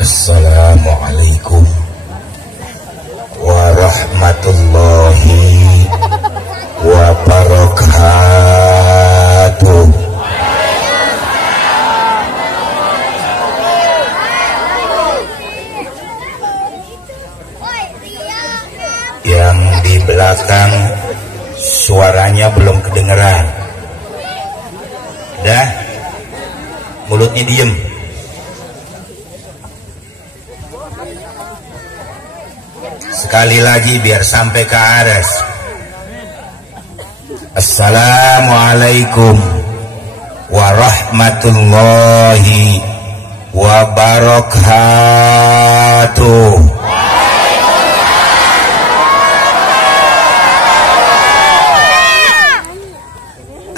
Assalamualaikum warahmatullahi wabarakatuh. Yang di belakang suaranya belum kedengeran. Dah, mulutnya diem. Sekali lagi biar sampai ke atas. Assalamualaikum warahmatullahi wabarakatuh.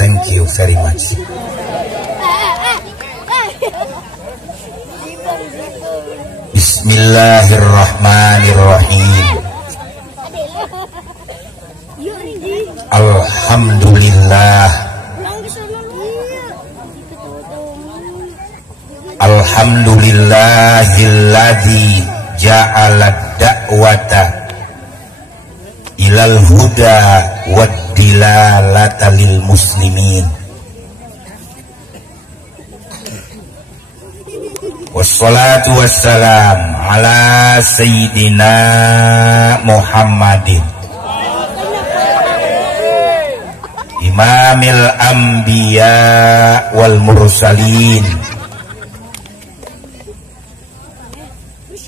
Thank you very much. Bismillahirrahmanirrahim. Alhamdulillah. Alhamdulillahilladzi ja'ala da'wata ilal huda wad dilalata lil muslimin. Wassalatu wassalam ala sayyidina Muhammadin imamil anbiya wal mursalin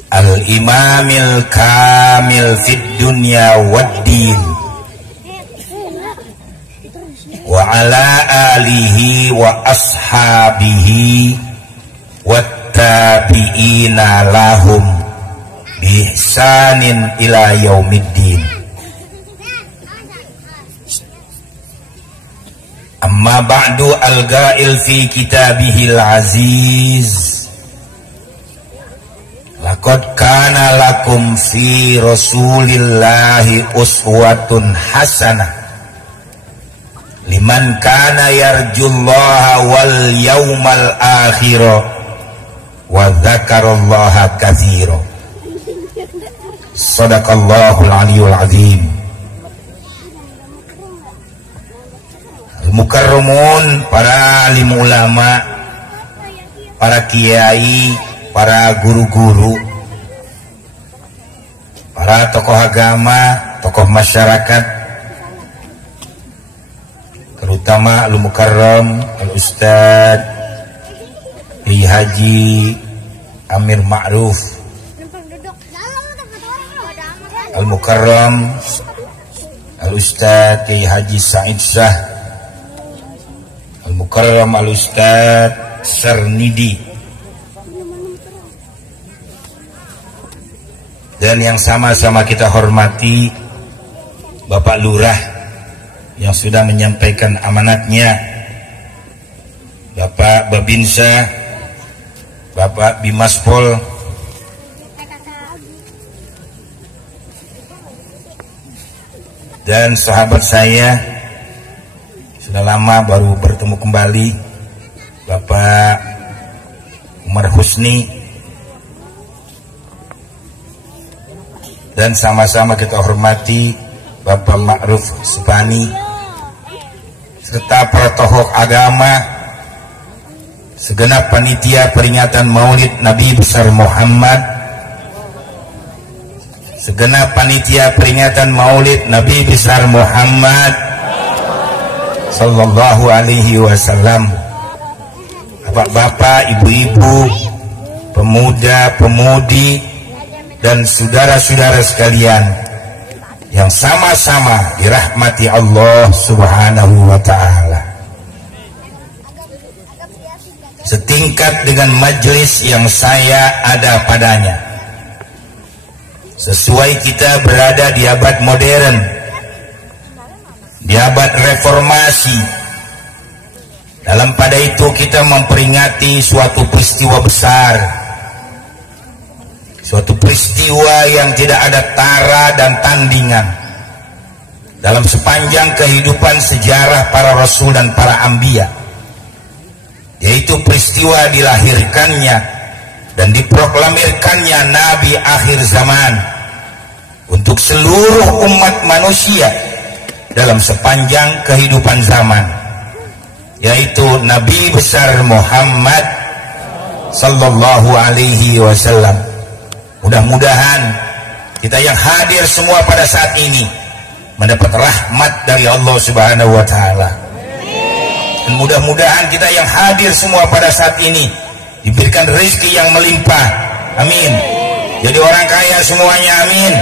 al imamil kamil fid dunya wad din wa ala alihi wa ashabihi wat tabi'ina lahum bihsanin ila yaumiddin. Amma ba'du, al-ga'il fi kitabihil aziz, laqad kana lakum fi rasulillahi uswatun hasanah liman kana yarjullaha wal yawmal akhirah wa dzakarallaha katsira. Shadaqallahul aliyyul azim. Mukarramun, para alim ulama, para kiai, para guru-guru, para tokoh agama, tokoh masyarakat, terutama al-mukarram al-ustad Kiai Haji Amir Ma'ruf Al-Mukarram Al-Ustadz Kiai Haji Said Shah Al-Mukarram Al-Ustadz Sarnidi, dan yang sama-sama kita hormati Bapak Lurah yang sudah menyampaikan amanatnya, Bapak Babinsa, Bapak Bimaspol, dan sahabat saya sudah lama baru bertemu kembali, Bapak Umar Husni, dan sama-sama kita hormati Bapak Ma'ruf Subhani, serta para tokoh agama, segenap panitia peringatan Maulid Nabi besar Muhammad, segenap panitia peringatan Maulid Nabi besar Muhammad sallallahu alaihi wasallam, bapak-bapak, ibu-ibu, pemuda-pemudi, dan saudara-saudara sekalian yang sama-sama dirahmati Allah Subhanahu wa ta'ala. Setingkat dengan majelis yang saya ada padanya, sesuai kita berada di abad modern, di abad reformasi. Dalam pada itu kita memperingati suatu peristiwa besar, suatu peristiwa yang tidak ada tara dan tandingan dalam sepanjang kehidupan sejarah para rasul dan para anbiya, yaitu peristiwa dilahirkannya dan diproklamirkannya Nabi akhir zaman untuk seluruh umat manusia dalam sepanjang kehidupan zaman, yaitu Nabi besar Muhammad sallallahu alaihi wasallam. Mudah-mudahan kita yang hadir semua pada saat ini mendapat rahmat dari Allah Subhanahu wa taala. Dan mudah-mudahan kita yang hadir semua pada saat ini diberikan rezeki yang melimpah, amin. Jadi orang kaya semuanya, amin.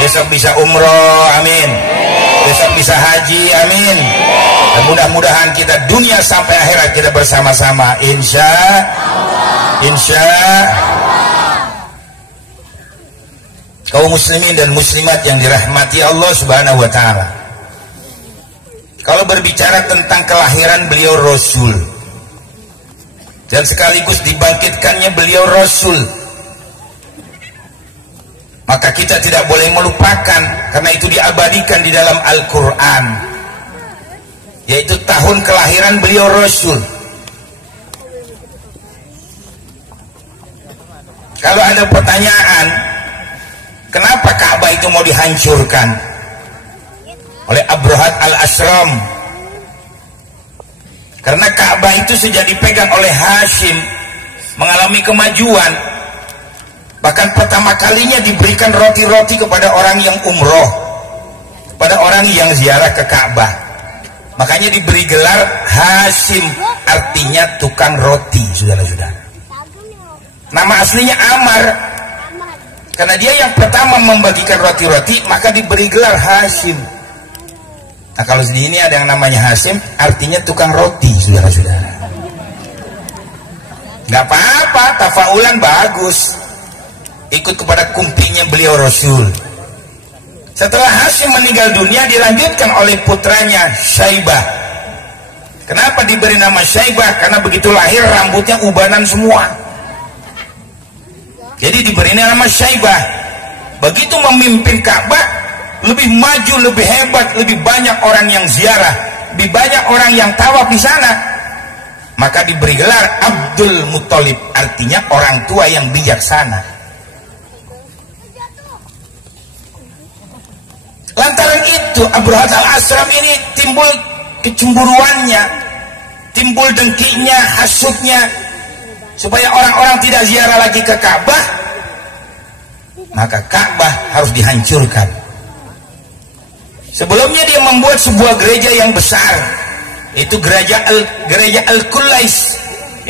Besok bisa umroh, amin. Besok bisa haji, amin. Dan mudah-mudahan kita dunia sampai akhirat kita bersama-sama, insya Allah. Kaum muslimin dan muslimat yang dirahmati Allah Subhanahu wa taala. Kalau berbicara tentang kelahiran beliau Rasul dan sekaligus dibangkitkannya beliau Rasul, maka kita tidak boleh melupakan, karena itu diabadikan di dalam Al-Quran, yaitu tahun kelahiran beliau Rasul. Kalau ada pertanyaan, kenapa Ka'bah itu mau dihancurkan oleh Abrahat al-Ashram? Karena Ka'bah itu sejak dipegang oleh Hashim mengalami kemajuan. Bahkan pertama kalinya diberikan roti-roti kepada orang yang umroh, pada orang yang ziarah ke Ka'bah. Makanya diberi gelar Hashim, artinya tukang roti, saudara-saudara. Nama aslinya Amar, karena dia yang pertama membagikan roti-roti, maka diberi gelar Hashim. Nah, kalau di sini ada yang namanya Hashim, artinya tukang roti, saudara-saudara. Gak apa-apa, tafaulan bagus. Ikut kepada kumpinya beliau Rasul. Setelah Hashim meninggal dunia, dilanjutkan oleh putranya Syaibah. Kenapa diberi nama Syaibah? Karena begitu lahir rambutnya ubanan semua. Jadi diberi nama Syaibah. Begitu memimpin Ka'bah, lebih maju, lebih hebat, lebih banyak orang yang ziarah, lebih banyak orang yang tawaf di sana, maka diberi gelar Abdul Muthalib, artinya orang tua yang bijaksana. Lantaran itu Abrahat al-Ashram ini timbul kecemburuannya, timbul dengkinya, hasutnya, supaya orang-orang tidak ziarah lagi ke Ka'bah, maka Ka'bah harus dihancurkan. Sebelumnya dia membuat sebuah gereja yang besar, yaitu gereja Al-Qulais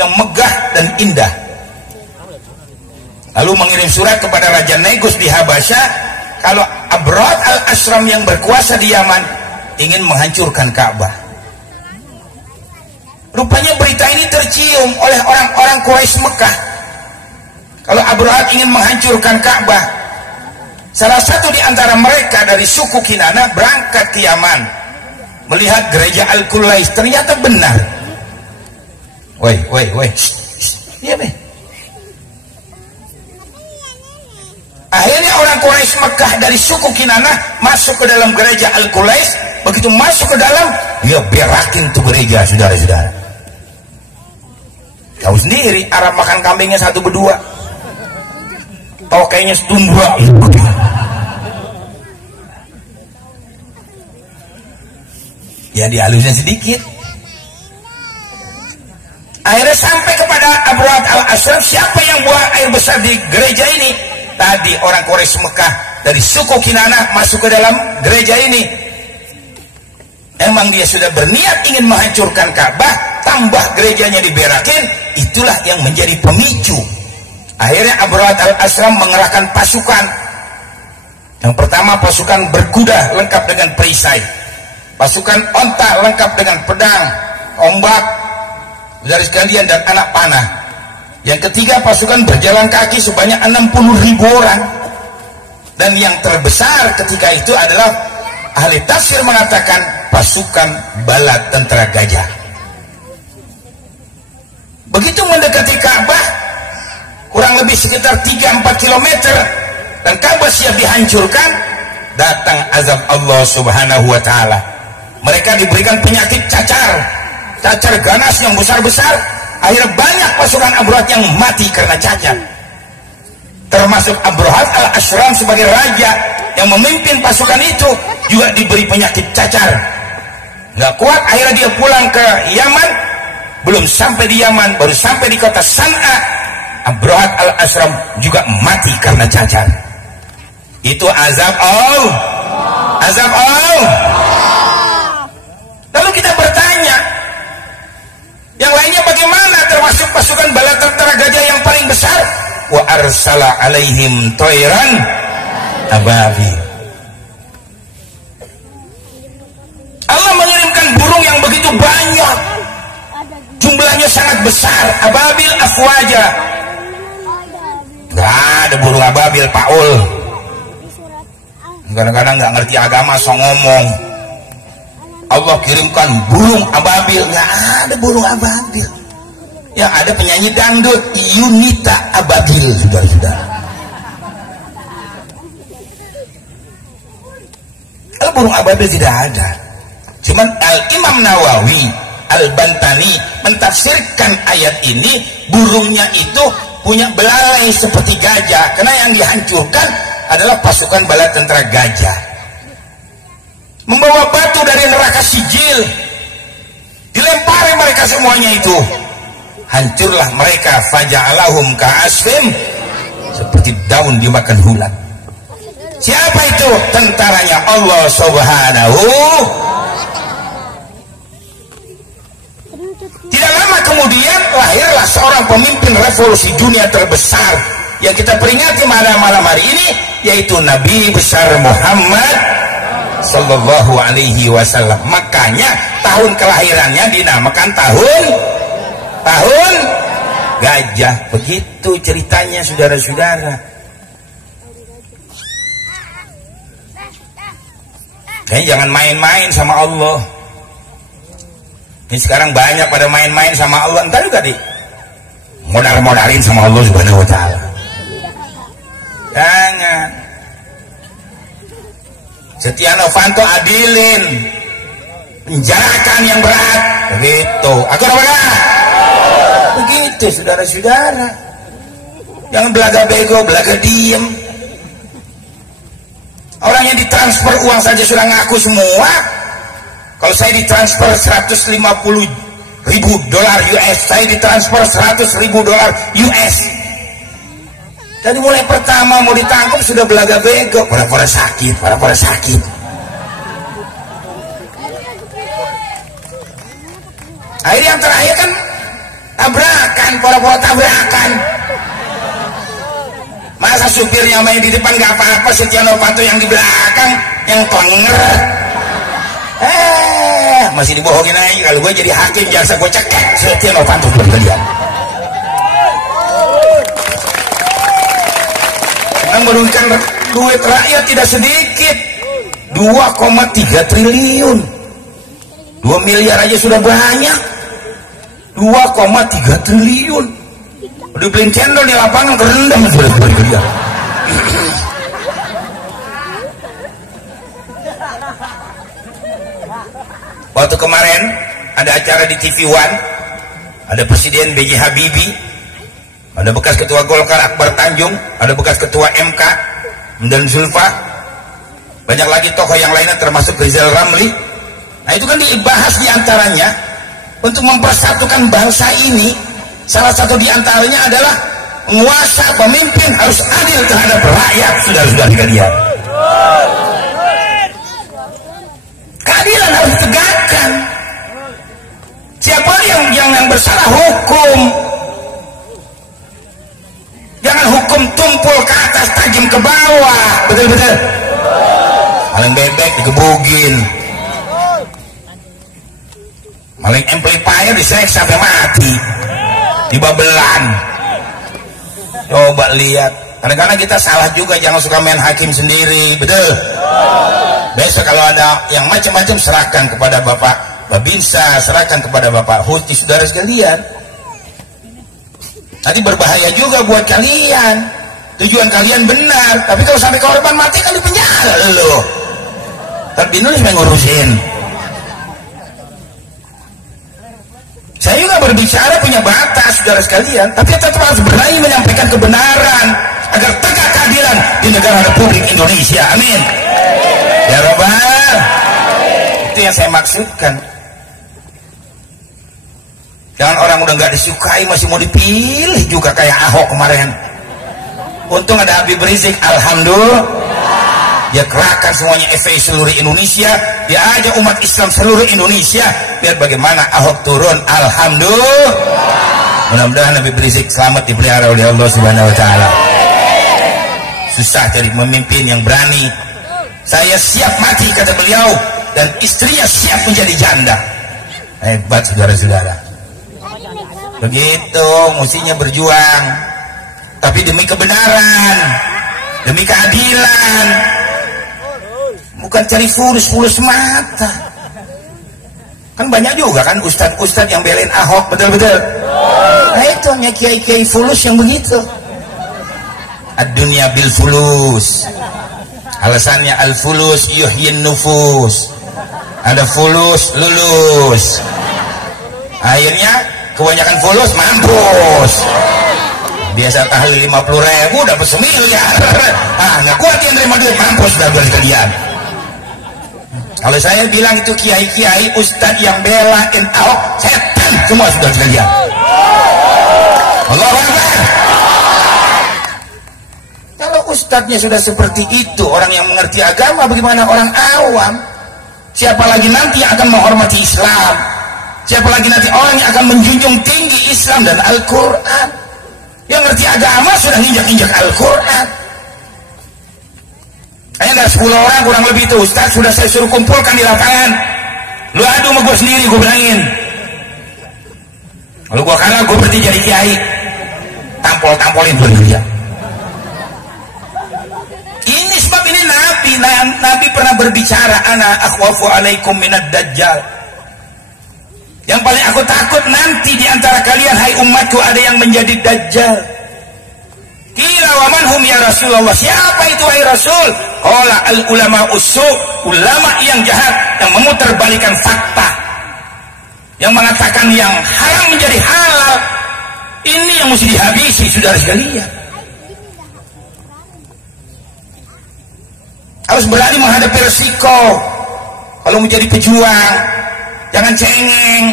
yang megah dan indah. Lalu mengirim surat kepada Raja Negus di Habasyah, kalau Abrahat al-Ashram yang berkuasa di Yaman ingin menghancurkan Ka'bah. Rupanya berita ini tercium oleh orang-orang Quraisy Mekah. Kalau Abrahat ingin menghancurkan Ka'bah, salah satu di antara mereka dari suku Kinana berangkat ke Yaman, melihat gereja Al-Qulais, ternyata benar. Woi, iya be. Akhirnya orang Quraisy Mekah dari suku Kinana masuk ke dalam gereja Al-Qulais. Begitu masuk ke dalam, dia berakin tuh gereja, saudara-saudara. Tahu sendiri, Arab makan kambingnya satu berdua, tokainya setumbra. Ya dihalusnya sedikit. Akhirnya sampai kepada Abrahat al-Ashram, siapa yang buang air besar di gereja ini? Tadi orang Quraisy Mekah dari suku Kinana masuk ke dalam gereja ini. Emang dia sudah berniat ingin menghancurkan Ka'bah, tambah gerejanya diberakin, itulah yang menjadi pemicu. Akhirnya Abrahat al-Ashram mengerahkan pasukan. Yang pertama pasukan berkuda lengkap dengan perisai, pasukan onta lengkap dengan pedang, ombak, dari sekalian, dan anak panah. Yang ketiga pasukan berjalan kaki sebanyak 60.000 orang. Dan yang terbesar ketika itu adalah, ahli tafsir mengatakan, pasukan bala tentara gajah. Begitu mendekati Ka'bah, kurang lebih sekitar 3-4 km, dan Ka'bah siap dihancurkan, datang azab Allah Subhanahu wa ta'ala. Mereka diberikan penyakit cacar ganas yang besar-besar, akhirnya banyak pasukan Abrahat yang mati karena cacat, termasuk Abrahat al-Ashram sebagai raja yang memimpin pasukan itu juga diberi penyakit cacar, nggak kuat, akhirnya dia pulang ke Yaman. Belum sampai di Yaman, baru sampai di kota San'a, Abrahat al-Ashram juga mati karena cacar. Itu azab Allah. Azab Allah. Lalu kita bertanya, yang lainnya bagaimana? Termasuk pasukan bala tentara gajah yang paling besar. Wa arsala alaihim toiran ababil. Allah mengirimkan burung yang begitu banyak, jumlahnya sangat besar. Ababil afwaja. Gak ada burung ababil, Paul. Kadang-kadang nggak ngerti agama, so ngomong. Allah kirimkan burung ababil, nggak ada burung ababil. Yang ada penyanyi dangdut Yunita Ababil, saudara-saudara. Kalau burung ababil tidak ada. Cuman Al-Imam Nawawi Al-Bantani mentafsirkan ayat ini, burungnya itu punya belalai seperti gajah, karena yang dihancurkan adalah pasukan bala tentara gajah. Membawa batu dari neraka Sijil, dilempari mereka semuanya itu, hancurlah mereka. Faja'alahum ka'asfim, seperti daun dimakan ulat. Siapa itu? Tentaranya Allah Subhanahu. Tidak lama kemudian lahirlah seorang pemimpin revolusi dunia terbesar yang kita peringati malam hari ini, yaitu Nabi besar Muhammad Sallallahu Alaihi Wasallam. Makanya tahun kelahirannya dinamakan tahun gajah. Begitu ceritanya, saudara-saudara. Kayaknya jangan main-main sama Allah. Ini sekarang banyak pada main-main sama Allah, entar juga di modal-modalin sama Allah Subhanahu Wa Taala. Jangan. Setia Novanto adilin, penjarakan yang berat, begitu. Aku apa? Begitu, saudara-saudara. Jangan belaga bego, belaga diem. Orang yang ditransfer uang saja sudah ngaku semua. Kalau saya ditransfer 150.000 dolar US, saya ditransfer 100.000 dolar US. Dari mulai pertama mau ditangkap sudah belaga bego, pura-pura sakit. Akhirnya yang terakhir kan tabrakan, pura-pura tabrakan. Masa supirnya main di depan gak apa-apa, Setia Novanto yang di belakang yang klenger. Masih dibohongin aja. Kalau gue jadi hakim jaksa gue cekek Setia Novanto berkelian. Yang merugikan duit rakyat tidak sedikit, 2,3 triliun. 2 miliar aja sudah banyak. 2,3 triliun. Udah beliin cendol di lapangan kerendam sudah berkelian. Waktu kemarin ada acara di TV One, ada Presiden B.J. Habibie, ada bekas Ketua Golkar Akbar Tanjung, ada bekas Ketua MK dan Zulfa, banyak lagi tokoh yang lainnya termasuk Rizal Ramli. Nah itu kan dibahas diantaranya untuk mempersatukan bangsa ini. Salah satu diantaranya adalah penguasa, pemimpin harus adil terhadap rakyat, saudara-saudara sekalian. Keadilan harus ditegakkan. Siapa yang bersalah hukum. Jangan hukum tumpul ke atas, tajam ke bawah. Betul-betul. Maling bebek digebugin. Maling amplifier diseksa sampai mati. Dibabelan. Coba lihat. Kadang-kadang kita salah juga, jangan suka main hakim sendiri. Betul. Besok kalau ada yang macam-macam serahkan kepada Bapak Babinsa, serahkan kepada Bapak Husni, saudara sekalian. Nanti berbahaya juga buat kalian. Tujuan kalian benar, tapi kalau sampai korban mati kan di penjara loh. Tapi ini yang ngurusin. Saya juga berbicara punya batas, saudara sekalian, tapi tetap harus berani menyampaikan kebenaran agar tegak keadilan di negara Republik Indonesia. Amin ya Rabbal. Itu yang saya maksudkan. Jangan orang udah nggak disukai masih mau dipilih juga kayak Ahok kemarin. Untung ada Habib Rizik, alhamdulillah. Dia kerahkan semuanya FPI seluruh Indonesia, dia ajak umat Islam seluruh Indonesia biar bagaimana Ahok turun, alhamdulillah. Mudah-mudahan Habib Rizik selamat dipelihara oleh Allah Subhanahu wa taala. Susah jadi pemimpin yang berani. Saya siap mati kata beliau, dan istrinya siap menjadi janda. Hebat saudara-saudara. Begitu mestinya berjuang, tapi demi kebenaran, demi keadilan, bukan cari fulus mata. Kan banyak juga kan ustadz-ustadz yang belain Ahok, betul-betul. Nah itu hanya kiai-kiai fulus yang begitu. Ad-dunya bil fulus. Alasannya al-fulus yuhyin nufus. Ada fulus lulus. Akhirnya kebanyakan fulus mampus. Biasa tahlil 50.000 dapat semiliar. Nggak kuat yang terima duit, mampus saudara sekalian. Kalau saya bilang itu kiai-kiai ustadz yang belain Ahok, setan semua saudara sekalian. Allahu Akbar. Kalau ustadznya sudah seperti itu, orang yang mengerti agama, bagaimana orang awam? Siapa lagi nanti yang akan menghormati Islam? Siapa lagi nanti orang yang akan menjunjung tinggi Islam dan Al-Quran? Yang ngerti agama sudah injak-injak Al-Quran. Hanya ada 10 orang kurang lebih itu ustaz sudah saya suruh kumpulkan di lapangan. Lu adu sama gue sendiri, gue bilangin. Kalau gue kalah, gue berarti jadi kiai. Tampol-tampolin dulu dia. Ini sebab ini Nabi pernah berbicara, ana akhwafu alaikum minad dajjal. Yang paling aku takut nanti di antara kalian hai umatku ada yang menjadi dajjal. Kira wa man hum ya Rasulullah, siapa itu hai Rasul? Qala al ulama usu, ulama yang jahat yang memutarbalikkan fakta, yang mengatakan yang haram menjadi halal. Ini yang mesti dihabisi saudara sekalian. Harus berani menghadapi resiko kalau menjadi pejuang. Jangan cengeng.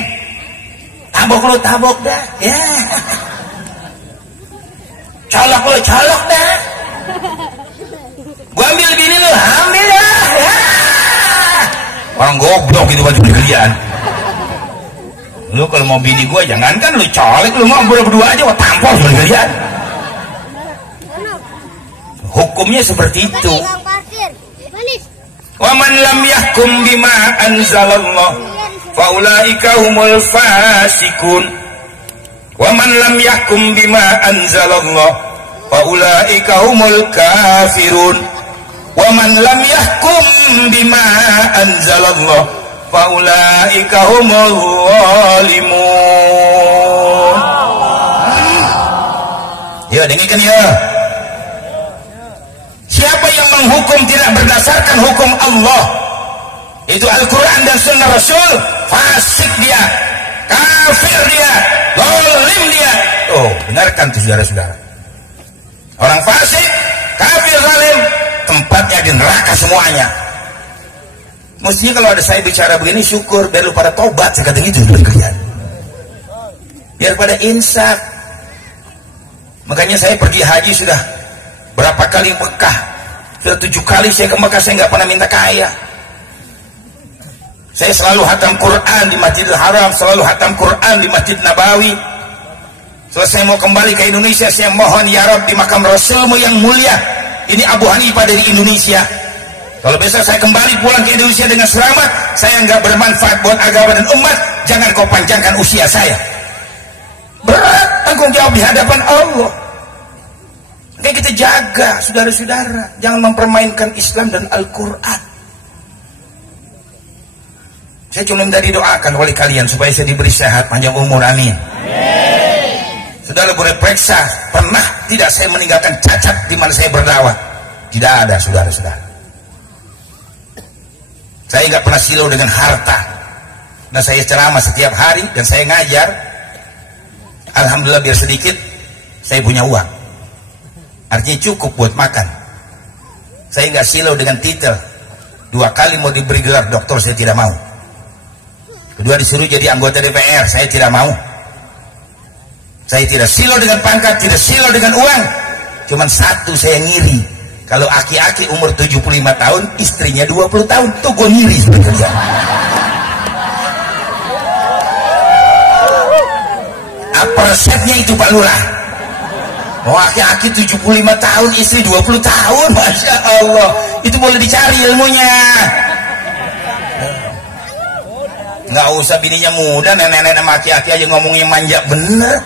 Tabok dah ya. Colok dah. Gua ambil bini lu, ambil dah ya. Orang goblok itu baju kalian. Lu kalau mau bini gua jangankan lu colek, lu mau berdua aja gua tampol sama kalian. Hukumnya seperti itu. Wa man lam yahkum bima anzalallah faulaika humul fasikun. Wa man lam yahkum bima anzalallah faulaika humul kafirun. Wa man lam yahkum bima anzalallah faulaika humul zalimun. Ya, dengarkan ya. Siapa yang menghukum tidak berdasarkan hukum Allah, itu Al-Quran dan Sunnah Rasul, fasik dia, kafir dia, zalim dia. Oh, dengarkan tuh saudara-saudara. Orang fasik, kafir, zalim, tempatnya di neraka semuanya. Mestinya kalau ada saya bicara begini, syukur biar lu pada tobat, saya kata gitu kalian. Biar pada insaf. Makanya saya pergi haji sudah berapa kali Mekah? Sudah 7 kali saya ke Mekah, saya nggak pernah minta kaya. Saya selalu hatam Quran di Masjidil Haram, selalu hatam Quran di Masjid Nabawi. Selesai mau kembali ke Indonesia, saya mohon ya Rabb di makam Rasulmu yang mulia. Ini Abu Hanifah dari Indonesia. Kalau besok saya kembali pulang ke Indonesia dengan selamat, saya nggak bermanfaat buat agama dan umat, jangan kau panjangkan usia saya. Berat tanggung jawab di hadapan Allah. Kayak kita jaga saudara-saudara, jangan mempermainkan Islam dan Al-Quran. Saya cuma minta didoakan oleh kalian supaya saya diberi sehat panjang umur, amin. Saudara boleh periksa, pernah tidak saya meninggalkan cacat di mana saya berdakwah? Tidak ada saudara-saudara. Saya nggak pernah silau dengan harta. Nah saya ceramah setiap hari dan saya ngajar. Alhamdulillah biar sedikit saya punya uang, artinya cukup buat makan. Saya nggak silau dengan titel. 2 kali mau diberi gelar doktor, saya tidak mau. Kedua disuruh jadi anggota DPR, saya tidak mau. Saya tidak silau dengan pangkat, tidak silau dengan uang. Cuman satu saya ngiri, kalau aki-aki umur 75 tahun istrinya 20 tahun, tuh gue ngiri sebetulnya. Apa resepnya itu Pak Lurah? Oh, aki-aki 75 tahun istri 20 tahun, Masya Allah, itu boleh dicari ilmunya. Nggak usah bininya muda, nenek-nenek sama aki-aki aja ngomongnya manja bener.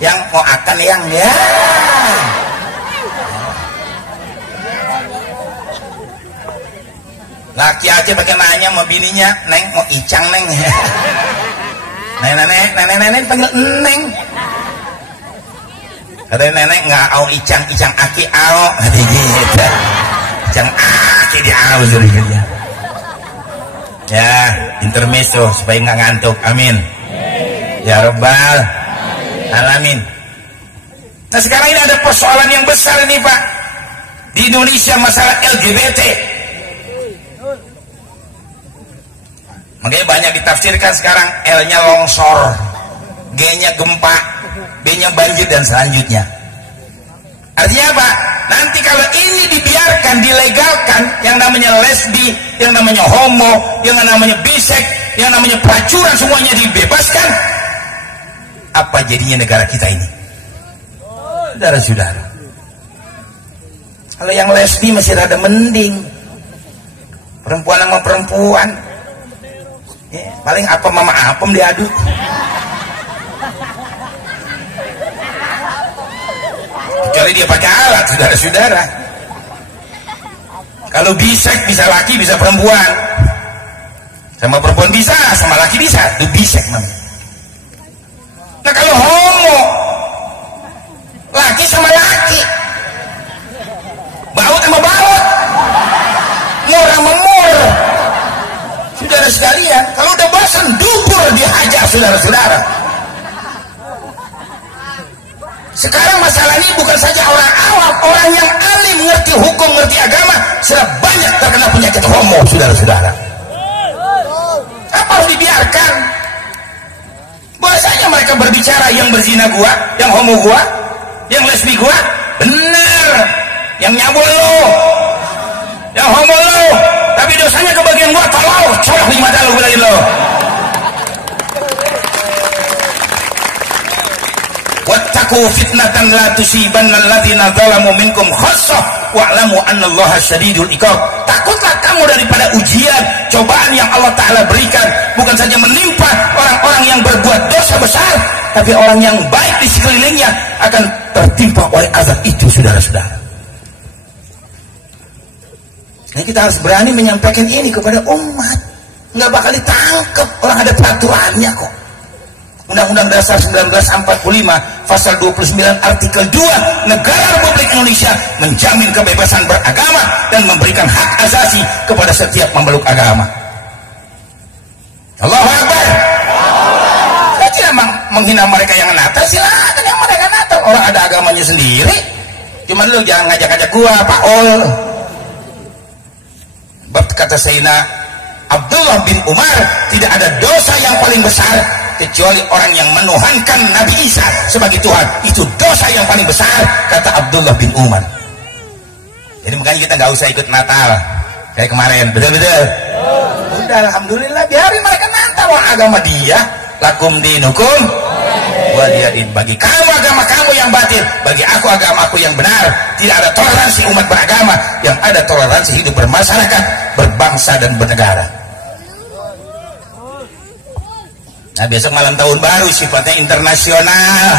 Yang mau akan yang ya. Laki aja pakai nanya sama bininya, Neng mau icang Neng. Nenek panggil Neng. Katanya nenek nggak au icang aki au. Gitu. Icang aki di au ya. Ya, intermezzo supaya nggak ngantuk. Amin. Ya Rabbal Alamin. Nah sekarang ini ada persoalan yang besar ini Pak di Indonesia, masalah LGBT. Makanya banyak ditafsirkan sekarang, L-nya longsor, G-nya gempa, B-nya banjir dan selanjutnya. Artinya apa? Nanti kalau ini dibiarkan, dilegalkan, yang namanya lesbi, yang namanya homo, yang namanya bisek, yang namanya pelacuran, semuanya dibebaskan, apa jadinya negara kita ini? Saudara-saudara, kalau yang lesbi masih rada mending, perempuan sama perempuan, ya, paling apa mama apem diadu. Kecuali dia pakai alat, saudara-saudara. Kalau bisek bisa laki bisa perempuan, sama perempuan bisa, sama laki bisa, itu bisek namanya. Nah kalau homo, laki sama laki, baut sama baut, mur sama mur. Saudara sekalian, kalau udah bosan dubur dihajar, saudara-saudara. Sekarang masalah ini bukan saja orang awam, orang yang alim, ngerti hukum, ngerti agama, sudah banyak terkena penyakit homo, saudara-saudara. Apa harus dibiarkan? Bahasanya mereka berbicara, yang berzina gua, yang homo gua, yang lesbi gua, benar, yang nyabul lo, yang homo lo, tapi dosanya kebagian gua, tolong colok di mata lo, bilangin lo. Wattaqu fitnatan la tusibanna alladziina zalamu minkum khassah wa'lamu annallaha syadidul iqab. Takutlah kamu daripada ujian, cobaan yang Allah Ta'ala berikan, bukan saja menimpa orang-orang yang berbuat dosa besar, tapi orang yang baik di sekelilingnya akan tertimpa oleh azab itu, saudara-saudara. Nah, kita harus berani menyampaikan ini kepada umat. Nggak bakal ditangkap, orang ada peraturannya kok. Undang-Undang Dasar 1945 Pasal 29 Artikel 2, Negara Republik Indonesia menjamin kebebasan beragama dan memberikan hak asasi kepada setiap pemeluk agama. Allahu Akbar. Saya tidak menghina mereka yang natal, silakan yang mereka natal, orang ada agamanya sendiri. Cuman lu jangan ngajak-ngajak gua, Pak Ol. Bab kata Sayyidina Abdullah bin Umar, tidak ada dosa yang paling besar kecuali orang yang menuhankan Nabi Isa sebagai Tuhan. Itu dosa yang paling besar, kata Abdullah bin Umar. Jadi makanya kita nggak usah ikut Natal kayak kemarin, betul-betul. Udah, alhamdulillah, biarin mereka Natal, wah agama dia. Lakum dinukum waliyadin. Bagi kamu agama kamu yang batil, bagi aku agama aku yang benar. Tidak ada toleransi umat beragama, yang ada toleransi hidup bermasyarakat, berbangsa dan bernegara. Nah, besok malam tahun baru sifatnya internasional.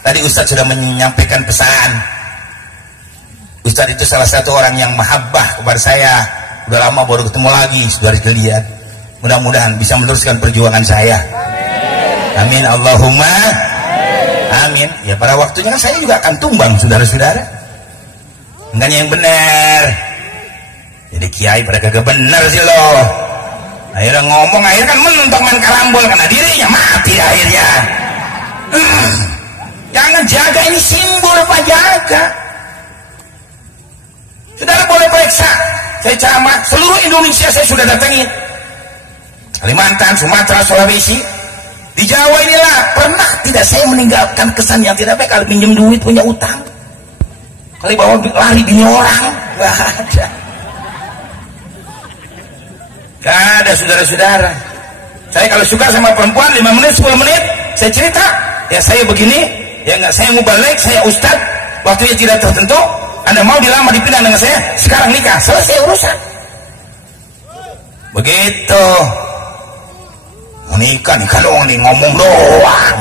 Tadi Ustadz sudah menyampaikan pesan. Ustadz itu salah satu orang yang mahabbah kepada saya. Udah lama baru ketemu lagi, saudara sekalian. Mudah-mudahan bisa meneruskan perjuangan saya. Amin Allahumma amin. Ya pada waktunya kan saya juga akan tumbang, saudara-saudara. Enggaknya yang benar. Jadi kiai pada kagak benar sih loh. Akhirnya ngomong, akhirnya kan mentok main karambol, karena dirinya mati akhirnya. Jangan jaga ini simbol, Pak, jaga. Saudara boleh periksa, saya ceramah seluruh Indonesia, saya sudah datangin. Kalimantan, Sumatera, Sulawesi, di Jawa inilah pernah tidak saya meninggalkan kesan yang tidak baik. Kalau pinjam duit punya utang, kali bawa lari bini orang, gak ada. Gak ada, saudara-saudara. Saya kalau suka sama perempuan 5 menit 10 menit saya cerita, ya saya begini, ya enggak, saya mau balik, saya ustad, waktunya tidak tertentu, Anda mau dilamar dipindah dengan saya, sekarang nikah, selesai urusan. Begitu. Mau nikah doang nih, ngomong doang.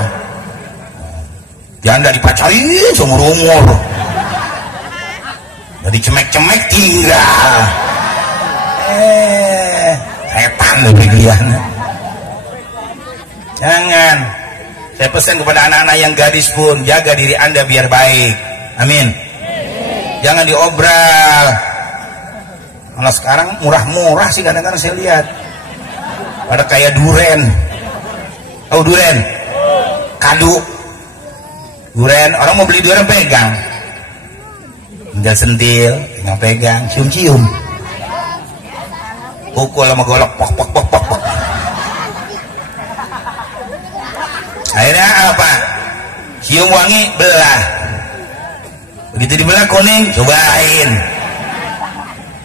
Janda dipacarin seumur umur. Jadi cemek-cemek tinggal. Setan lebih giliran. Jangan. Saya pesan kepada anak-anak yang gadis pun, jaga diri Anda biar baik. Amin. Jangan diobral. Malah sekarang murah-murah sih kadang-kadang saya lihat. Pada kayak duren. Oh, duren. Kadu. Duren, orang mau beli duren pegang. Tinggal sentil, tinggal pegang, cium-cium. Pukul sama golok, pok. Akhirnya apa? Cium wangi, belah. Begitu dibelah kuning, cobain.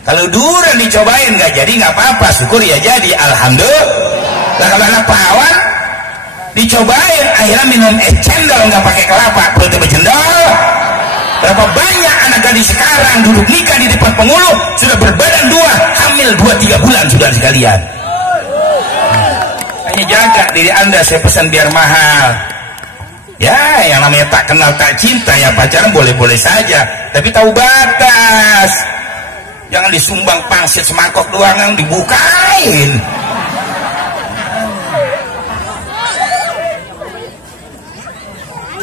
Kalau durian dicobain nggak jadi nggak apa-apa, syukur ya jadi, alhamdulillah. Nah, kalau anak perawan dicobain, akhirnya minum es cendol nggak pakai kelapa, perutnya berjendol. Berapa banyak anak gadis sekarang duduk nikah di depan penghulu sudah berbadan 2, hamil 2-3 bulan, saudara sekalian. Hanya jaga diri Anda, saya pesan biar mahal. Ya, yang namanya tak kenal tak cinta, ya pacaran boleh-boleh saja, tapi tahu batas. Jangan disumbang pangsit semangkok doang, yang dibukain.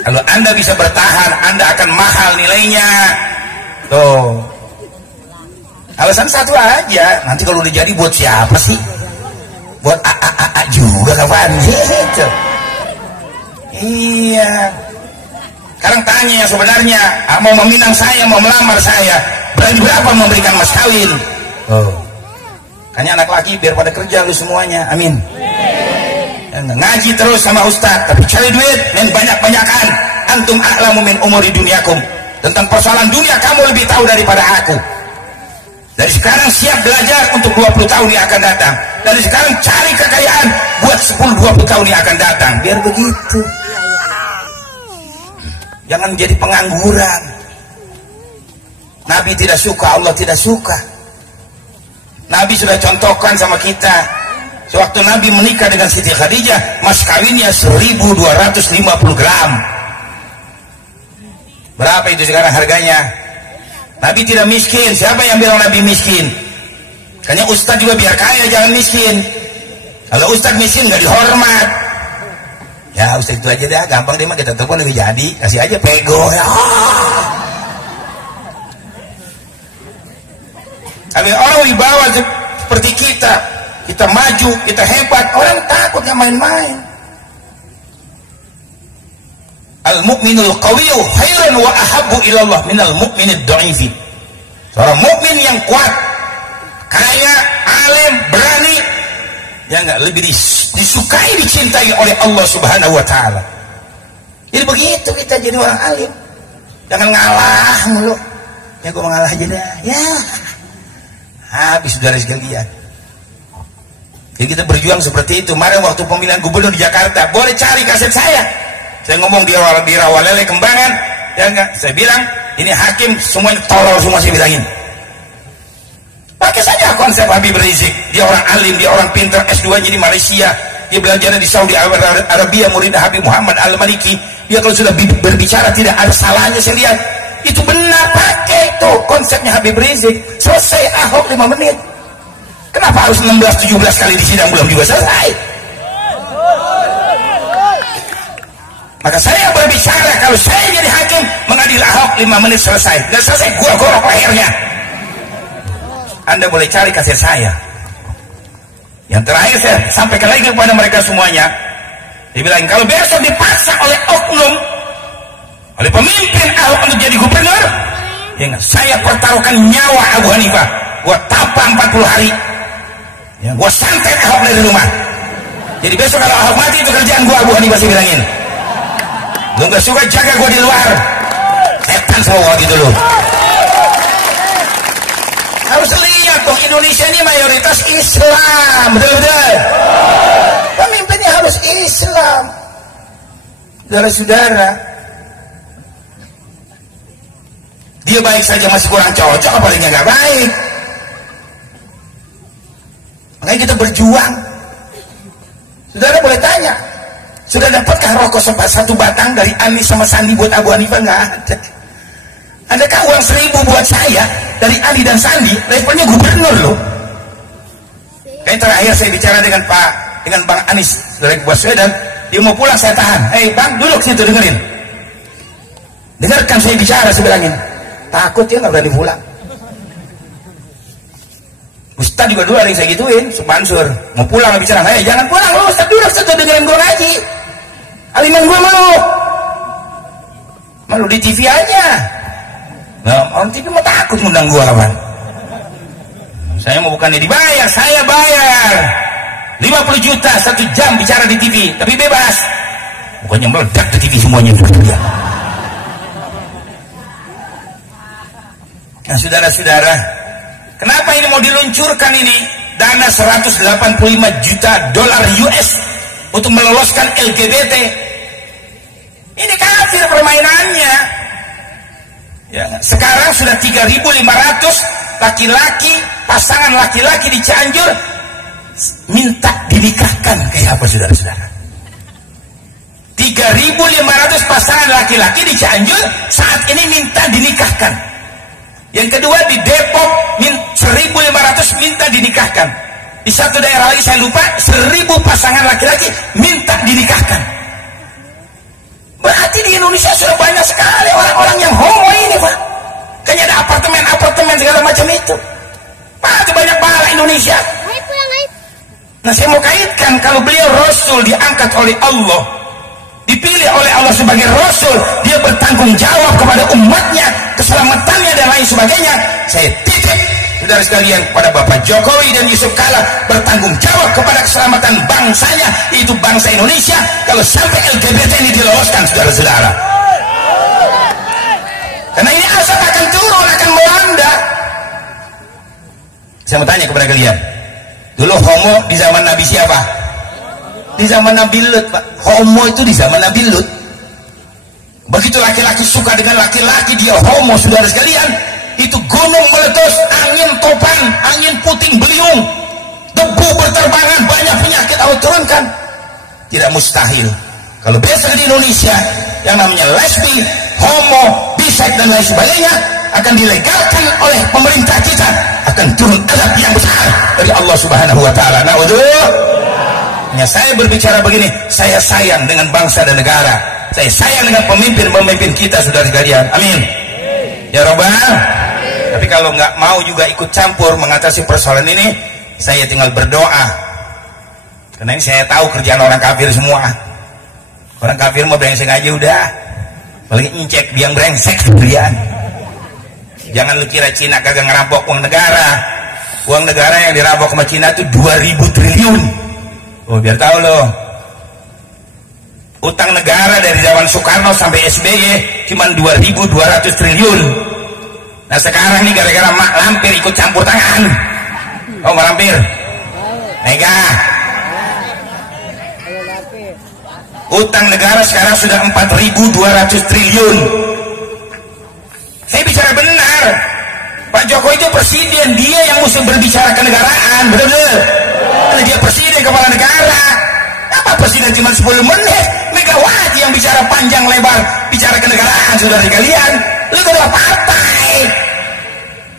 Kalau Anda bisa bertahan, Anda akan mahal nilainya. Tuh. Alasan satu aja, nanti kalau udah jadi buat siapa sih? Buat A juga kapan gitu. Iya. Sekarang tanya yang sebenarnya, mau meminang saya, mau melamar saya, berani berapa memberikan mas kawin? Oh. Kayaknya anak laki biar pada kerja lu semuanya. Amin. Ngaji terus sama ustaz, tapi cari duit yang banyak-banyakan. Antum a'lamu min umuri dunyakum. Tentang persoalan dunia kamu lebih tahu daripada aku. Dari sekarang siap belajar untuk 20 tahun yang akan datang. Dari sekarang cari kekayaan buat 10-20 tahun yang akan datang. Biar begitu. Jangan jadi pengangguran. Nabi tidak suka, Allah tidak suka. Nabi sudah contohkan sama kita. Sewaktu Nabi menikah dengan Siti Khadijah, mas kawinnya 1250 gram. Berapa itu sekarang harganya? Nabi tidak miskin. Siapa yang bilang Nabi miskin? Kayaknya ustadz juga biar kaya, jangan miskin. Kalau ustadz miskin nggak dihormat. Ya ustadz itu aja dah, gampang deh mah, kita telepon lagi jadi, kasih aja pego. Ya. Tapi orang wibawa seperti kita maju, kita hebat, orang takutnya main-main. Al-mu'minul qawiyyu khairun wa ahabbu ilallah minal mu'minid dha'ifi. Seorang mukmin yang kuat, kaya, alim, berani, ya enggak, lebih disukai, dicintai oleh Allah Subhanahu wa taala. Jadi begitu kita jadi orang alim. Jangan ngalah mulu. Ya gua mengalah aja dah. Ya. Habis saudara sekalian. Jadi kita berjuang seperti itu. Kemarin waktu pemilihan gubernur di Jakarta, boleh cari kaset saya. Saya ngomong di Rawalele Kembangan, ya enggak, saya bilang ini hakim semuanya tolol semua, saya bilangin. Pakai saja konsep Habib Rizik. Dia orang alim, dia orang pintar, S2-nya di Malaysia, dia belajar di Saudi Arabia, murid Habib Muhammad Al-Maliki. Dia kalau sudah berbicara tidak ada salahnya, saya lihat itu benar, pakai itu konsepnya Habib Rizik. Selesai Ahok 5 menit. Kenapa harus 16-17 kali di sidang belum juga selesai? Maka saya berbicara, kalau saya jadi hakim mengadil Ahok 5 menit selesai. Dan selesai gua gorok lehernya. Anda boleh cari kaset saya. Yang terakhir saya sampaikan lagi kepada mereka semuanya, Dia bilang kalau besok dipaksa oleh oknum, oleh pemimpin Ahok untuk jadi gubernur, ya enggak, saya pertaruhkan nyawa Abu Hanifah, gua tapa 40 hari, ya, gua santet Ahok dari rumah. Jadi besok kalau Ahok mati itu kerjaan gua, Abu Hanifah saya bilangin. Lu nggak suka jaga gua di luar, setan semua gitu loh. Harus lihat dong, Indonesia ini mayoritas Islam, betul-betul. Pemimpinnya harus Islam. Saudara-saudara, dia baik saja masih kurang cocok, apalagi nggak baik. Makanya kita berjuang. Saudara boleh tanya, sudah dapatkah rokok satu batang dari Anies sama Sandi buat Abu Hanifah? Nggak ada. Adakah uang 1.000 buat saya dari Anies dan Sandi, levelnya gubernur loh. Kayak terakhir saya bicara dengan Bang Anies dari Baswedan, dia mau pulang saya tahan. Bang, duduk situ dengerin. Dengarkan saya bicara, saya bilangin. Takut dia nggak berani pulang. Ustaz juga dulu ada yang saya gituin, Mansur mau pulang bicara, jangan pulang lo Ustaz, duduk situ dengerin gue ngaji. Aliman gue malu di TV aja. Nah, orang TV mau takut ngundang gue kawan. Saya mau bukannya dibayar, saya bayar 50 juta 1 jam bicara di TV, tapi bebas. Bukannya meledak di TV semuanya juga. Nah, saudara-saudara, kenapa ini mau diluncurkan ini? Dana 185 juta dolar US untuk meloloskan LGBT. Ini kafir permainannya. Ya, sekarang sudah 3.500 laki-laki, pasangan laki-laki di Cianjur minta dinikahkan. Kayak apa saudara-saudara? 3.500 pasangan laki-laki di Cianjur saat ini minta dinikahkan. Yang kedua di Depok 1.500 minta dinikahkan. Di satu daerah lagi saya lupa 1.000 pasangan laki-laki minta dinikahkan. Berarti di Indonesia sudah banyak sekali orang-orang yang homo ini Pak. Kayaknya ada apartemen segala macam itu. Pak, itu banyak banget Indonesia. Nah, saya mau kaitkan, kalau beliau Rasul diangkat oleh Allah, dipilih oleh Allah sebagai Rasul, dia bertanggung jawab kepada umatnya, keselamatannya dan lain sebagainya. Saya titip saudara sekalian kepada Bapak Jokowi dan Yusuf Kala, bertanggung jawab kepada keselamatan bangsanya, itu bangsa Indonesia, kalau sampai LGBT ini diloloskan saudara-saudara. Karena ini azab akan turun, akan melanda. Saya mau tanya kepada kalian, dulu homo di zaman Nabi siapa? Di zaman Nabi Lut, Pak. Homo itu di zaman Nabi Lut. Begitu laki-laki suka dengan laki-laki, dia homo, saudara sekalian, itu gunung meletus, angin topan, angin puting beliung, debu berterbangan, banyak penyakit Allah turunkan. Tidak mustahil kalau besok di Indonesia yang namanya lesbi, homo, bisek dan lain sebagainya akan dilegalkan oleh pemerintah kita, akan turun azab yang besar dari Allah Subhanahu wa taala. Naudzubillah. Saya berbicara begini, saya sayang dengan bangsa dan negara, saya sayang dengan pemimpin-pemimpin kita, saudara sekalian. Amin ya Rabbal. Tapi kalau nggak mau juga ikut campur mengatasi persoalan ini, saya tinggal berdoa. Karena ini saya tahu kerjaan orang kafir semua. Orang kafir mau brengsek aja udah, paling incek biang brengsek sekalian. Jangan lu kira Cina kagak ngerampok uang negara. Uang negara yang dirampok sama Cina itu 2.000 triliun. Oh, biar tahu loh. Utang negara dari zaman Soekarno sampai SBY cuma 2.200 triliun. Nah sekarang nih gara-gara Mak Lampir ikut campur tangan. Oh, Mak Lampir Mega, utang negara sekarang sudah 4.200 triliun. Saya bicara benar. Pak Jokowi itu presiden, dia yang mesti berbicara kenegaraan, betul-betul. Karena dia presiden, kepala negara. Apa presiden cuma 10 menit? Megawati yang bicara panjang lebar, bicara kenegaraan, saudara kalian. Lu ketua partai,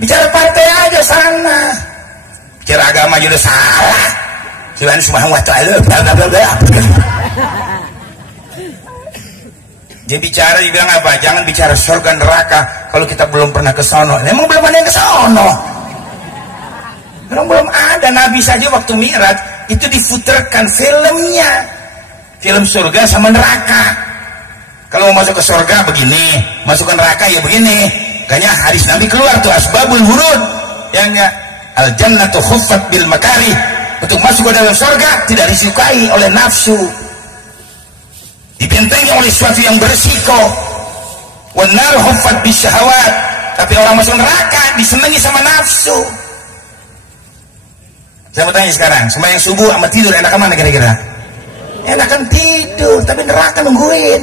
bicara partai aja sana. Bicara agama juga salah. Tuhan Subhanahu wa taala bla bla bla bla. Dia bicara, dibilang apa? Jangan bicara surga neraka kalau kita belum pernah ke sono. Memang belum ada yang ke sono. Belum ada. Nabi saja waktu Mi'raj itu diputerkan filmnya. film surga sama neraka. Kalau mau masuk ke surga begini, masuk ke neraka ya begini. Kayaknya hadis Nabi keluar tuh asbabul wurud, yang al jannatu khuffat bil makarih. Untuk masuk ke dalam surga tidak disukai oleh nafsu, dibentengi oleh sesuatu yang berisiko. Wan nar khuffat bis syahawat. Tapi orang masuk neraka disenangi sama nafsu. Saya mau tanya sekarang, sembahyang subuh sama tidur enakan mana kira-kira? Enakan tidur, tapi neraka nungguin.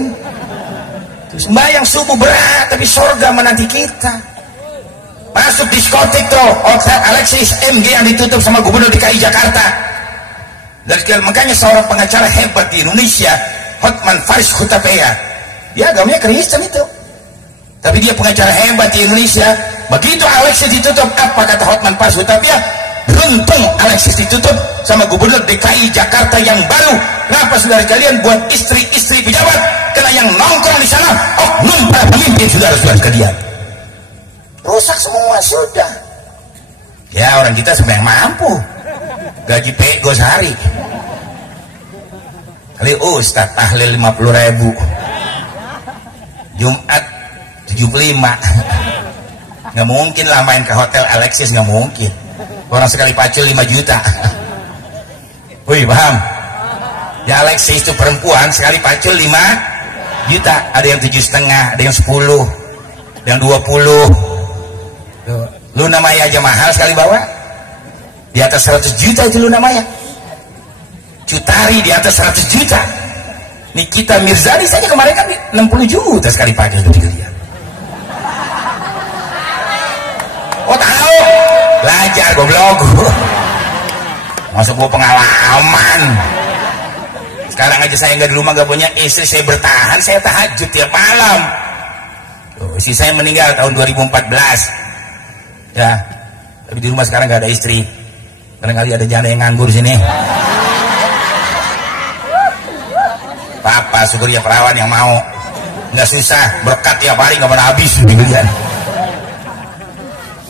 Sembahyang subuh berat, tapi surga menanti kita. Masuk diskotik tuh, Hotel Alexis MG yang ditutup sama Gubernur DKI Jakarta. Dan makanya seorang pengacara hebat di Indonesia, Hotman Paris Hutapea, dia agamanya Kristen itu, tapi dia pengacara hebat di Indonesia. Begitu Alexis ditutup, apa kata Hotman Paris Hutapea? Beruntung Alexis ditutup sama Gubernur DKI Jakarta yang baru. Kenapa saudara kalian buat istri-istri pejabat? Karena yang nongkrong di sana oknum para pemimpin, saudara-saudara kalian. Rusak semua sudah. Ya orang kita sembahyang mampu, gaji pego sehari. Kali ustaz tahlil 50.000, Jumat 75. Nggak mungkin lah main ke Hotel Alexis, nggak mungkin. Orang sekali pacul 5 juta. Wih paham? Ya Alexis itu perempuan sekali pacul 5 juta. Ada yang 7,5, ada yang 10, ada yang 20. Luna Maya aja mahal sekali bawa, di atas 100 juta itu Luna Maya. Cutari di atas 100 juta. Nikita Mirzani saja kemarin kan 60 juta sekali pakai itu dia. Oh tahu, belajar goblok. Masuk gua pengalaman. Sekarang aja saya nggak di rumah, nggak punya istri, saya bertahan, saya tahajud tiap malam. Istri saya meninggal tahun 2014. Ya, tapi di rumah sekarang nggak ada istri. Barangkali ada janda yang nganggur sini. Papa syukur ya perawan yang mau, nggak susah, berkat tiap hari nggak pernah habis.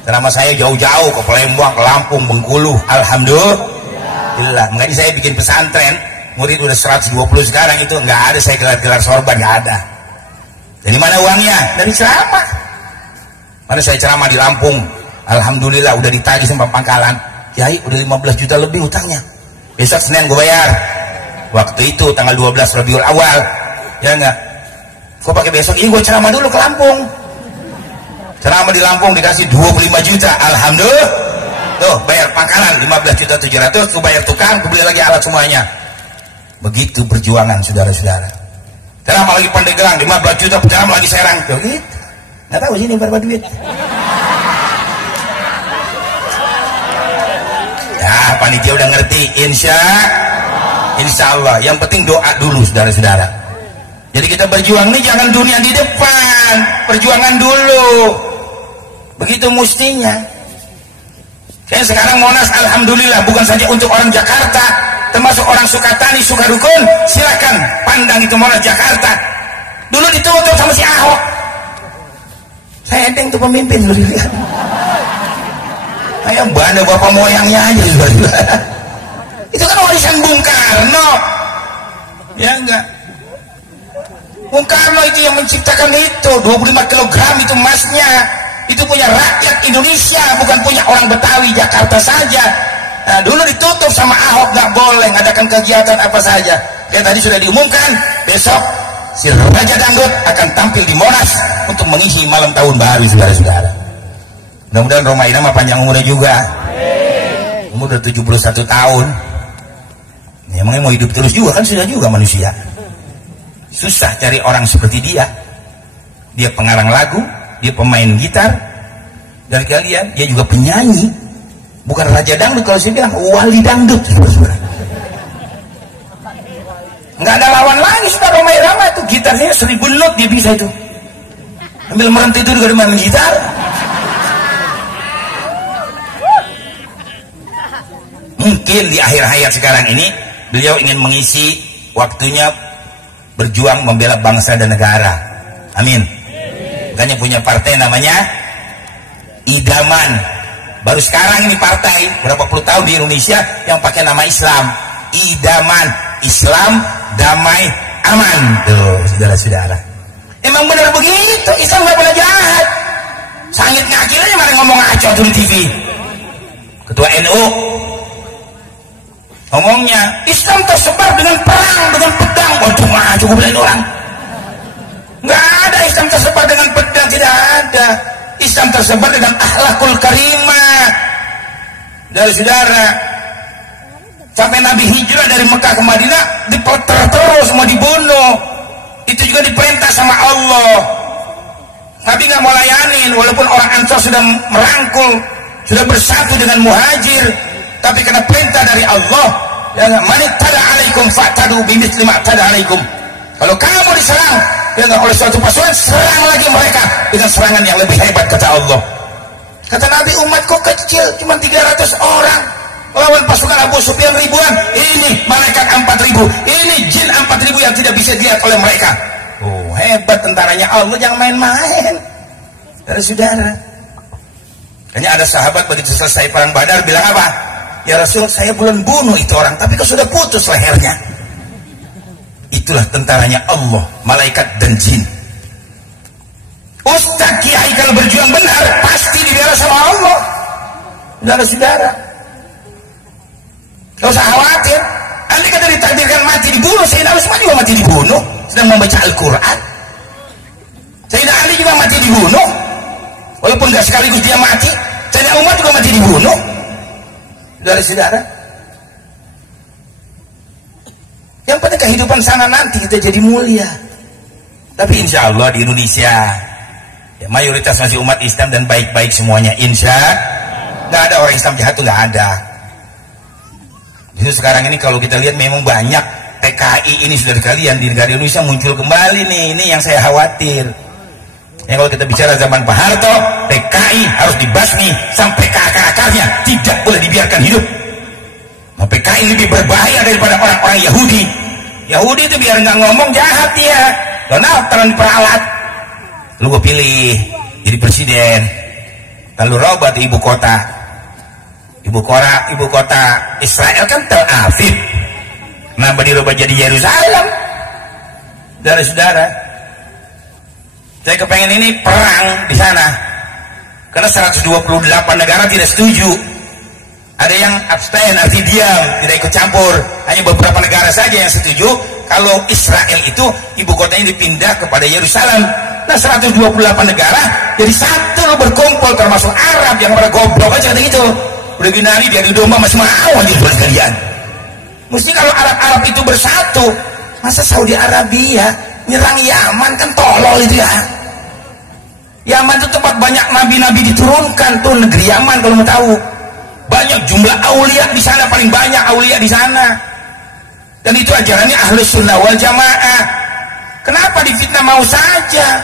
Selama saya jauh-jauh ke Palembang, ke Lampung, Bengkulu, alhamdulillah. Makanya saya bikin pesantren, murid udah 120 sekarang itu nggak ada saya gelar-gelar sorban, nggak ada. Dari mana uangnya? Dari ceramah. Mana saya ceramah di Lampung, alhamdulillah udah ditagih sama pangkalan. Kiai udah 15 juta lebih utangnya. Besok Senin gue bayar. Waktu itu tanggal 12 Rabiul Awal. Ya enggak? Kok pakai besok? Ini gue ceramah dulu ke Lampung. Ceramah di Lampung dikasih 25 juta. Alhamdulillah. Tuh bayar pangkalan 15 juta 700. Gue bayar tukang, gue beli lagi alat semuanya. Begitu perjuangan saudara-saudara. Ceramah lagi Pandeglang 15 juta, ceramah lagi Serang. Tuh gitu. Nggak tahu sini berapa duit. Ya panitia udah ngerti, insya Allah. Yang penting doa dulu saudara-saudara. Jadi kita berjuang nih jangan dunia di depan, perjuangan dulu. Begitu mestinya. Saya sekarang Monas alhamdulillah bukan saja untuk orang Jakarta, termasuk orang Sukatani, Sukarukun, silakan pandang itu Monas Jakarta. Dulu ditutup sama si Ahok. Saya enteng tuh pemimpin dulu lihat. Kayak banda bapak moyangnya aja juga. Itu kan warisan Bung Karno. Ya enggak? Bung Karno itu yang menciptakan itu 25 kg itu emasnya. Itu punya rakyat Indonesia, bukan punya orang Betawi Jakarta saja. Nah, dulu ditutup sama Ahok, nggak boleh ngadakan kegiatan apa saja. Kayak tadi sudah diumumkan, besok si Raja Dangdut akan tampil di Monas untuk mengisi malam tahun baru saudara-saudara. Mudah-mudahan Romaina mah panjang umurnya juga. Umur udah 71 tahun. Ya, emangnya mau hidup terus juga kan, sudah juga manusia. Susah cari orang seperti dia. Dia pengarang lagu, dia pemain gitar, dan kalian dia juga penyanyi. Bukan Raja Dangdut, kalau saya bilang wali dangdut. Nggak ada lawan lagi sudah Romai Rama itu, gitarnya 1000 not dia bisa itu. Ambil merenti itu juga main gitar. Mungkin di akhir hayat sekarang ini beliau ingin mengisi waktunya berjuang membela bangsa dan negara. Amin. Makanya punya partai namanya Idaman. Baru sekarang ini partai berapa puluh tahun di Indonesia yang pakai nama Islam. Idaman, Islam damai, aman. Tuh, saudara-saudara. Emang benar begitu, Islam nggak boleh jahat. Sangit ngakil aja mari ngomong ngaco di TV. Ketua NU ngomongnya, Islam tersebar dengan perang, dengan pedang. Waduh, ngaco goblok orang. Nggak ada Islam tersebar dengan pedang, tidak ada. Islam tersebar dengan akhlakul karimah. Dari saudara, sampai Nabi hijrah dari Mekah ke Madinah dipeter terus, mau dibunuh. Itu juga diperintah sama Allah. Nabi nggak mau layanin, walaupun orang Ansar sudah merangkul, sudah bersatu dengan muhajir, tapi karena perintah dari Allah, ya nggak, manitada alaikum fa'tadu bimithli ma'tada alaikum. Kalau kamu diserang, ya nggak, oleh suatu pasukan, serang lagi mereka dengan serangan yang lebih hebat, kata Allah. Kata Nabi, umatku kecil, cuma 300 orang lawan pasukan Abu Sufyan ribuan. Ini malaikat 4.000, ini jin 4.000 yang tidak bisa dilihat oleh mereka. Oh, hebat tentaranya Allah, jangan main-main. Saudara-saudara, kayaknya ada sahabat begitu selesai perang Badar bilang apa? Ya Rasul, saya belum bunuh itu orang, tapi kok sudah putus lehernya. Itulah tentaranya Allah, malaikat dan jin. Ustaz kiai kalau berjuang benar pasti dibela sama Allah. Saudara-saudara, gak usah khawatir. Andai kata ditakdirkan mati dibunuh, Sayyidina Utsman juga mati dibunuh sedang membaca Al-Quran. Sayyidina Ali juga mati dibunuh, walaupun gak sekaligus dia mati. Sayyidina Umar juga mati dibunuh. Saudara-saudara, yang pada kehidupan sana nanti kita jadi mulia. Tapi insya Allah di Indonesia ya, mayoritas masih umat Islam dan baik-baik semuanya. Insya nggak ada orang Islam jahat tuh, nggak ada. Justru sekarang ini kalau kita lihat memang banyak PKI ini, saudara kalian, di negara Indonesia muncul kembali nih. Ini yang saya khawatir. Ya, kalau kita bicara zaman Pak Harto, PKI harus dibasmi sampai ke akar-akarnya, tidak boleh dibiarkan hidup. Nah, PKI lebih berbahaya daripada orang-orang Yahudi. Yahudi itu biar nggak ngomong jahat dia, Donald Trump peralat. Lu gue pilih jadi presiden, lalu robot ibu kota. Ibu kota Israel kan Tel Aviv, kenapa dirubah jadi Yerusalem? Saudara-saudara, saya kepengen ini perang di sana, karena 128 negara tidak setuju. Ada yang abstain, arti diam, tidak ikut campur. Hanya beberapa negara saja yang setuju kalau Israel itu ibu kotanya dipindah kepada Yerusalem. Nah, 128 negara jadi satu berkumpul, termasuk Arab yang pada goblok aja kata gitu. Udah gini hari dia di domba masih mau aja buat kalian. Mesti kalau Arab-Arab itu bersatu, masa Saudi Arabia nyerang Yaman, kan tolol itu ya. Yaman itu tempat banyak nabi-nabi diturunkan tuh, negeri Yaman kalau mau tahu. Banyak jumlah aulia di sana, paling banyak aulia di sana. Dan itu ajarannya Ahlus Sunnah wal Jamaah. Kenapa difitnah mau saja?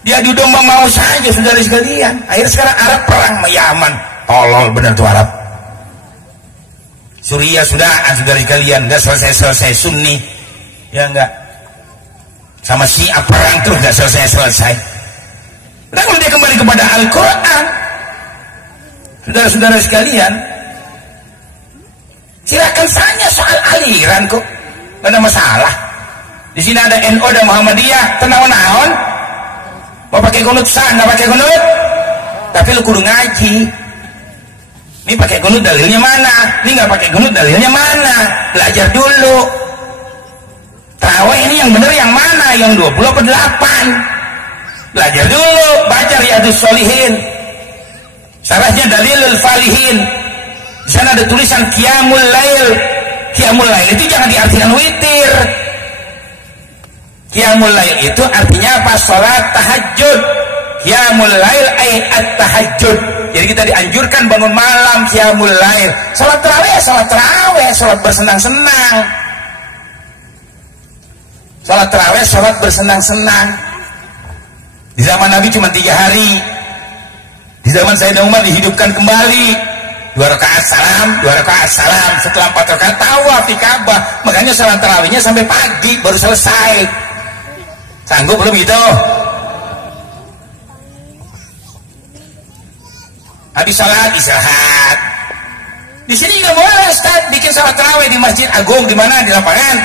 Dia di domba mau saja, saudara sekalian. Akhirnya sekarang Arab perang sama Yaman. Tolol benar tuh Arab. Suriah sudah, saudara sekalian, nggak selesai-selesai. Sunni ya enggak, sama Syiah perang terus nggak selesai-selesai. Nah, kalau dia kembali kepada Al-Quran, saudara-saudara sekalian, silakan tanya soal aliran kok, nggak ada masalah. Di sini ada NU dan Muhammadiyah, tenang-naon, mau pakai kunut sah, nggak pakai kunut, tapi lu kudu ngaji. Ini pakai kunut dalilnya mana? Ini nggak pakai kunut dalilnya mana? Belajar dulu. Tarawih ini yang benar yang mana? Yang 20 atau 8? Belajar dulu, baca Riyadhus Shalihin. Syarahnya Dalilul Falihin. Di sana ada tulisan Qiyamul Lail. Qiyamul Lail itu jangan diartikan witir. Qiyamul Lail itu artinya apa? Salat tahajud. Qiyamul Lail ay at-tahajjud. Jadi kita dianjurkan bangun malam, Qiyamul Lail. Salat tarawih, salat bersenang-senang. Salat tarawih, salat bersenang-senang. Di zaman Nabi cuma 3 hari. Di zaman Sayyidina Umar dihidupkan kembali. 2 rakaat salam, 2 rakaat salam. Setelah 4 rakaat tawaf di Ka'bah. Makanya salat tarawihnya sampai pagi baru selesai. Sanggup belum gitu? Habis salat istirahat. Di sini juga boleh Ustaz bikin salat tarawih di Masjid Agung, di mana? Di lapangan.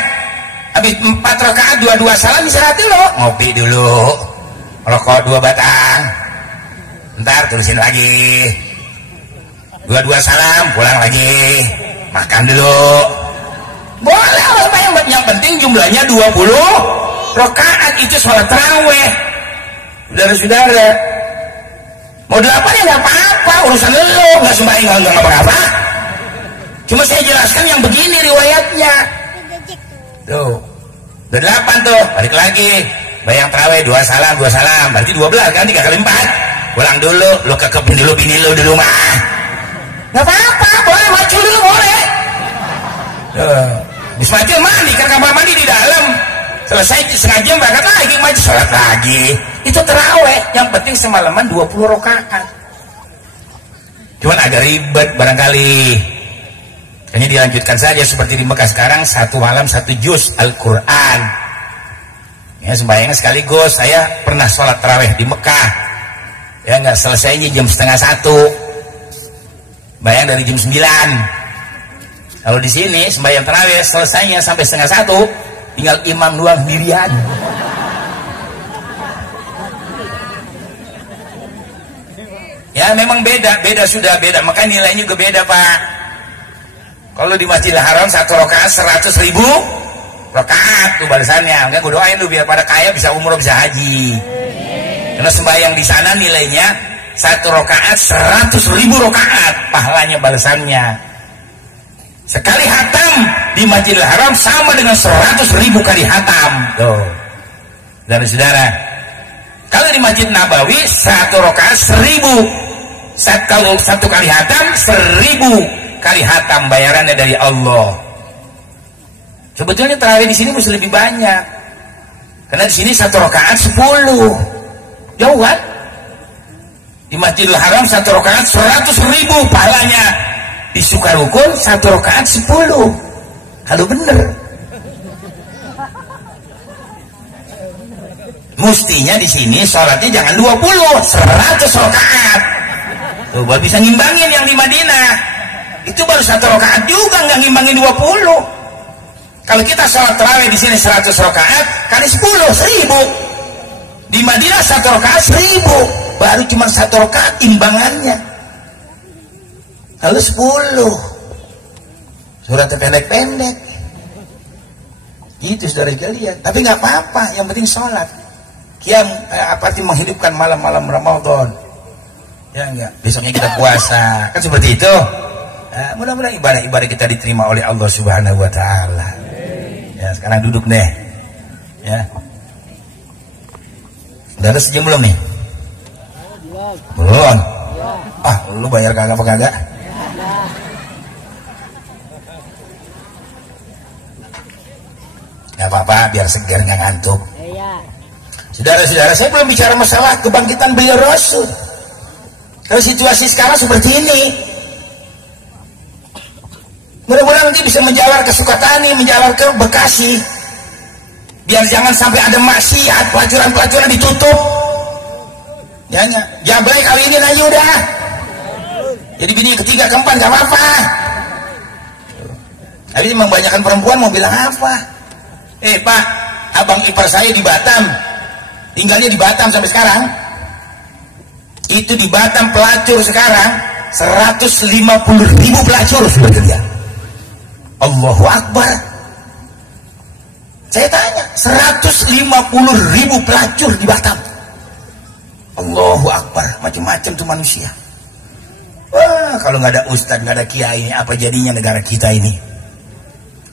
habis 4 rakaat 2 salam istirahat dulu, ngopi dulu, rokok 2 batang, ntar terusin lagi, 2 salam pulang lagi, makan dulu, boleh. Yang penting jumlahnya 20 rakaat, itu sholat tarawih. Saudara-saudara, mau 8 ya nggak apa-apa, urusan lo, nggak sembahyang nggak apa-apa. Cuma saya jelaskan yang begini riwayatnya. Tuh, udah 8 tuh, balik lagi, bayang tarawih 2 salam, berarti 12 kan, 3 kali 4. Pulang dulu, lo kekepin dulu bini lo di rumah. Nggak apa-apa, boleh maju dulu boleh. Habis maju mandi, kan kamar mandi di dalam. Selesai setengah jam berangkat lagi, maju sholat lagi. Itu tarawih. Yang penting semalaman 20 rakaat. Cuman agak ribet barangkali. Hanya dilanjutkan saja seperti di Mekah sekarang, 1 malam 1 juz Al-Quran. Ya, sembahyangnya sekaligus. Saya pernah sholat tarawih di Mekah. Ya, nggak selesainya jam setengah 1. Bayang dari jam 9. Kalau di sini sembahyang tarawih selesainya sampai setengah 1, tinggal imam doang sendirian. Ya memang beda sudah beda, maka nilainya juga beda Pak. Kalau di Masjidil Haram 1 rakaat 100.000 rakaat tuh balasannya. Enggak, gue doain lu biar pada kaya bisa umroh bisa haji. Karena sembahyang di sana nilainya 1 rakaat 100.000 rakaat pahalanya balasannya. Sekali hatam di Masjidil Haram sama dengan 100.000 kali hatam. Tuh, saudara-saudara. Kalau di Masjid Nabawi 1 rakaat 1.000. Kalau 1 kali hatam 1.000 kali hatam bayarannya dari Allah. Sebetulnya tarawih di sini mesti lebih banyak. Karena di sini 1 rakaat 10. Jauh kan? Di Masjidil Haram 1 rakaat 100.000 pahalanya. Di Sukarukun 1 rakaat 10. Kalau bener mustinya di sini sholatnya jangan 20, 100 rakaat. Tuh baru bisa ngimbangin yang di Madinah. Itu baru 1 rakaat juga nggak ngimbangin 20. Kalau kita sholat tarawih di sini 100 rakaat kali 10, 1.000. Di Madinah 1 rakaat 1.000, baru cuma 1 rakaat imbangannya. Kalau 10 suratnya pendek-pendek itu saudara sekalian. Tapi nggak apa-apa, yang penting sholat qiyam, arti menghidupkan malam-malam Ramadan. Ya enggak, besoknya kita puasa kan seperti itu. Mudah-mudahan ibadah kita diterima oleh Allah Subhanahu wa Ta'ala. Ya, sekarang duduk deh ya. Udah ada sejam belum nih? Belum. Lu bayar kagak apa kagak? Gak apa-apa, biar segar gak ngantuk. Saudara-saudara, saya belum bicara masalah kebangkitan beliau Rasul. Kalau situasi sekarang seperti ini, mudah-mudahan nanti bisa menjalar ke Sukatani, menjalar ke Bekasi, biar jangan sampai ada maksiat, pelacuran-pelacuran ditutup. Ya, Jablay kali ini aja udah. Jadi bini yang ketiga, keempat gak apa-apa. Tapi membanyakan perempuan mau bilang apa? Pak, abang ipar saya di Batam, tinggalnya di Batam sampai sekarang. Itu di Batam pelacur sekarang 150.000 pelacur bekerja. Allahu Akbar. Saya tanya, 150.000 pelacur di Batam. Allahu Akbar, macam-macam tuh manusia. Wah, kalau nggak ada ustadz, nggak ada kiai, apa jadinya negara kita ini?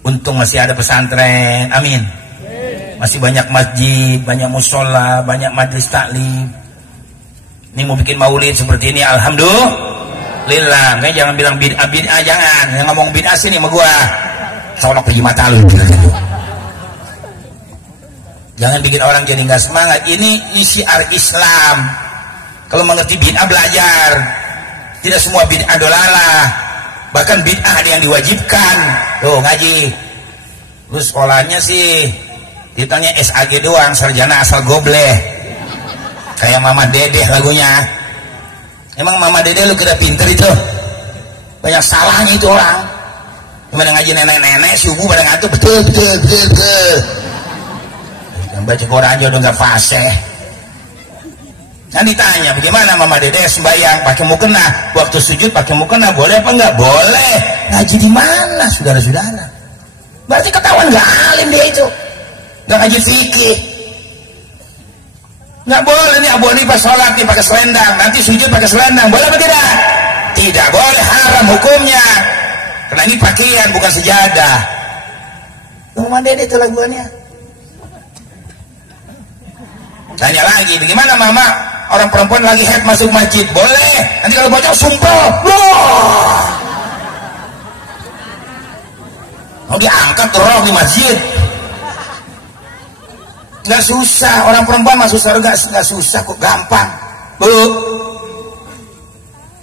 Untung masih ada pesantren, amin. Masih banyak masjid, banyak musola, banyak majlis taklim. Ini mau bikin maulid seperti ini, alhamdulillah. Makanya jangan bilang bid'ah, jangan. Yang ngomong bid'ah sini sama gua, colok di mata lu. Jangan bikin orang jadi nggak semangat. Ini syiar Islam. Kalau mengerti bid'ah belajar. Tidak semua bid'ah dolalah. Bahkan bid'ah ada yang diwajibkan. Tuh ngaji. Lu sekolahnya sih ditanya SAG doang, sarjana asal gobleh. Kayak Mama Dede lagunya. Emang Mama Dede lu kira pinter itu? Banyak salahnya itu orang. Gimana ngaji nenek-nenek subuh pada ngantuk betul. Yang baca Quran aja udah nggak fasih. Kan ditanya bagaimana mama dede sembahyang pakai mukena, waktu sujud pakai mukena boleh apa enggak? Boleh. Ngaji di mana saudara-saudara? Berarti ketahuan nggak alim dia itu, nggak ngaji fikih. Nggak boleh nih Abu Hanifah sholat nih pakai selendang, nanti sujud pakai selendang, boleh apa tidak? Tidak boleh, haram hukumnya. Karena ini pakaian bukan sejadah. Mama dede itu laguannya. Tanya lagi, bagaimana mama? Orang perempuan lagi haid masuk masjid, boleh. Nanti kalau bocor sumpel, mau diangkat roh di masjid. Nggak susah, orang perempuan masuk surga nggak susah kok, gampang. Bu,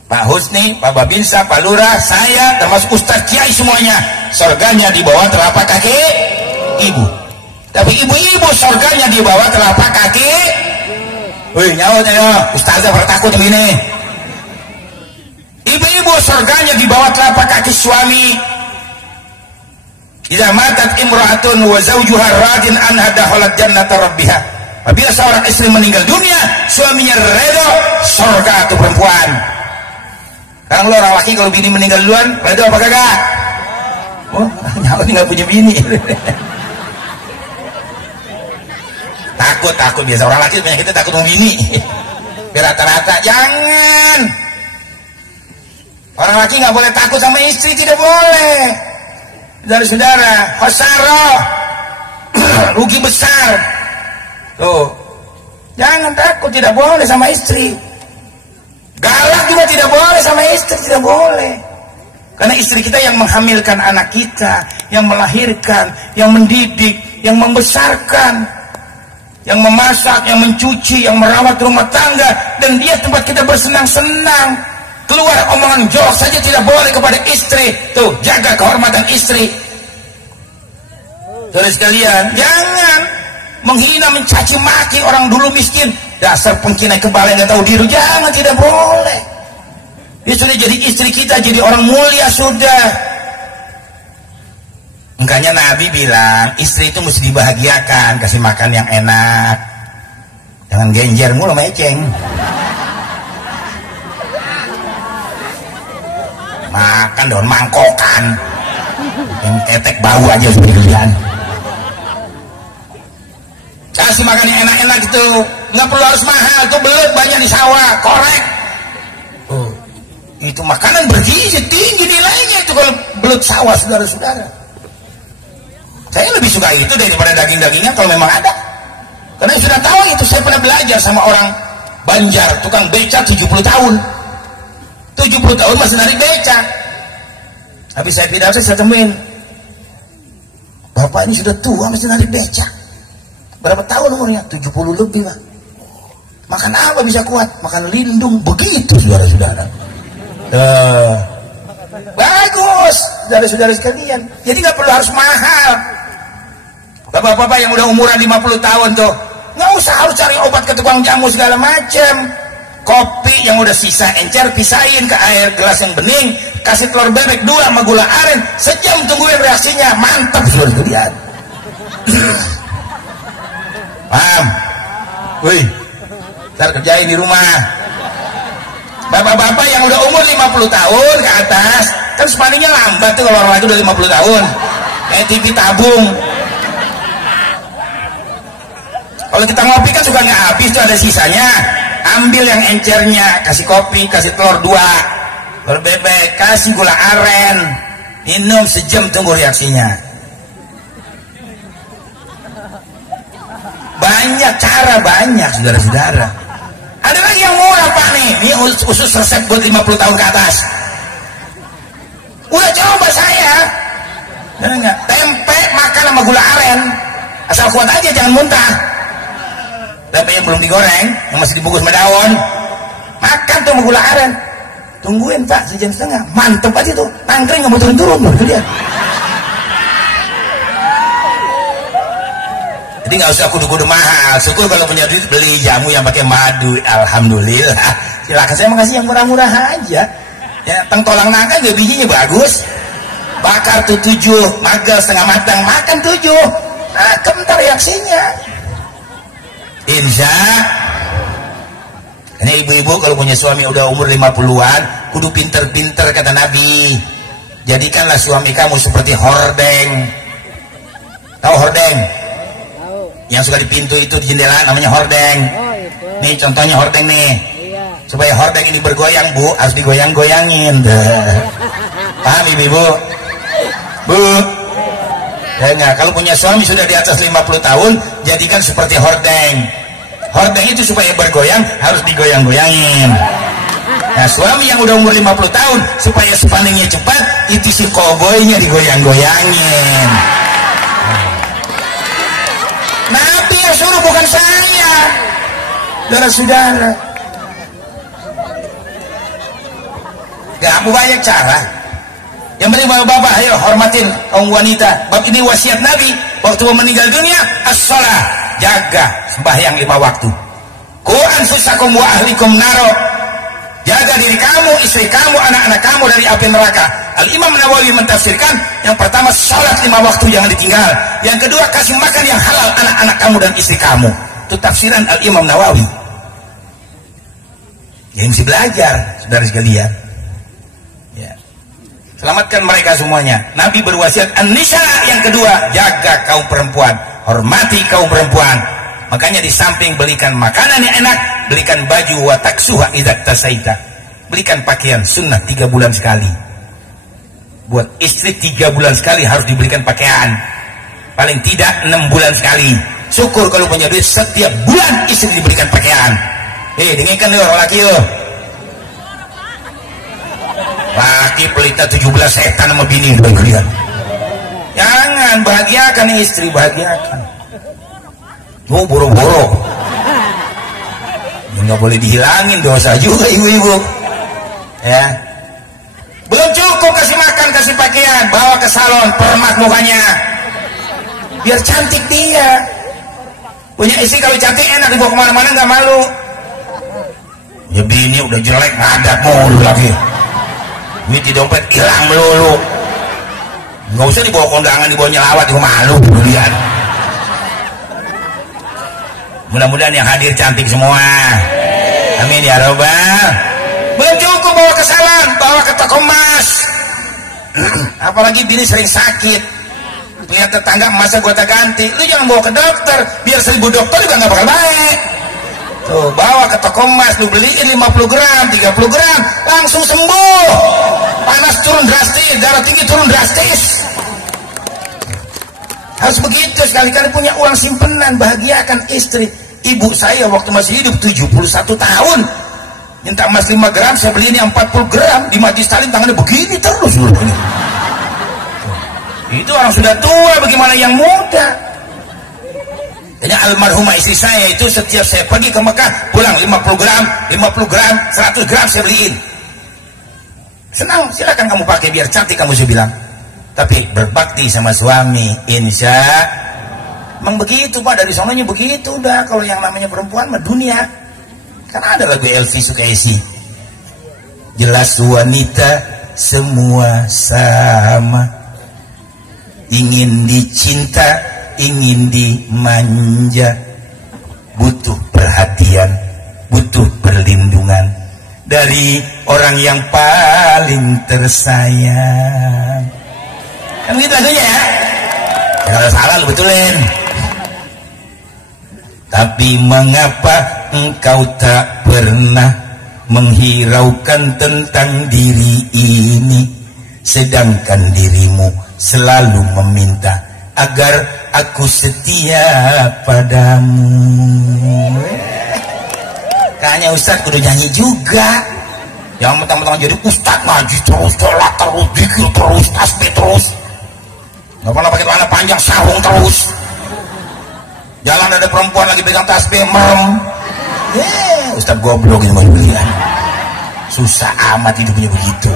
Pak Husni, Pak Babinsa, Pak Lurah, saya termasuk Ustadz Kiai semuanya, surganya di bawah telapak kaki ibu. Tapi ibu-ibu surganya di bawah telapak kaki. Wih, nyaut ya, ustazah bertakut begini. Ibu-ibu surganya di bawah telapak kaki suami. Idza matat imra'atun wa zawjuha radin anha dakhalat jannata rabbiha. Apabila seorang istri meninggal dunia, suaminya redha, surga itu perempuan. Sekarang lo orang laki kalau bini meninggal duluan, redha apa kagak? Oh, nyaut nggak punya bini. Takut biasa orang laki banyak kita takut sama bini. Rata-rata jangan. Orang laki nggak boleh takut sama istri, tidak boleh. Saudara-saudara, khosaro, rugi besar. Tuh, jangan takut, tidak boleh sama istri. Galak juga tidak boleh sama istri, tidak boleh. Karena istri kita yang menghamilkan anak kita, yang melahirkan, yang mendidik, yang membesarkan, yang memasak, yang mencuci, yang merawat rumah tangga, dan dia tempat kita bersenang-senang. Keluar omongan jorok saja tidak boleh kepada istri. Tuh, jaga kehormatan istri. Saudara sekalian, jangan menghina, mencaci maki orang dulu miskin, dasar pengkina kebal yang nggak tahu diri. Jangan, tidak boleh. Dia sudah jadi istri kita, jadi orang mulia sudah. Makanya Nabi bilang istri itu mesti dibahagiakan, kasih makan yang enak, jangan genjer mulu meceng. Makan daun mangkokan, yang ketek bau aja sendirian. Kasih makan yang enak-enak itu, nggak perlu harus mahal, tuh belut banyak di sawah, korek. Itu makanan bergizi, tinggi nilainya itu kalau belut sawah, saudara-saudara. Saya lebih suka itu daripada daging-dagingnya kalau memang ada. Karena sudah tahu itu, saya pernah belajar sama orang Banjar, tukang beca 70 tahun. 70 tahun masih narik beca. Habis saya pidato saya temuin, bapak ini sudah tua masih narik beca. Berapa tahun umurnya? 70 lebih lah. Makan apa bisa kuat? Makan lindung. Begitu saudara-saudara. Bagus saudara-saudara sekalian. Jadi nggak perlu harus mahal. Bapak-bapak yang udah umuran 50 tahun tuh, nggak usah harus cari obat ke tukang jamu segala macam. Kopi yang udah sisa encer pisahin ke air gelas yang bening, kasih telur bebek 2 sama gula aren, sejam tungguin reaksinya, mantap saudara-saudara. Paham? Wih, ntar kerjain di rumah. Bapak-bapak yang udah umur 50 tahun ke atas, kan spaninya lambat tuh kalau orang itu udah 50 tahun, kayak TV tabung. Kalau kita ngopi kan suka nggak habis tuh, ada sisanya. Ambil yang encernya, kasih kopi, kasih telur 2, telur bebek, kasih gula aren, minum sejam tunggu reaksinya. Banyak cara, banyak saudara-saudara. Ada lagi yang murah Pak nih, ini khusus resep buat 50 tahun ke atas. Udah coba saya. Tempe makan sama gula aren, asal kuat aja, jangan muntah. Tempe yang belum digoreng, yang masih dibungkus sama daun, makan tuh sama gula aren. Tungguin Pak sejam setengah, mantep aja tuh, tangkring nggak mau turun-turun tuh dia. Jadi nggak usah kudu-kudu mahal. Syukur kalau punya duit beli jamu yang pakai madu, alhamdulillah. Silakan, saya makasih yang murah-murah aja. Ya, tengtolang nangka nggak bijinya bagus. bakar tuh 7, magal setengah matang, makan 7. Nah, kentar reaksinya. Insya. Ini ibu-ibu kalau punya suami udah umur 50-an, kudu pinter-pinter kata Nabi. Jadikanlah suami kamu seperti hordeng. Tahu hordeng? Yang suka di pintu itu di jendela namanya hordeng. Nih contohnya hordeng nih. Supaya hordeng ini bergoyang bu, harus digoyang-goyangin. Paham ibu-ibu? Bu? Ya enggak, kalau punya suami sudah di atas 50 tahun, jadikan seperti hordeng. Hordeng itu supaya bergoyang harus digoyang-goyangin. Nah suami yang udah umur 50 tahun supaya spanningnya cepat, itu si koboynya digoyang-goyangin. Nabi yang suruh, bukan saya. Saudara-saudara, kamu banyak cara. Yang penting bapak-bapak, ayo hormatin kaum wanita. Bab ini wasiat Nabi waktu meninggal dunia, as-shalah, jaga sembahyang 5 waktu. Qu anfusakum wa ahlikum naro, jaga diri kamu, istri kamu, anak-anak kamu dari api neraka. Al-Imam Nawawi mentafsirkan, yang pertama salat 5 waktu jangan ditinggal, yang kedua kasih makan yang halal anak-anak kamu dan istri kamu. Itu tafsiran Al-Imam Nawawi. Yang mesti belajar, saudara sekalian. Ya. Selamatkan mereka semuanya. Nabi berwasiat an-nisa, yang kedua jaga kaum perempuan, hormati kaum perempuan. Makanya di samping belikan makanan yang enak, belikan baju, wa taksuha idza tasaita, belikan pakaian sunnah 3 bulan sekali. Buat istri 3 bulan sekali harus diberikan pakaian, paling tidak 6 bulan sekali. Syukur kalau punya duit setiap bulan istri diberikan pakaian. Dengarkan nih orang laki yo, laki pelita 17 setan sama bini kalian. Jangan, bahagiakan istri, bahagiakan. Oh boro-boro, nggak boleh dihilangin, dosa juga ibu-ibu. Ya, belum cukup kasih makan, kasih pakaian, bawa ke salon, permak mukanya, biar cantik dia. Punya istri kalau cantik enak, dibawa kemana-mana nggak malu. Ya bini udah jelek, ngadat mulu lagi, duit di dompet hilang melulu. Nggak usah dibawa kondangan, dibawa nyelawat, dibawa malu lihat. Mudah-mudahan yang hadir cantik semua. Amin ya robbal. Belum cukup bawa ke salon, bawa ke toko emas. Apalagi bini sering sakit, lihat tetangga emasnya gua tak ganti, lu jangan bawa ke dokter, biar 1000 dokter juga nggak bakal baik. Tuh, bawa ke toko emas, lu beliin 50 gram, 30 gram, langsung sembuh. Panas turun drastis, darah tinggi turun drastis. Harus begitu, sekali-kali punya uang simpenan, bahagiakan istri. Ibu saya waktu masih hidup 71 tahun, minta emas 5 gram, saya beli ini 40 gram, di majlis taklim tangannya begini terus. Itu orang sudah tua, bagaimana yang muda? Jadi almarhumah istri saya itu setiap saya pergi ke Mekah, pulang 50 gram, 50 gram, 100 gram saya beliin. Senang, silakan kamu pakai biar cantik kamu, saya bilang. Tapi berbakti sama suami, insya emang begitu pak, dari sononya begitu udah. Kalau yang namanya perempuan mah dunia. Karena ada lagu Elvi Sukaisi, jelas wanita semua sama, ingin dicinta, ingin dimanja, butuh perhatian, butuh perlindungan dari orang yang paling tersayang. Kan gitu lagunya ya. Kalau salah lu betulin. Tapi mengapa engkau tak pernah menghiraukan tentang diri ini, sedangkan dirimu selalu meminta agar aku setia padamu. Kayaknya Ustadz kudu nyanyi juga. Jangan mentang-mentang jadi Ustadz ngaji terus, sholat terus, zikir terus, tasbih terus, nggak pernah pakai celana panjang, sarung terus. Jalan ada perempuan lagi pegang tasbih, merem. Ustadz goblok ini mau belian. Susah amat hidupnya begitu.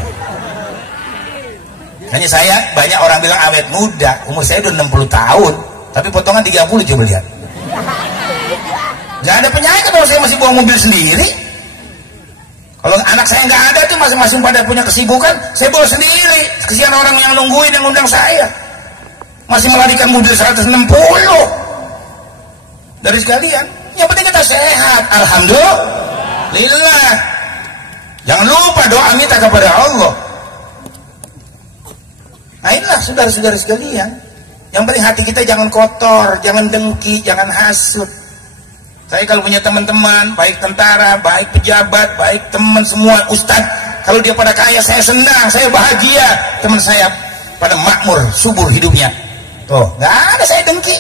Hanya saya, banyak orang bilang awet muda. Umur saya udah 60 tahun, tapi potongan 30, coba lihat. Gak ada penyakit kalau saya masih bawa mobil sendiri. Kalau anak saya nggak ada tuh kalian masing-masing pada punya kesibukan, saya bawa sendiri. Kesian orang yang nungguin yang undang saya. Masih melarikan mobil 160 dari sekalian. Yang penting kita sehat, alhamdulillah. Jangan lupa doa kita kepada Allah. Nah inilah saudara-saudara sekalian, yang penting hati kita jangan kotor, jangan dengki, jangan hasut. Saya kalau punya teman-teman, baik tentara, baik pejabat, baik teman semua, ustadz, kalau dia pada kaya, saya senang, saya bahagia. Teman saya pada makmur, subur hidupnya. Tuh, nggak ada saya dengki.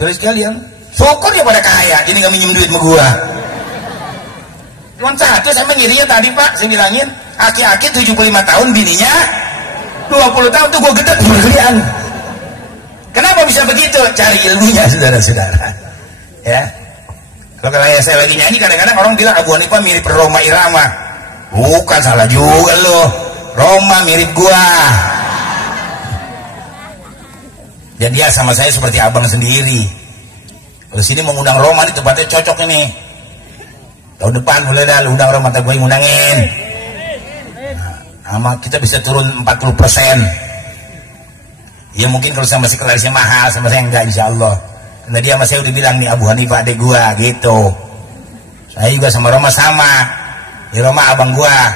Saudara sekalian, syukur dia pada kaya, jadi nggak minjem duit sama gua. Cuman satu saya mengirinya tadi Pak, saya bilangin, aki-aki 75 tahun, bininya 20 tahun tuh gua gedek berlian. Kenapa bisa begitu? Cari ilmunya saudara-saudara. Ya, kalau saya lagi nyanyi kadang-kadang orang bilang Abu Hanifah mirip Roma Irama. Bukan, salah juga loh. Roma mirip gua. Dan dia sama saya seperti abang sendiri. Kalau sini mengundang Roma di tempatnya cocok ini. Tahun depan boleh dah undang Roma, tak gue ngundangin. Nah, kita bisa turun 40%. Ya mungkin kalau sama si kelasnya mahal, sama saya enggak insya Allah. Karena dia sama saya udah bilang nih Abu Hanifah adek gua gitu. Saya juga sama Roma sama. Di Roma abang gua.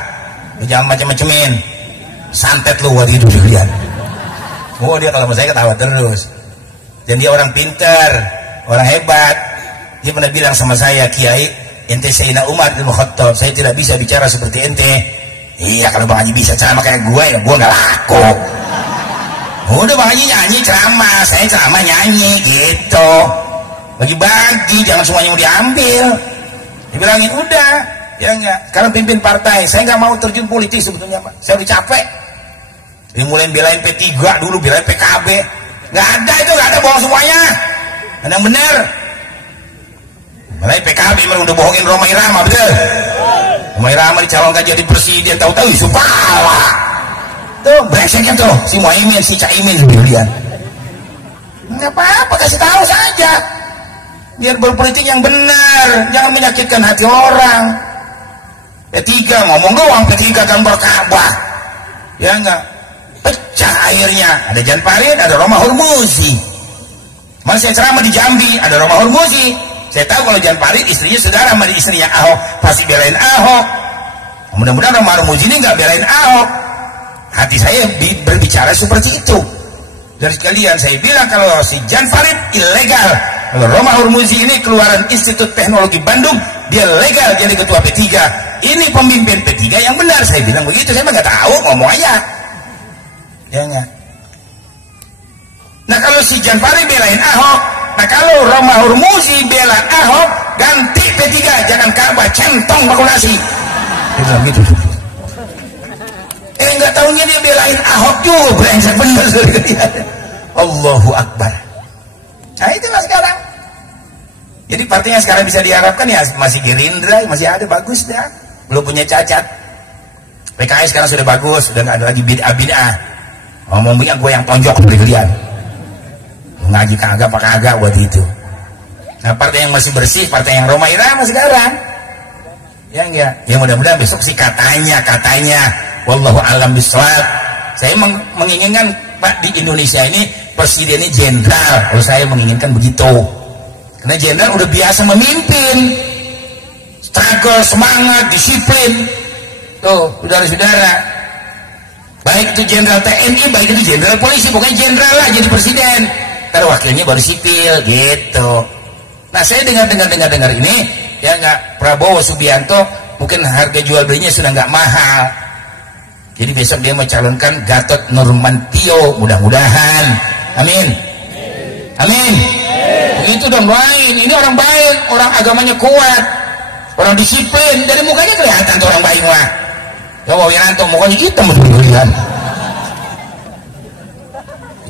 Lu jangan macam-macamin. Santet lu waktu itu lihat. Oh dia kalau sama saya ketawa terus. Dan dia orang pinter, orang hebat. Dia pernah bilang sama saya, Kiai, ente Sayyidina Umar bin Khattab, saya tidak bisa bicara seperti ente. Iya kalau Bang Haji bisa ceramah kayak gue ya gue nggak laku. Udah Bang Haji nyanyi ceramah, saya ceramah nyanyi gitu. Bagi-bagi, jangan semuanya mau diambil. Dibilangin udah, ya enggak. Sekarang pimpin partai, saya nggak mau terjun politik sebetulnya Pak. Saya udah capek. Dimulai belain P3 dulu, belain PKB. Nggak ada itu, nggak ada, bohong semuanya. Ada yang benar. Belain PKB memang udah bohongin Roma Irama, betul? Roma Irama dicalonkan jadi presiden, tahu-tahu isu pala. Tuh brengseknya tuh, si Muhaimin, si Caimin lihat. Nggak apa-apa, kasih tahu saja. Biar berpolitik yang benar, jangan menyakitkan hati orang. P3 ngomong doang, P3 gambar Ka'bah. Ya enggak? Pecah airnya. Ada Jan Farid, ada Roma Hurmuzi. Mana saya ceramah di Jambi, ada Roma Hurmuzi. Saya tahu kalau Jan Farid istrinya saudara sama istrinya Ahok, pasti belain Ahok. Mudah-mudahan Roma Hurmuzi ini nggak belain Ahok. Hati saya berbicara seperti itu. Dari sekalian saya bilang kalau si Jan Farid ilegal, kalau Roma Hurmuzi ini keluaran Institut Teknologi Bandung, dia legal jadi ketua P3. Ini pemimpin P3 yang benar, saya bilang begitu. Saya mah nggak tahu, ngomong aja. Ya enggak. Nah kalau si Jan Farid belain Ahok, nah kalau Roma Hurmuzi bela Ahok, ganti P3, jangan Ka'bah, centong makulasi. Dia bilang gitu. Enggak tahunya dia belain Ahok juga, brengsek bener. Allahu Akbar. Nah itulah sekarang. Jadi partainya sekarang bisa diharapkan ya masih Gerindra, masih ada, bagus dah. Belum punya cacat. PKS sekarang sudah bagus, sudah nggak ada lagi bid'ah. Ngomongnya gue yang tonjok beli-belian. Ngaji kagak apa kagak buat itu. Nah partai yang masih bersih, partai yang Roma Irama sekarang. Ya enggak. Ya mudah-mudahan besok sih katanya. Wallahu a'lam bishawab. Saya menginginkan Pak di Indonesia ini presidennya jenderal. Kalau saya menginginkan begitu. Karena jenderal udah biasa memimpin. Struggle, semangat, disiplin. Tuh, saudara-saudara. Baik itu jenderal TNI, baik itu jenderal polisi, pokoknya jenderal lah jadi presiden. Ntar wakilnya baru sipil gitu. Nah saya dengar ini, ya nggak, Prabowo Subianto mungkin harga jual belinya sudah nggak mahal. Jadi besok dia mencalonkan Gatot Nurmantio, mudah-mudahan. Amin. Amin. Begitu dong, lain. Ini orang baik, orang agamanya kuat, orang disiplin. Dari mukanya kelihatan tuh orang baik mah. Jawa Wiranto mukanya hitam berlian.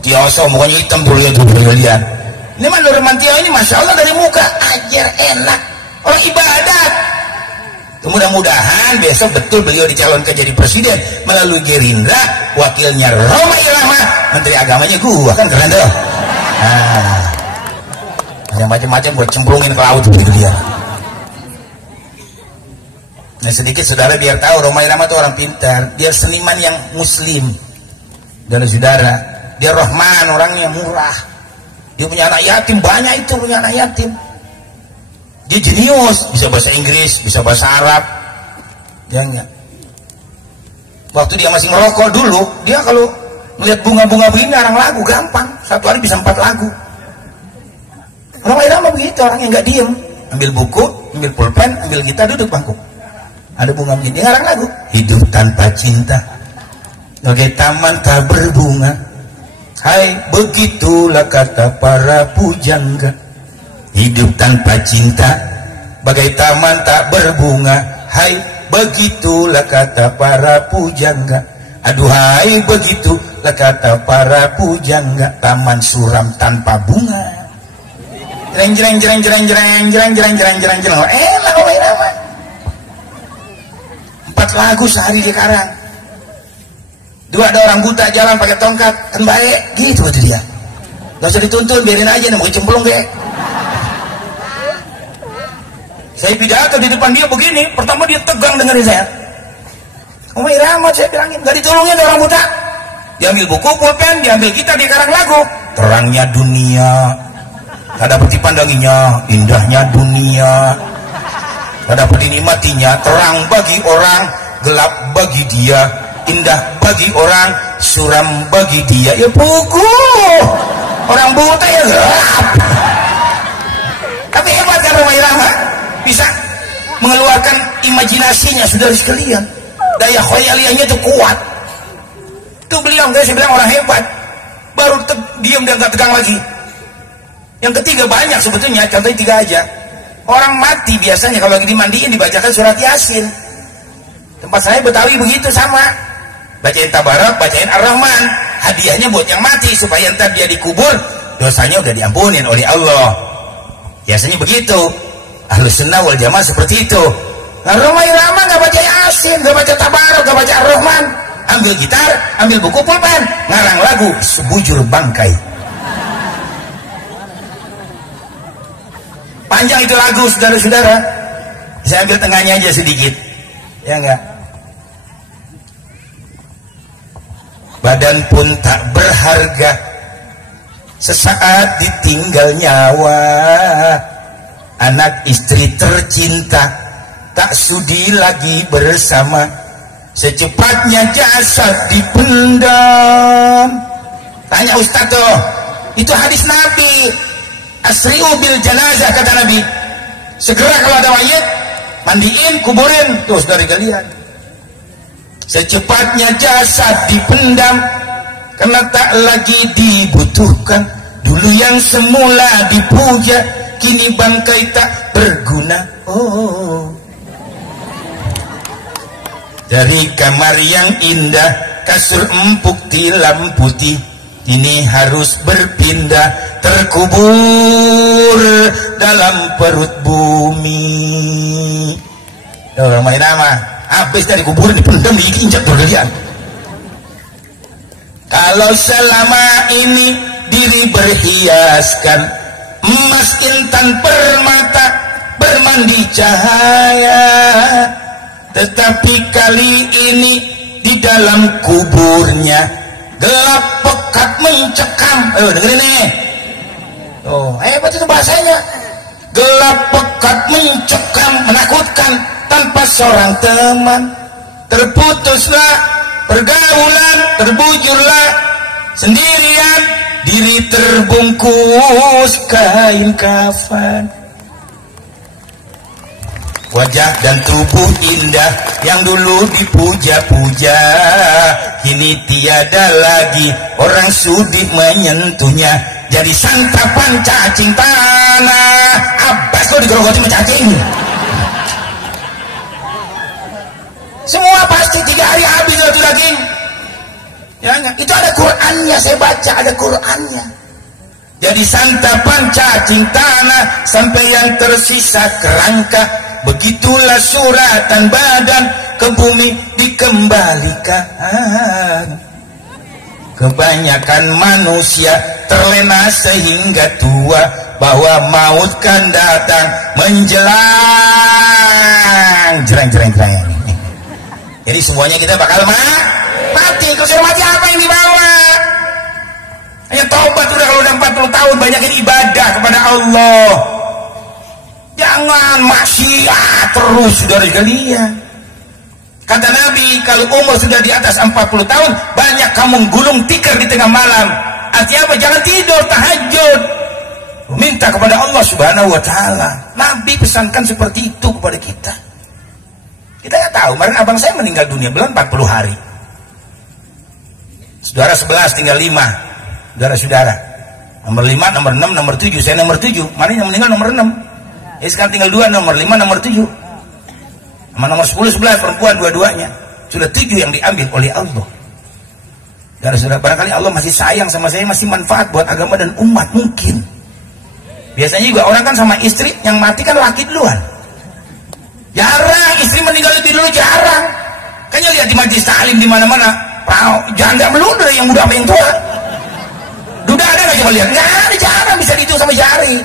Tioso mukanya hitam berlian. Ini mah Nurmantio ini masya Allah dari muka ajar enak, orang ibadat. Mudah-mudahan besok betul beliau dicalonkan jadi presiden melalui Gerindra, wakilnya Roma Irama, menteri agamanya gua, kan keren tuh. Nah, yang macam-macam buat cemplungin ke laut begitu dia. Nah sedikit saudara biar tahu Rhoma Irama itu orang pintar, dia seniman yang muslim. Dan saudara, dia Rahman, orangnya murah. Dia punya anak yatim banyak, itu punya anak yatim. Dia jenius, bisa bahasa Inggris, bisa bahasa Arab. Ya enggak. Waktu dia masih ngerokok dulu, dia kalau melihat bunga-bunga begini ngarang lagu gampang, satu hari bisa 4 lagu. Rhoma Irama begitu, orang yang nggak diem, ambil buku, ambil pulpen, ambil gitar, duduk bangku, ada bunga begini, ngarang lagu. Hidup tanpa cinta bagai taman tak berbunga, hai begitulah kata para pujangga. Hidup tanpa cinta bagai taman tak berbunga, hai begitulah kata para pujangga. Aduhai begitulah kata para pujangga, taman suram tanpa bunga. Jreng jreng jreng jreng jreng jreng jreng jreng jreng jreng. Enak Rhoma Irama. 4 lagu sehari dia karang. 2 ada orang buta jalan pakai tongkat, kan baik gitu itu dia. Gak usah dituntun, biarin aja nih mau cemplung deh. Saya pidato di depan dia begini, pertama dia tegang dengerin saya. Rhoma Irama saya bilangin, gak ditolongin orang buta. Dia ambil buku, pulpen, dia ambil gitar, dia karang lagu. Terangnya dunia tak dapat dipandanginya, indahnya dunia tak dapat dinikmatinya. Terang bagi orang, gelap bagi dia, indah bagi orang, suram bagi dia. Ya buku orang buta ya gelap. Tapi hebat kan Rhoma Irama, bisa mengeluarkan imajinasinya, saudara sekalian. Daya khayaliyahnya itu kuat. Itu beliau, saya bilang orang hebat. Baru diam dia nggak tegang lagi. Yang ketiga banyak sebetulnya, contohnya 3 aja. Orang mati biasanya kalau lagi dimandiin dibacakan surat Yasin. Tempat saya Betawi begitu sama. Bacain Tabarak, bacain Ar-Rahman. Hadiahnya buat yang mati supaya ntar dia dikubur dosanya udah diampunin oleh Allah. Biasanya begitu. Ahlus Sunnah wal Jamaah seperti itu. Nah, Rhoma Irama nggak baca Yasin, nggak baca Tabarak, nggak baca Ar-Rahman. Ambil gitar, ambil buku pulpen, ngarang lagu sebujur bangkai. Panjang itu lagu, saudara-saudara. Saya ambil tengahnya aja sedikit. Ya enggak? Badan pun tak berharga, sesaat ditinggal nyawa. Anak istri tercinta tak sudi lagi bersama, secepatnya jasad dipendam. Tanya Ustaz tuh, itu hadis Nabi. Asri'u bil janazah, kata Nabi. Segera kalau ada mayat, mandiin, kuburin. Terus dari kalian. Secepatnya jasad dipendam, karena tak lagi dibutuhkan. Dulu yang semula dipuja, kini bangkai tak berguna. Oh. Dari kamar yang indah, kasur empuk tilam putih, ini harus berpindah, terkubur dalam perut bumi. Rhoma Irama habis dari kuburan dipendam, diinjak bergalian. Kalau selama ini diri berhiaskan, emas intan permata bermandi cahaya, tetapi kali ini di dalam kuburnya gelap pekat mencekam. Dengerin nih. Oh, hebat itu bahasanya. Gelap pekat mencekam, menakutkan, tanpa seorang teman. Terputuslah pergaulan, terbujurlah sendirian, diri terbungkus kain kafan. Wajah dan tubuh indah yang dulu dipuja-puja, kini tiada lagi orang sudi menyentuhnya. Jadi santapan cacing tanah. Abbas kok digerogoti sama cacing. Semua pasti 3 hari habis itu daging. Ya, itu ada Qur'annya, saya baca ada Qur'annya. Jadi santapan cacing tanah sampai yang tersisa kerangka. Begitulah suratan badan ke bumi dikembalikan. Kebanyakan manusia terlena sehingga tua, bahwa maut kan datang menjelang. jreng. Jadi semuanya kita bakal mati. Kalau sudah mati apa yang dibawa? Hanya taubat udah, kalau udah 40 tahun banyakin ibadah kepada Allah. Jangan maksiat terus, saudara sekalian. Kata Nabi, kalau umur sudah di atas 40 tahun, banyak kamu gulung tikar di tengah malam. Artinya apa? Jangan tidur, tahajud. Minta kepada Allah Subhanahu wa Ta'ala. Nabi pesankan seperti itu kepada kita. Kita nggak tahu, kemarin abang saya meninggal dunia belum 40 hari. Saudara 11 tinggal 5. Saudara-saudara. Nomor 5, nomor 6, nomor 7. Saya nomor 7. Mana yang meninggal nomor 6. Ya sekarang tinggal 2, nomor 5, nomor 7. Sama nomor 10, 11 perempuan dua-duanya. Sudah 7 yang diambil oleh Allah. Saudara-saudara, barangkali Allah masih sayang sama saya, masih manfaat buat agama dan umat mungkin. Biasanya juga orang kan sama istri yang mati kan laki duluan. Jarang istri meninggal lebih dulu, jarang. Kayaknya lihat di majlis taklim di mana-mana, janda melulu dari yang muda sama yang tua. Duda ada nggak coba lihat? Nggak ada, jarang bisa dihitung sama jari.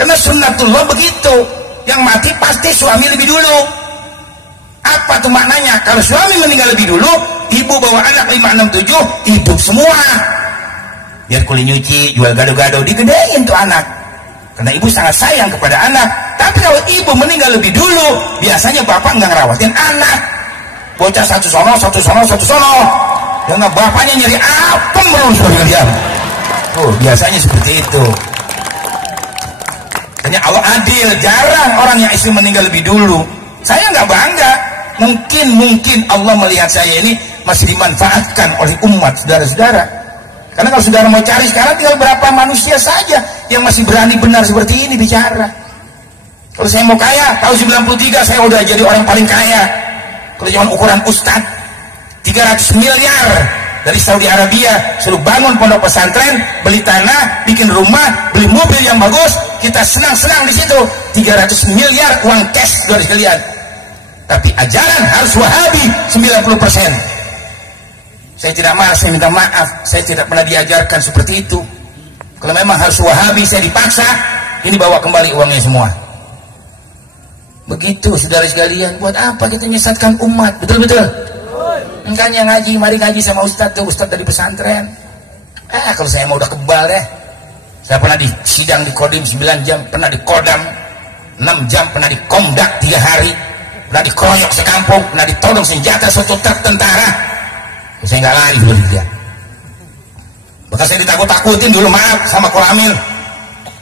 Karena sunnatullah begitu. Yang mati pasti suami lebih dulu. Apa tuh maknanya? Kalau suami meninggal lebih dulu, ibu bawa anak 5, 6, 7, hidup semua. Biar kulit nyuci, jual gado-gado, digedein tuh anak. Karena ibu sangat sayang kepada anak. Tapi kalau ibu meninggal lebih dulu, biasanya bapak nggak ngerawatin anak. Bocah satu sono. Dengan bapaknya nyari apem terus kalian. Oh, biasanya seperti itu. Hanya Allah adil, jarang orang yang istri meninggal lebih dulu. Saya nggak bangga. Mungkin Allah melihat saya ini masih dimanfaatkan oleh umat, saudara-saudara. Karena kalau saudara mau cari sekarang, tinggal berapa manusia saja yang masih berani benar seperti ini bicara. Kalau saya mau kaya, tahun 93 saya udah jadi orang paling kaya. Kalau zaman ukuran ustadz, 300 miliar dari Saudi Arabia, suruh bangun pondok pesantren, beli tanah, bikin rumah, beli mobil yang bagus, kita senang-senang di situ. 300 miliar uang cash dari sekalian. Tapi ajaran harus Wahabi 90%. Saya tidak marah, saya minta maaf, saya tidak pernah diajarkan seperti itu. Kalau memang harus Wahabi, saya dipaksa, ini bawa kembali uangnya semua. Begitu saudara sekalian. Buat apa kita menyesatkan umat? Betul-betul. Makanya ngaji, mari ngaji sama ustadz tuh, ustadz dari pesantren. Kalau saya mau udah kebal deh. Saya pernah di sidang di Kodim 9 jam, pernah di Kodam 6 jam, pernah di Komdak 3 hari, pernah dikeroyok sekampung, pernah ditodong senjata satu truk tentara. Saya nggak lari seperti dia. Bekas saya ditakut-takutin dulu, maaf, sama Koramil.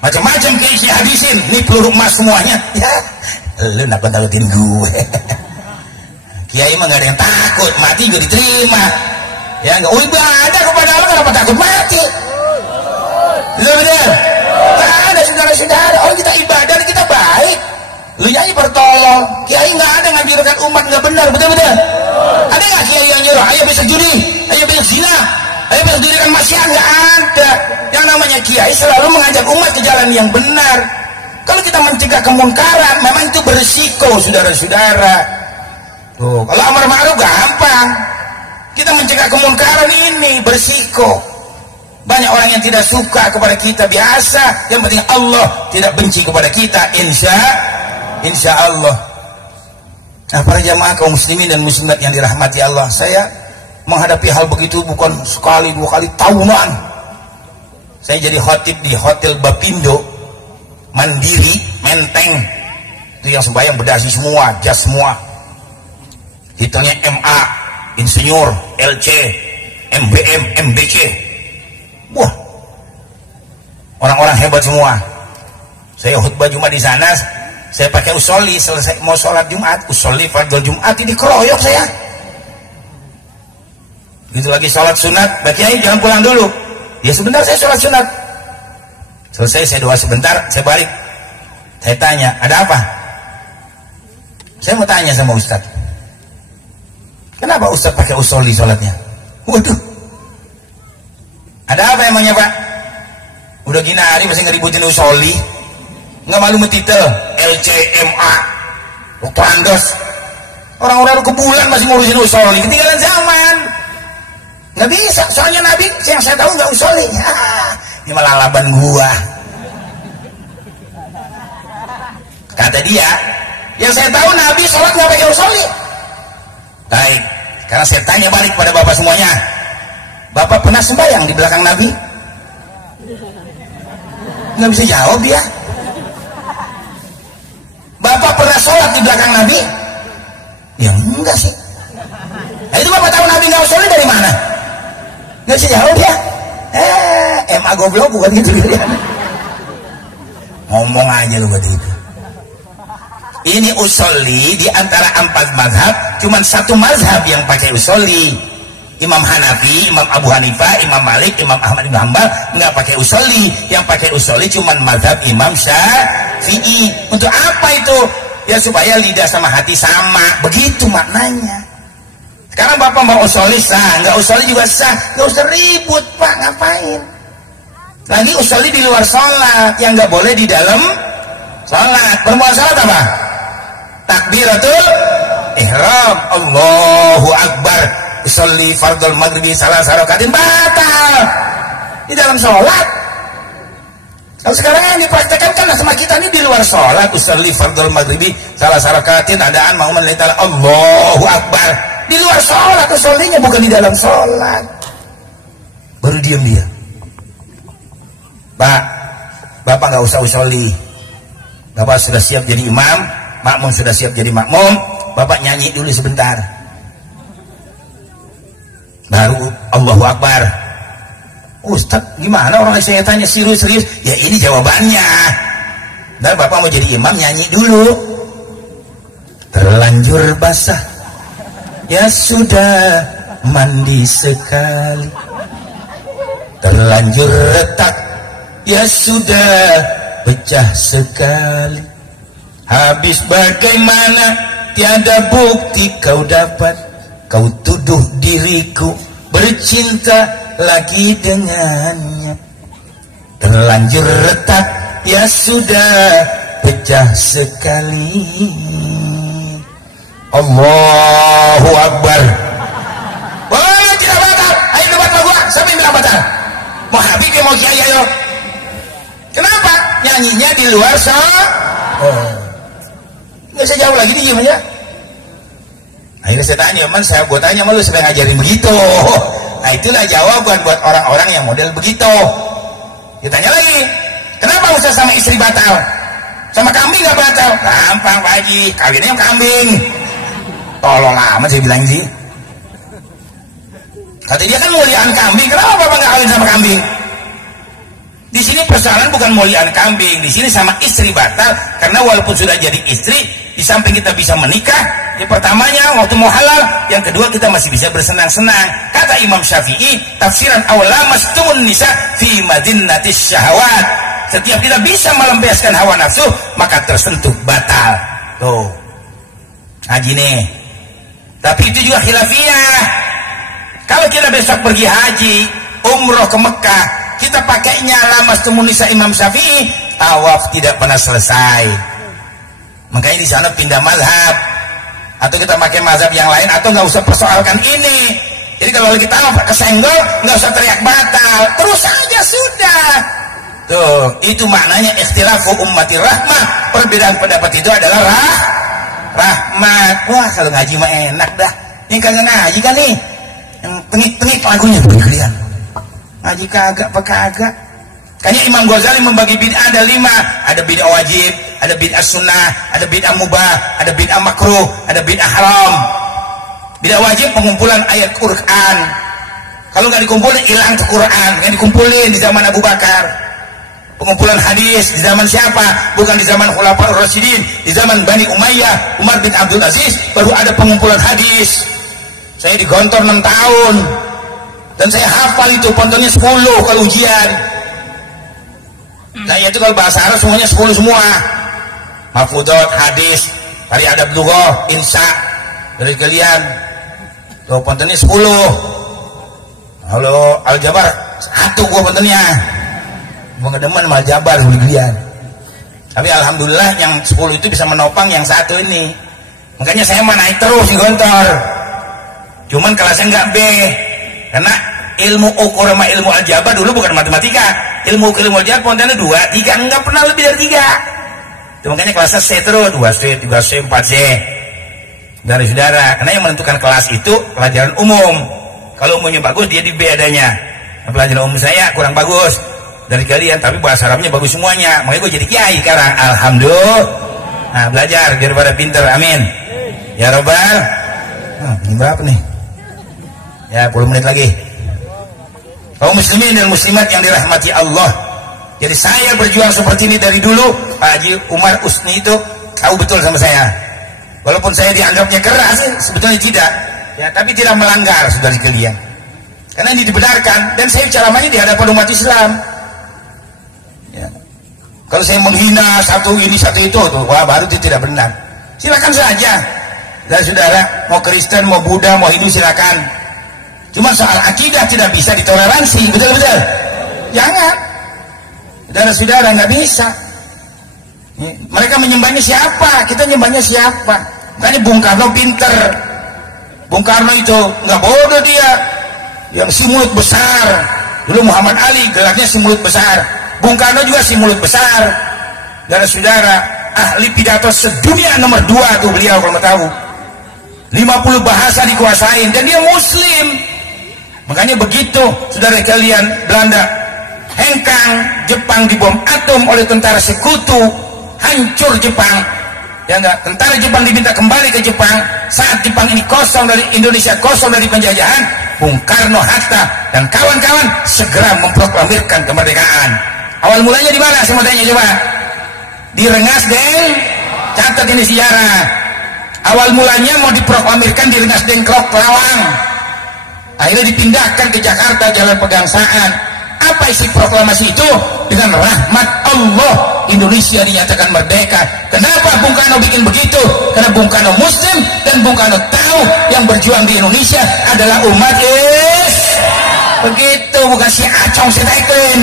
Macam-macam keisi hadisin, ini peluru emas semuanya. Ya, lu nakut-takutin gue. Kiai mah nggak ada yang takut, mati juga diterima. Ya nggak, ibadah kepada Allah kenapa takut mati? Betul-betul. Nggak ada saudara-saudara. Oh kita ibadah, kita baik. Lu nyanyi bertolong. Kiai nggak ada ngajarkan umat nggak benar, betul-betul. Ada nggak kiai yang nyuruh? Ayo besok judi, ayo besok zina, ayo besok dirikan maksiat? Nggak ada. Yang namanya kiai selalu mengajak umat ke jalan yang benar. Kalau kita mencegah kemunkaran, memang itu berisiko, saudara-saudara. Tuh, kalau amar ma'ruf gampang. Kita mencegah kemunkaran ini berisiko. Banyak orang yang tidak suka kepada kita, biasa. Yang penting Allah tidak benci kepada kita, insya Allah. Nah, para jamaah kaum muslimin dan muslimat yang dirahmati Allah, saya menghadapi hal begitu bukan sekali, 2 kali, tahunan. Saya jadi khotib di Hotel Bapindo, Mandiri, Menteng. Itu yang sembahyang berdasi semua, jas semua. Hitungnya MA, Insinyur, LC, MBM, MBC. Wah, orang-orang hebat semua. Saya khutbah Jumat di sana, saya pakai usoli, selesai mau sholat Jumat, usoli fardhu Jumat, ini dikeroyok saya. Begitu lagi sholat sunat, Pak Kiai jangan pulang dulu. Ya sebentar saya sholat sunat. Selesai saya doa sebentar, saya balik. Saya tanya, ada apa? Saya mau tanya sama Ustadz. Kenapa Ustadz pakai usoli sholatnya? Waduh. Ada apa emangnya Pak? Udah gini hari masih ngeributin usoli. Nggak malu metitel LCMA Dr. Andos. Orang-orang ke bulan masih ngurusin usoli, ketinggalan zaman. Nggak bisa, soalnya Nabi yang saya tahu nggak usoli. Ini malah laban gua. Kata dia, Yang saya tahu Nabi sholat nggak pakai usolli. Baik, sekarang saya tanya balik pada bapak semuanya. Bapak pernah sembahyang di belakang Nabi? Nggak bisa jawab ya. Bapak pernah sholat di belakang Nabi? Ya enggak sih. Nah itu bapak tahu Nabi nggak usolli dari mana? Nggak bisa jawab ya. MA goblok bukan gitu ya. Ngomong aja lu berarti itu. Ini usolli di antara 4 mazhab, cuman 1 mazhab yang pakai usolli. Imam Hanafi, Imam Abu Hanifah, Imam Malik, Imam Ahmad bin Hanbal nggak pakai usolli. Yang pakai usolli cuman mazhab Imam Syafi'i. Untuk apa itu? Ya supaya lidah sama hati sama. Begitu maknanya. Sekarang bapak mau usolli sah, nggak usolli juga sah. Nggak usah ribut pak, ngapain? Lagi usolli di luar sholat, yang nggak boleh di dalam sholat. Perempuan sholat apa? Takbiratul ihram, Allahu Akbar, usolli fardul maghribi salah rakaat, batal di dalam sholat. Kalau sekarang yang dipraktekkan kan sama kita ini di luar sholat, usolli fardul maghribi salah rakaat, adaan mau menlita Allahu Akbar di luar sholat, usollinya bukan di dalam sholat. Baru diam dia. Pak, bapak nggak usah usolli. Bapak sudah siap jadi imam, makmum sudah siap jadi makmum. Bapak nyanyi dulu sebentar, baru Allahu Akbar. Ustaz, gimana orang saya tanya serius? Ya ini jawabannya. Dan bapak mau jadi imam, nyanyi dulu. Terlanjur basah, ya sudah mandi sekali. Terlanjur retak, ya sudah pecah sekali. Habis bagaimana, tiada bukti kau dapat. Kau tuduh diriku bercinta lagi dengannya. Terlanjur retak, ya sudah pecah sekali. Allahu Akbar. Boleh tidak batal? Ayo debat sama gua, siapa yang bilang batal? Mau Habib ya mau Kiai, ayo. Kenapa? Nyanyinya di luar nggak bisa jauh lagi, diem aja. Akhirnya saya tanya, gue tanya sama lu, siapa yang ngajarin begitu? Nah itulah jawaban buat orang-orang yang model begitu. Dia tanya lagi, kenapa Ustaz sama istri batal? Sama kambing nggak batal? Gampang Pak Haji, kawinnya yang kambing. Tolong amat saya bilang sih. Kata dia kan muliaan kambing, kenapa Bapak nggak kawin sama kambing? Di sini persoalan bukan muliaan kambing, di sini sama istri batal karena walaupun sudah jadi istri, di samping kita bisa menikah, yang pertamanya waktu mau halal, yang kedua kita masih bisa bersenang-senang. Kata Imam Syafi'i, tafsiran awla mastumun nisa fi madinnatis syahwat. Setiap kita bisa melampiaskan hawa nafsu, maka tersentuh batal. Tuh, haji nih. Tapi itu juga khilafiyah. Kalau kita besok pergi haji, umroh ke Mekah, kita pakainya lamas tumunisa Imam Syafi'i, tawaf tidak pernah selesai. Makanya di sana pindah mazhab, atau kita pakai mazhab yang lain, atau nggak usah persoalkan ini. Jadi kalau kita kesenggol, nggak usah teriak batal, terus aja sudah. Tuh, itu maknanya ikhtilafu ummati rahmah. Perbedaan pendapat itu adalah rahmat. Wah kalau ngaji mah enak dah. Ini kagak ngaji kan nih, yang tengik-tengik lagunya beginian. Ngaji kagak apa kagak. Kayaknya Imam Ghazali membagi bid'ah ada 5. Ada bid'ah wajib, ada bid'ah sunnah, ada bid'ah mubah, ada bid'ah makruh, ada bid'ah haram. Bid'ah wajib pengumpulan ayat Quran. Kalau nggak dikumpulin hilang tuh Quran. Yang dikumpulin di zaman Abu Bakar. Pengumpulan hadis di zaman siapa? Bukan di zaman Khulafaur Rasyidin, di zaman Bani Umayyah, Umar bin Abdul Aziz baru ada pengumpulan hadis. Saya digontor 6 tahun. Dan saya hafal itu, pontonnya 10 kalau ujian. Nah itu kalau bahasa Arab semuanya 10 semua. Mafudot, hadis, hari adab lughah, insya dari kalian. Tuh pontonnya 10. Kalau Al-Jabar 1 gua pontonnya. Gua ngedemen sama Al-Jabar kalian. Tapi alhamdulillah yang 10 itu bisa menopang yang 1 ini. Makanya saya mah naik terus di gontor. Cuman kelasnya enggak B. Karena ilmu ukur sama ilmu aljabar dulu bukan matematika. Ilmu Al-Jabar pontennya 2, 3, enggak pernah lebih dari 3. Itu makanya kelasnya C terus, 2C, 3C, 4C. Saudara-saudara, karena yang menentukan kelas itu pelajaran umum. Kalau umumnya bagus, dia di B adanya. Nah, pelajaran umum saya kurang bagus dari kalian, tapi bahasa Arabnya bagus semuanya. Makanya gue jadi kiai sekarang. Alhamdulillah. Nah, belajar biar pada pinter. Amin. Ya Rabbal. Ini berapa nih? Ya, 10 menit lagi. Kaum muslimin dan muslimat yang dirahmati Allah. Jadi saya berjuang seperti ini dari dulu. Pak Haji Umar Usni itu tahu betul sama saya. Walaupun saya dianggapnya keras, sebetulnya tidak. Ya, tapi tidak melanggar, saudara sekalian. Karena ini dibenarkan dan saya ceramahnya di hadapan umat Islam. Ya. Kalau saya menghina satu ini satu itu, tuh, wah baru itu tidak benar. Silakan saja. Dan saudara, mau Kristen, mau Buddha, mau Hindu silakan. Cuma soal akidah tidak bisa ditoleransi, betul-betul. Jangan. Saudara-saudara nggak bisa. Mereka menyembahnya siapa? Kita menyembahnya siapa? Makanya Bung Karno pinter. Bung Karno itu nggak bodoh dia. Yang si mulut besar. Dulu Muhammad Ali gelarnya si mulut besar. Bung Karno juga si mulut besar. Saudara-saudara, ahli pidato sedunia nomor 2 tuh beliau kalau mau tahu. 50 bahasa dikuasain dan dia Muslim. Makanya begitu, saudara kalian, Belanda hengkang, Jepang dibom atom oleh tentara sekutu, hancur Jepang. Ya enggak, tentara Jepang diminta kembali ke Jepang. Saat Jepang ini kosong dari Indonesia, kosong dari penjajahan, Bung Karno, Hatta dan kawan-kawan segera memproklamirkan kemerdekaan. Awal mulanya di mana? Saya mau tanya coba. Di Rengas Deng, catat ini sejarah. Awal mulanya mau diproklamirkan di Rengas Dengklok, Kerawang. Akhirnya dipindahkan ke Jakarta, Jalan Pegangsaan. Apa isi proklamasi itu? Dengan rahmat Allah Indonesia dinyatakan merdeka. Kenapa Bung Karno bikin begitu? Karena Bung Karno Muslim dan Bung Karno tahu yang berjuang di Indonesia adalah umat begitu, bukan si acong si teken.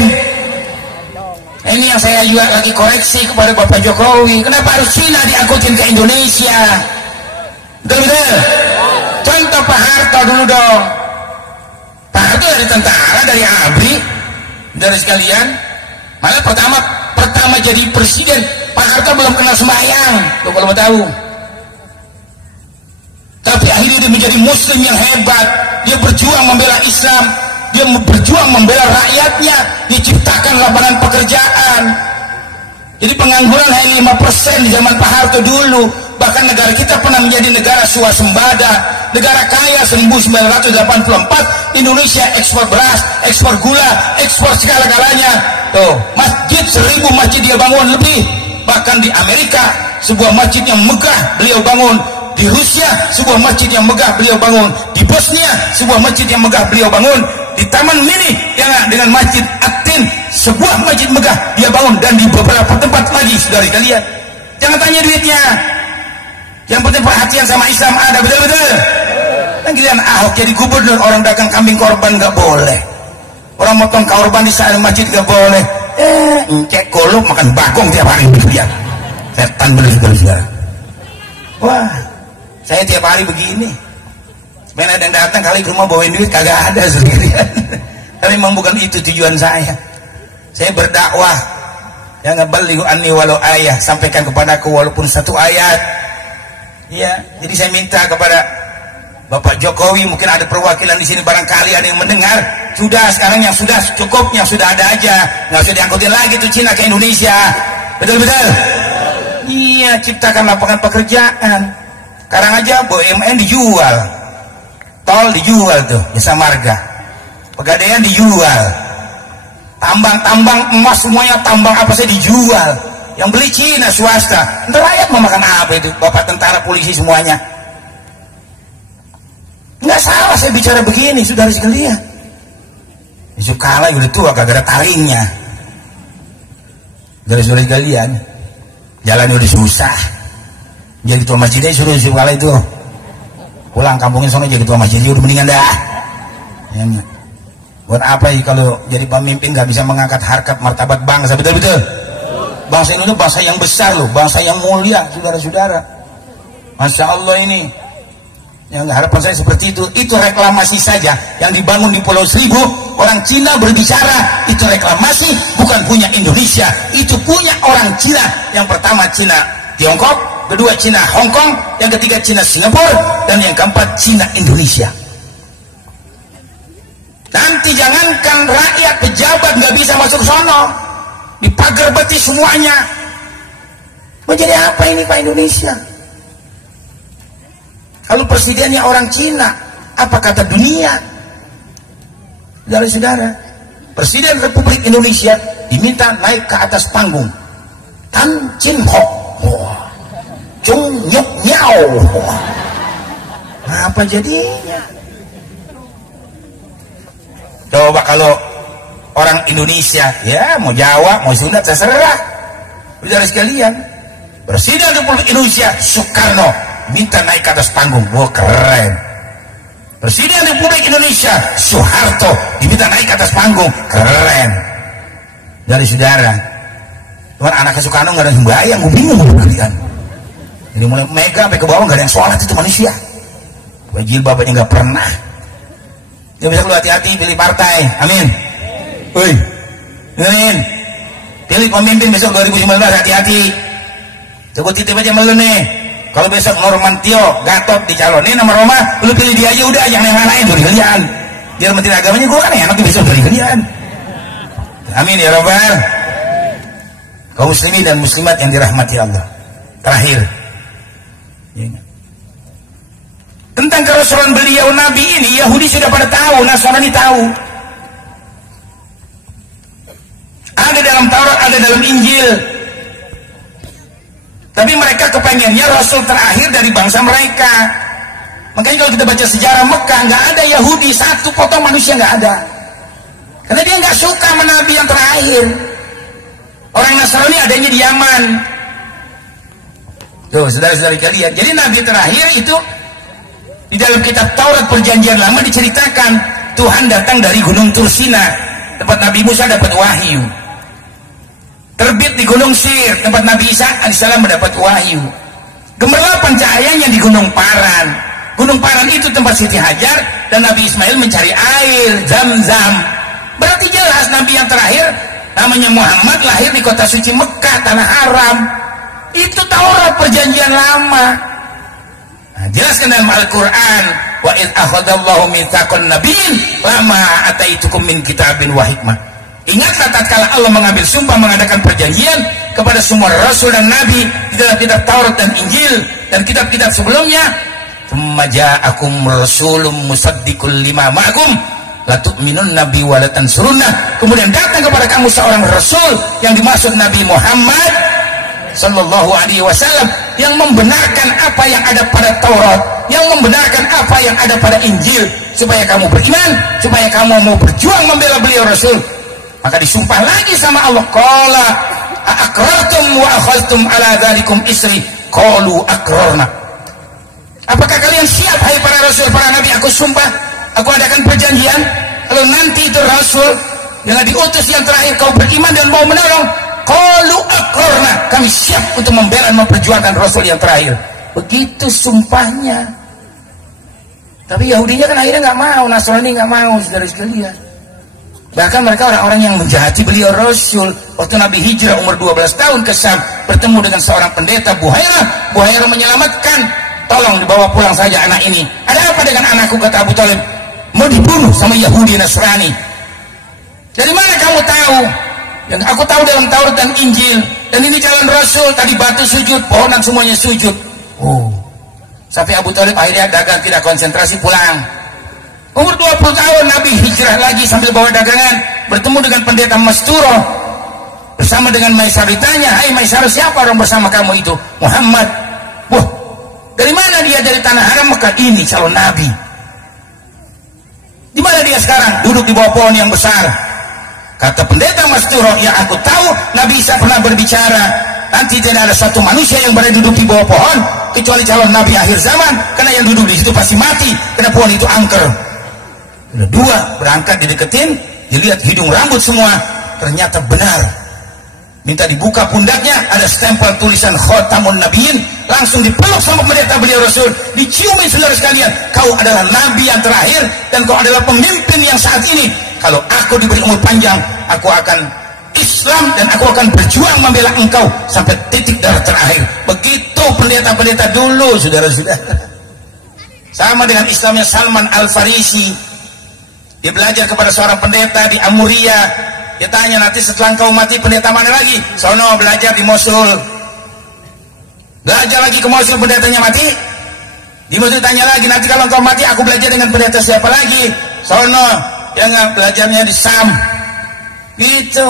Ini yang saya juga lagi koreksi kepada Bapak Jokowi. Kenapa harus Cina diangkutin ke Indonesia? Betul-betul. Contoh Pak Harto dulu dong. Pak Harto dari tentara, dari ABRI, dari sekalian. Malah pertama jadi presiden, Pak Harto belum kenal sembahyang. Tuh kalau mau tahu. Tapi akhirnya dia menjadi Muslim yang hebat. Dia berjuang membela Islam. Dia berjuang membela rakyatnya. Dia ciptakan lapangan pekerjaan. Jadi pengangguran hanya 5% di zaman Pak Harto dulu. Bahkan negara kita pernah menjadi negara swasembada, negara kaya 1984. Indonesia ekspor beras, ekspor gula, ekspor segala-galanya. Tuh, masjid 1000 masjid dia bangun lebih. Bahkan di Amerika sebuah masjid yang megah beliau bangun. Di Rusia sebuah masjid yang megah beliau bangun. Di Bosnia sebuah masjid yang megah beliau bangun. Di Taman Mini yang dengan masjid Atin sebuah masjid megah dia bangun, dan di beberapa tempat lagi saudara kalian. Jangan tanya duitnya, yang penting perhatian sama Islam ada, betul-betul. Dan kalian Ahok jadi gubernur, orang dagang kambing korban nggak boleh, orang motong korban di sana masjid nggak boleh. Cek golok makan bagong tiap hari dia. Setan bener saudara. Wah, saya tiap hari begini. Main ada yang datang kali ke rumah bawain duit, kagak ada sendirian. Tapi memang bukan itu tujuan saya. Saya berdakwah. Ya, ngebalighu anni walau ayah, sampaikan kepadaku walaupun satu ayat. Ya, jadi saya minta kepada Bapak Jokowi, mungkin ada perwakilan di sini barangkali ada yang mendengar. Sudah, sekarang yang sudah cukup, yang sudah ada aja. Nggak usah diangkutin lagi tuh Cina ke Indonesia. Betul-betul. Iya, ciptakan lapangan pekerjaan. Sekarang aja BUMN dijual. Tol dijual tuh, Jasa Marga. Pegadaian dijual. Tambang-tambang emas semuanya, tambang apa saja dijual. Yang beli Cina swasta. Ntar rakyat mau makan apa itu? Bapak tentara, polisi semuanya. Nggak salah saya bicara begini, saudara sekalian. Yusuf Kala udah tua, kagak ada taringnya. Saudara sekalian, jalan udah susah. Jadi ketua masjidnya suruh Yusuf Kala itu pulang kampungin sono, jadi ketua masjidnya udah mendingan dah. Ya, buat apa ya kalau jadi pemimpin nggak bisa mengangkat harkat martabat bangsa, betul-betul. Bangsa Indonesia bangsa yang besar loh, bangsa yang mulia, saudara-saudara. Masya Allah ini. Yang harapan saya seperti itu reklamasi saja yang dibangun di Pulau Seribu orang Cina berbicara, itu reklamasi bukan punya Indonesia, itu punya orang Cina. Yang pertama Cina Tiongkok, kedua Cina Hong Kong, yang ketiga Cina Singapura, dan yang keempat Cina Indonesia. Nanti jangankan rakyat, pejabat nggak bisa masuk sono, dipagar beti semuanya. Mau jadi apa ini Pak Indonesia? Kalau presidennya orang Cina, apa kata dunia? Saudara-saudara, Presiden Republik Indonesia diminta naik ke atas panggung. Tan Chin Hok, Chung Nyuk Nyao. Apa jadinya? Coba kalau orang Indonesia, ya mau Jawa, mau Sunda, terserah. Saudara sekalian, Presiden Republik Indonesia Soekarno minta naik ke atas panggung. Wah, keren. Presiden Republik Indonesia Soeharto diminta naik ke atas panggung. Keren. Dari saudara, cuman anaknya Soekarno nggak ada yang sembahyang, gue bingung kalian. Jadi mulai mega sampai ke bawah nggak ada yang sholat, itu manusia. Wajib bapaknya nggak pernah. Dia bisa lu hati-hati pilih partai. Amin. Woi, dengerin. Pilih pemimpin besok 2019, hati-hati. Coba titip aja melu nih. Kalau besok Normantio Gatot dicalonin sama Roma, lu pilih dia aja udah, jangan yang lain dari kalian. Biar menteri agamanya gue kan enak besok dari kalian. Amin ya Rabbal. Kaum muslimin dan muslimat yang dirahmati Allah. Terakhir, tentang kerasulan beliau Nabi ini, Yahudi sudah pada tahu, Nasrani tahu. Ada dalam Taurat, ada dalam Injil. Tapi mereka kepengennya Rasul terakhir dari bangsa mereka. Makanya kalau kita baca sejarah Mekah, nggak ada Yahudi, satu potong manusia nggak ada. Karena dia nggak suka sama Nabi yang terakhir. Orang Nasrani adanya di Yaman. Tuh, saudara-saudara kalian. Jadi Nabi terakhir itu di dalam kitab Taurat Perjanjian Lama diceritakan Tuhan datang dari Gunung Tursina, tempat Nabi Musa dapat wahyu. Terbit di Gunung Sir, tempat Nabi Isa alaihissalam mendapat wahyu. Gemerlapan cahayanya di Gunung Paran. Gunung Paran itu tempat Siti Hajar dan Nabi Ismail mencari air Zam-Zam. Berarti jelas Nabi yang terakhir namanya Muhammad lahir di kota suci Mekah, tanah haram. Itu Taurat Perjanjian Lama. Nah, jelaskan dalam Al-Quran, wa id akhadallahu mitsaqan nabiyyin lama ataitukum min kitabin wa hikmah. Ingatlah tatkala Allah mengambil sumpah mengadakan perjanjian kepada semua rasul dan nabi di dalam kitab Taurat dan Injil dan kitab-kitab sebelumnya. Tsumma ja'akum rasulun musaddiqul lima ma'akum la tu'minunna bi wa la tansurunna. Kemudian datang kepada kamu seorang rasul yang dimaksud Nabi Muhammad sallallahu alaihi wasallam yang membenarkan apa yang ada pada Taurat, yang membenarkan apa yang ada pada Injil, supaya kamu beriman, supaya kamu mau berjuang membela beliau Rasul. Maka disumpah lagi sama Allah, qala aqrartum wa akhadtum ala dzalikum isri qalu aqrarna. Apakah kalian siap hai para rasul, para nabi, aku sumpah, aku adakan perjanjian kalau nanti itu rasul yang diutus yang terakhir kau beriman dan mau menolong, qalu aqrarna, kami siap untuk membela dan memperjuangkan rasul yang terakhir. Begitu sumpahnya. Tapi Yahudinya kan akhirnya nggak mau, Nasrani nggak mau, saudara sekalian. Bahkan mereka orang-orang yang menjahati beliau Rasul. Waktu Nabi hijrah umur 12 tahun ke Syam, bertemu dengan seorang pendeta Buhairah. Buhairah menyelamatkan, tolong dibawa pulang saja anak ini. Ada apa dengan anakku, kata Abu Talib? Mau dibunuh sama Yahudi Nasrani. Dari mana kamu tahu? Yang aku tahu dalam Taurat dan Injil. Dan ini jalan Rasul, tadi batu sujud, pohonan semuanya sujud. Oh, sampai Abu Talib akhirnya dagang, tidak konsentrasi, pulang. Umur 20 tahun Nabi hijrah lagi sambil bawa dagangan, bertemu dengan pendeta Masturo bersama dengan Maisar. Ditanya, hai Maisar, siapa orang bersama kamu itu? Muhammad. Wah, dari mana dia? Dari tanah haram Mekah. Ini calon Nabi. Di mana dia sekarang? Duduk di bawah pohon yang besar. Kata pendeta Masturo, ya aku tahu Nabi Isa pernah berbicara, nanti tidak ada satu manusia yang berada duduk di bawah pohon kecuali calon Nabi akhir zaman, karena yang duduk di situ pasti mati, karena pohon itu angker. Dua berangkat, dideketin, dilihat hidung rambut semua, ternyata benar. Minta dibuka pundaknya, ada stempel tulisan Khatamun Nabiyyin, langsung dipeluk sama pendeta beliau Rasul, diciumin saudara sekalian, kau adalah Nabi yang terakhir dan kau adalah pemimpin yang saat ini kalau aku diberi umur panjang, aku akan Islam dan aku akan berjuang membela engkau sampai titik darah terakhir. Begitu pendeta-pendeta dulu, saudara-saudara. Sama dengan Islamnya Salman Al-Farisi. Dia belajar kepada seorang pendeta di Amuria. Dia tanya, nanti setelah engkau mati pendeta mana lagi? Sono belajar di Mosul. Belajar lagi ke Mosul, pendetanya mati. Di Mosul tanya lagi, nanti kalau engkau mati aku belajar dengan pendeta siapa lagi? Sono, yang belajarnya di Sam. Gitu.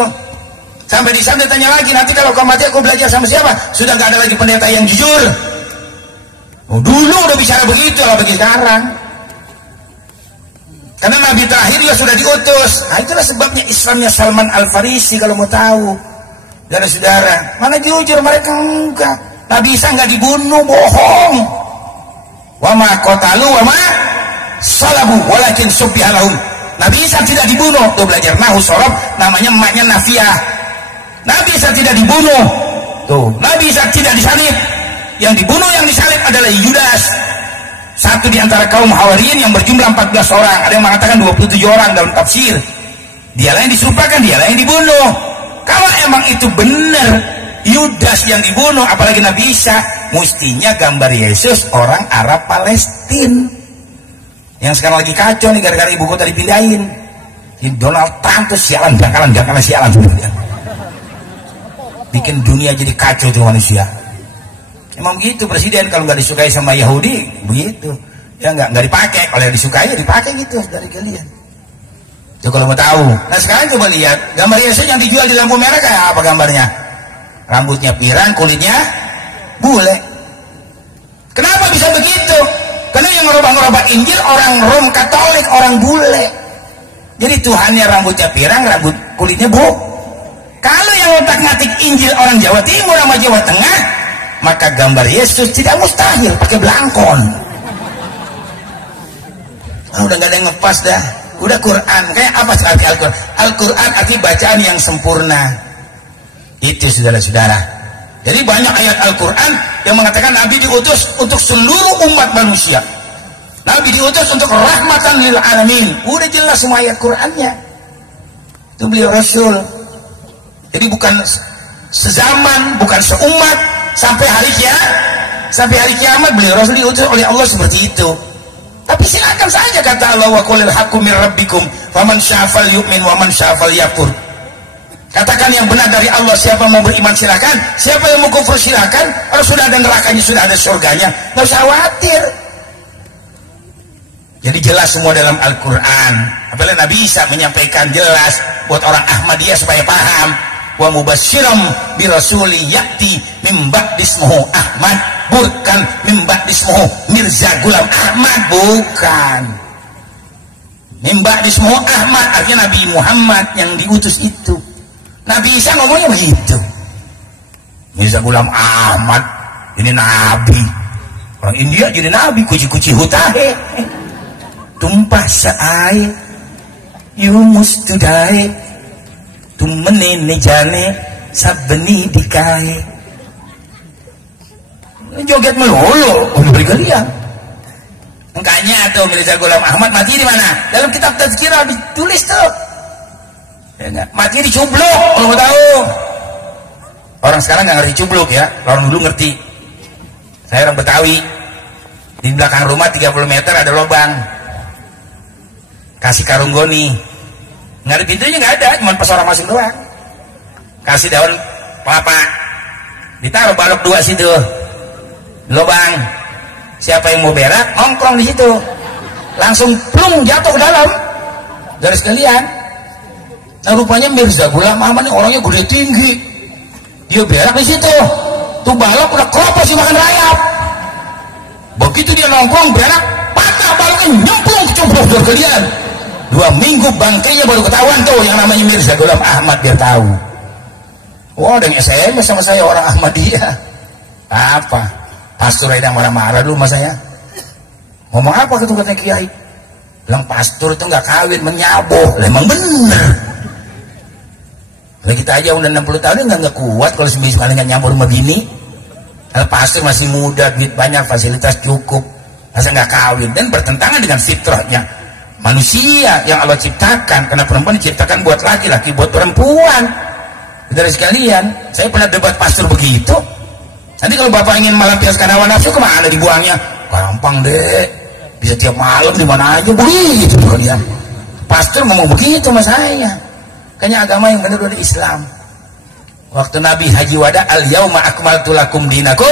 Sampai di sana dia tanya lagi, nanti kalau kau mati aku belajar sama siapa? Sudah gak ada lagi pendeta yang jujur. Oh, dulu udah bicara begitu lah bagi sekarang. Karena Nabi terakhir ya sudah diutus. Nah itulah sebabnya Islamnya Salman Al-Farisi kalau mau tahu. Saudara-saudara, mana jujur mereka enggak. Nabi Isa enggak dibunuh, bohong. Wa ma qatalu wa ma salabu walakin subbiha lahum. Nabi Isa tidak dibunuh. Tuh belajar nahwu shorof, namanya emaknya Nafiah. Nabi Isa tidak dibunuh. Tuh, Nabi Isa tidak disalib. Yang dibunuh, yang disalib adalah Yudas. Satu di antara kaum Hawariyin yang berjumlah 14 orang. Ada yang mengatakan 27 orang dalam tafsir. Dialah yang disumpahkan, dialah yang dibunuh. Kalau emang itu benar Yudas yang dibunuh, apalagi Nabi Isa, mestinya gambar Yesus orang Arab Palestina. Yang sekarang lagi kacau nih gara-gara ibu kota dipindahin. Ini Donald Trump tuh sialan, bakalan sialan sebenarnya. Bikin dunia jadi kacau tuh manusia. Emang begitu presiden, kalau nggak disukai sama Yahudi begitu ya, nggak dipakai. Kalau yang disukai ya dipakai gitu dari kalian. Coba kalau mau tahu. Nah sekarang coba lihat gambar Yesus yang dijual di lampu merah kayak apa gambarnya? Rambutnya pirang, kulitnya bule. Kenapa bisa begitu? Karena yang ngerubah Injil orang Rom Katolik, orang bule. Jadi Tuhannya rambutnya pirang, rambut kulitnya bu. Kalau yang otak-ngatik Injil orang Jawa Timur sama Jawa Tengah, maka gambar Yesus tidak mustahil pakai belangkon. Udah gak ada yang ngepas dah. Udah Quran. Kayak apa arti Al-Quran? Al-Quran arti bacaan yang sempurna. Itu saudara-saudara. Jadi banyak ayat Al-Quran yang mengatakan Nabi diutus untuk seluruh umat manusia. Nabi diutus untuk rahmatan lil alamin. Udah jelas semua ayat Qurannya. Itu beliau Rasul. Jadi bukan sezaman, bukan seumat. Sampai hari kiamat beliau Rasul diutus oleh Allah seperti itu. Tapi silakan saja kata Allah, wa qulil haqqu mir rabbikum faman sya'al yu'min wa man sya'al yakfur. Katakan yang benar dari Allah, siapa mau beriman silakan, siapa yang mau kufur silakan. Kalau sudah ada nerakanya, sudah ada surganya, nggak usah khawatir. Jadi jelas semua dalam Al-Quran. Apalagi Nabi Isa menyampaikan jelas buat orang Ahmadiyah supaya paham. Wa mubasyiram bi rasuli ya'ti mim ba'di ismuhu Ahmad, bukan mim ba'di ismuhu Mirza Ghulam Ahmad, bukan. Mim ba'di ismuhu Ahmad artinya Nabi Muhammad yang diutus itu. Nabi Isa ngomongnya begitu. Mirza Ghulam Ahmad ini nabi. Orang India jadi nabi, kuci-kuci hutahe. Tumpah saai yumus tudai tumene jane sabeni dikai. Joget melulu memberi kalian. Makanya tuh Mirza Ghulam Ahmad mati di mana? Dalam kitab Tazkirah ditulis tuh. Ya, mati di Cubluk, kalau mau tahu. Orang sekarang nggak ngerti Cubluk ya, orang dulu ngerti. Saya orang Betawi. Di belakang rumah 30 meter ada lubang. Kasih karung goni. Nggak ada pintunya, nggak ada, cuma pas orang masuk doang. Kasih daun kelapa, ditaruh balok 2 situ, lubang. Siapa yang mau berak nongkrong di situ, langsung plung jatuh ke dalam. Dari sekalian. Nah rupanya Mirza Ghulam Ahmad ini orangnya gede tinggi, dia berak di situ, tuh balok udah keropos makan rayap. Begitu dia nongkrong berak, patah baloknya nyemplung ke Cubluk. Dari sekalian 2 minggu bangkainya baru ketahuan tuh yang namanya Mirza Ghulam Ahmad, biar tahu. Wah, ada yang SMS sama saya orang Ahmadiyah. Apa? Pastor Edang marah-marah dulu sama saya. Ngomong apa katanya Kiai? Bilang pastor itu nggak kawin, menyabuh. Emang bener. Kalau kita aja udah 60 tahun nggak kuat kalau sekali nggak nyambur sama bini. Kalau pastor masih muda, duit banyak, fasilitas cukup, masa nggak kawin, dan bertentangan dengan fitrahnya. manusia yang Allah ciptakan, karena perempuan diciptakan buat laki-laki, buat perempuan. Saudara sekalian, saya pernah debat pastor begitu. Nanti kalau bapak ingin melampiaskan hawa nafsu, kemana dibuangnya? Gampang deh, bisa tiap malam di mana aja, begitu kalian. Pastor ngomong begitu sama saya. Kayaknya agama yang benar dari Islam. Waktu Nabi haji wada, al yauma akmaltu lakum dinakum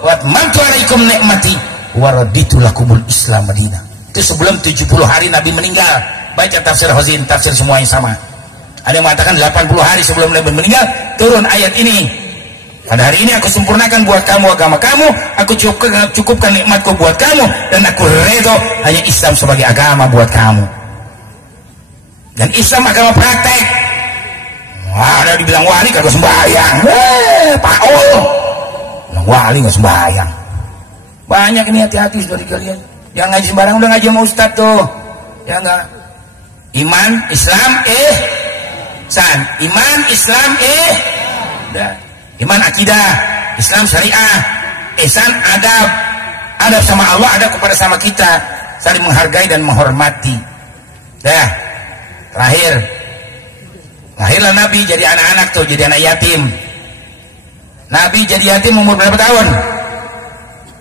wa atmamtu alaikum nikmati wa raditu lakumul Islam madinah. Itu sebelum 70 hari Nabi meninggal. Baca tafsir Hozin, tafsir semua yang sama. Ada yang mengatakan 80 hari sebelum Nabi meninggal turun ayat ini. Pada hari ini aku sempurnakan buat kamu agama kamu, aku cukupkan nikmatku buat kamu, dan aku redho hanya Islam sebagai agama buat kamu. Dan Islam agama praktek. Wah, ada dibilang wali kagak sembahyang. Paul. Bilang wali nggak sembahyang. Banyak ini, hati-hati saudara kalian. Yang ngaji sembarang udah ngaji sama ustad tuh. Ya enggak. Iman, Islam, ihsan. Iman, Islam, udah. Iman akidah, Islam syariah, ihsan adab. Adab sama Allah, adab kepada sama kita. Saling menghargai dan menghormati. Dah. Terakhir. Lahirlah Nabi jadi anak-anak tuh, jadi anak yatim. Nabi jadi yatim umur berapa tahun?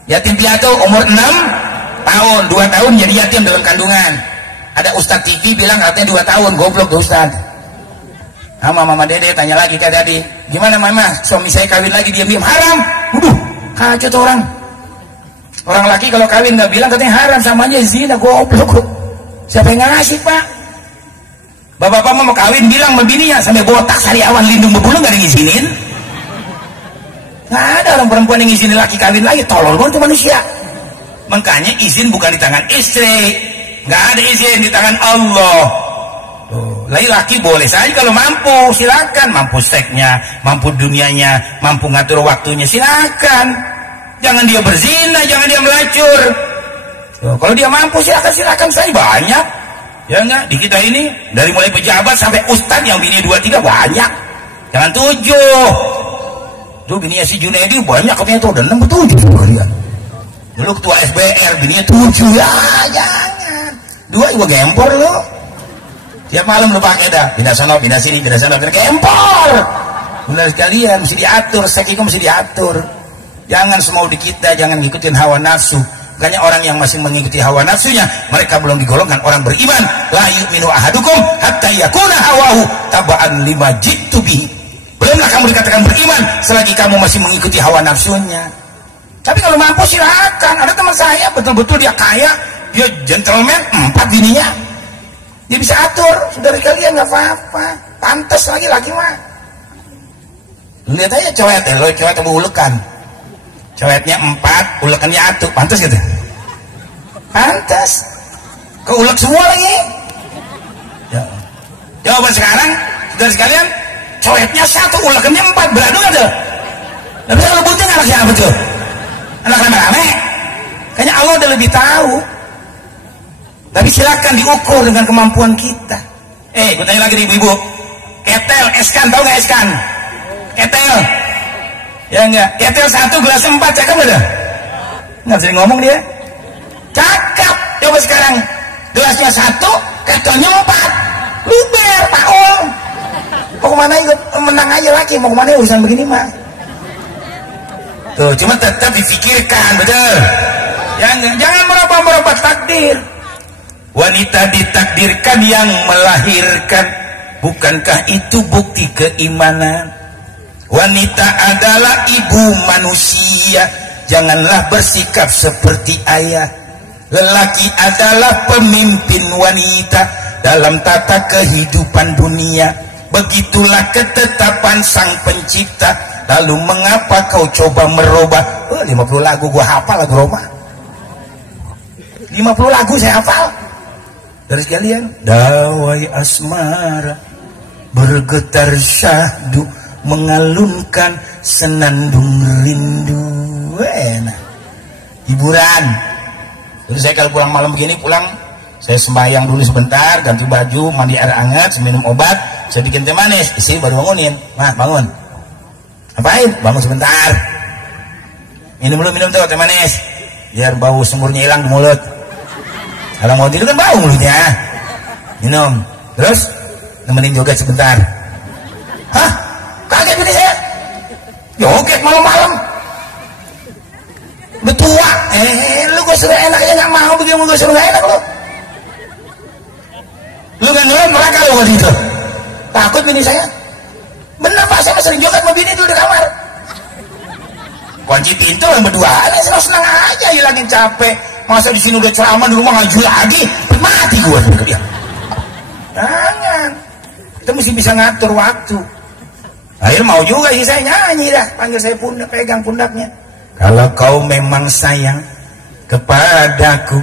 Yatim piatu umur 6 tahun, 2 tahun jadi yatim dalam kandungan. Ada Ustadz TV bilang katanya 2 tahun, goblok tuh Ustadz. Sama Mama Dede tanya lagi kayak tadi, gimana Mama? Suami saya kawin lagi diam-diam, haram. Kacau tuh orang. Orang laki kalau kawin nggak bilang katanya haram, samanya zina, goblok. Siapa yang ngasih Pak? Bapak-bapak mau kawin bilang sama bininya sampai botak sariawan lindung berbulu nggak ada ngizinin. Nggak ada orang perempuan yang ngizinin laki kawin lagi, tolol banget tuh manusia. Makanya izin bukan di tangan istri, nggak ada izin di tangan Allah. Laki boleh saja kalau mampu, silakan. Mampu seksnya, mampu dunianya, mampu ngatur waktunya, silakan. Jangan dia berzina, jangan dia melacur. Kalau dia mampu silakan saja, banyak. Ya enggak, di kita ini dari mulai pejabat sampai ustadz yang bini 2-3 banyak. Jangan 7. Tuh bininya si Junaidi banyak katanya tuh, dan 6 7 kalian. Dulu ketua SBR bininya 7, ya jangan. 2 gua gempor lu. Tiap malam lu pakai dah, pindah sana, pindah sini, pindah sana, pindah gempor. Benar sekalian, mesti diatur, sekiku mesti diatur. Jangan semau di kita, jangan ngikutin hawa nafsu. Makanya orang yang masih mengikuti hawa nafsunya, mereka belum digolongkan orang beriman. La yu'minu ahadukum hatta yakuna hawahu taba'an lima jitu bihi. Belumlah kamu dikatakan beriman selagi kamu masih mengikuti hawa nafsunya. Tapi kalau mampu silakan. Ada teman saya betul-betul dia kaya, dia gentleman, 4 bininya. Dia bisa atur, saudara kalian nggak apa-apa. Pantas lagi mah. Lihat aja cowet, cowet ulekan. Cowetnya 4, ulekannya 1, pantas gitu? Pantas. Keulek semua lagi. Ya. Jawaban sekarang, saudara sekalian, cowetnya 1, ulekannya 4, beradu nggak tuh? Tapi kalau bunting anak siapa tuh? Anak rame-rame. Kayaknya Allah udah lebih tahu. Tapi silakan diukur dengan kemampuan kita. Gue tanya lagi nih ibu-ibu. Ketel, eskan, tahu nggak eskan? Ketel. Ya enggak, ketel 1 gelas 4, cakep nggak dah? Nggak sering ngomong dia. Cakep. Coba sekarang gelasnya 1, ketelnya 4. Luber, Paul. Mau kemana ikut menang aja lagi, mau kemana urusan begini mah. Tuh, cuma tetap difikirkan, betul. Ya enggak, jangan merubah takdir. Wanita ditakdirkan yang melahirkan, bukankah itu bukti keimanan? Wanita adalah ibu manusia, janganlah bersikap seperti ayah. Lelaki adalah pemimpin wanita dalam tata kehidupan dunia. Begitulah ketetapan sang pencipta. Lalu mengapa kau coba merubah? 50 lagu gua hafal lagu Roma. 50 lagu saya hafal. Dari sekalian, dawai asmara bergetar syahdu, mengalunkan senandung rindu. Enak hiburan. Jadi saya kalau pulang malam begini, saya sembahyang dulu sebentar, ganti baju, mandi air hangat, minum obat, saya bikin teh manis. Istri baru bangunin, "Mah, bangun." Ngapain? Bangun sebentar. Minum tuh teh manis biar bau semurnya hilang di mulut. Kalau mau tidur kan bau mulutnya. Minum, terus nemenin joget sebentar. Hah? Kaget bini saya. Joget malam-malam. Udah tua. Lu gue suruh enak aja nggak mau, begitu gue suruh nggak enak lu. Lu kan ngelam neraka lu waktu itu. Takut bini saya. Bener Pak, saya sering joget sama bini dulu di kamar. Kunci pintu yang berduaan, senang-senang aja, hilangin capek. Masa di sini udah ceramah, di rumah ngaju lagi, mati gue sama dia. Jangan, kita mesti bisa ngatur waktu. Akhirnya mau juga sih saya nyanyi dah, panggil saya pundak, pegang pundaknya. Kalau kau memang sayang kepadaku,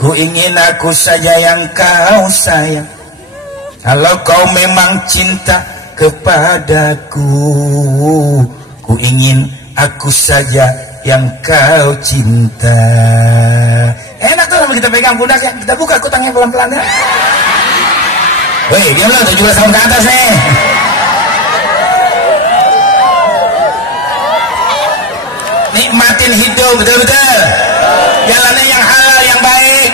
ku ingin aku saja yang kau sayang. Kalau kau memang cinta kepadaku, ku ingin aku saja yang kau cinta. Enak tuh kita pegang pundaknya, kita buka kutangnya pelan-pelan ya. Woi, diam lo, 17 tahun ke atas nih. Nikmatin hidup, betul-betul. Jalannya yang halal, yang baik.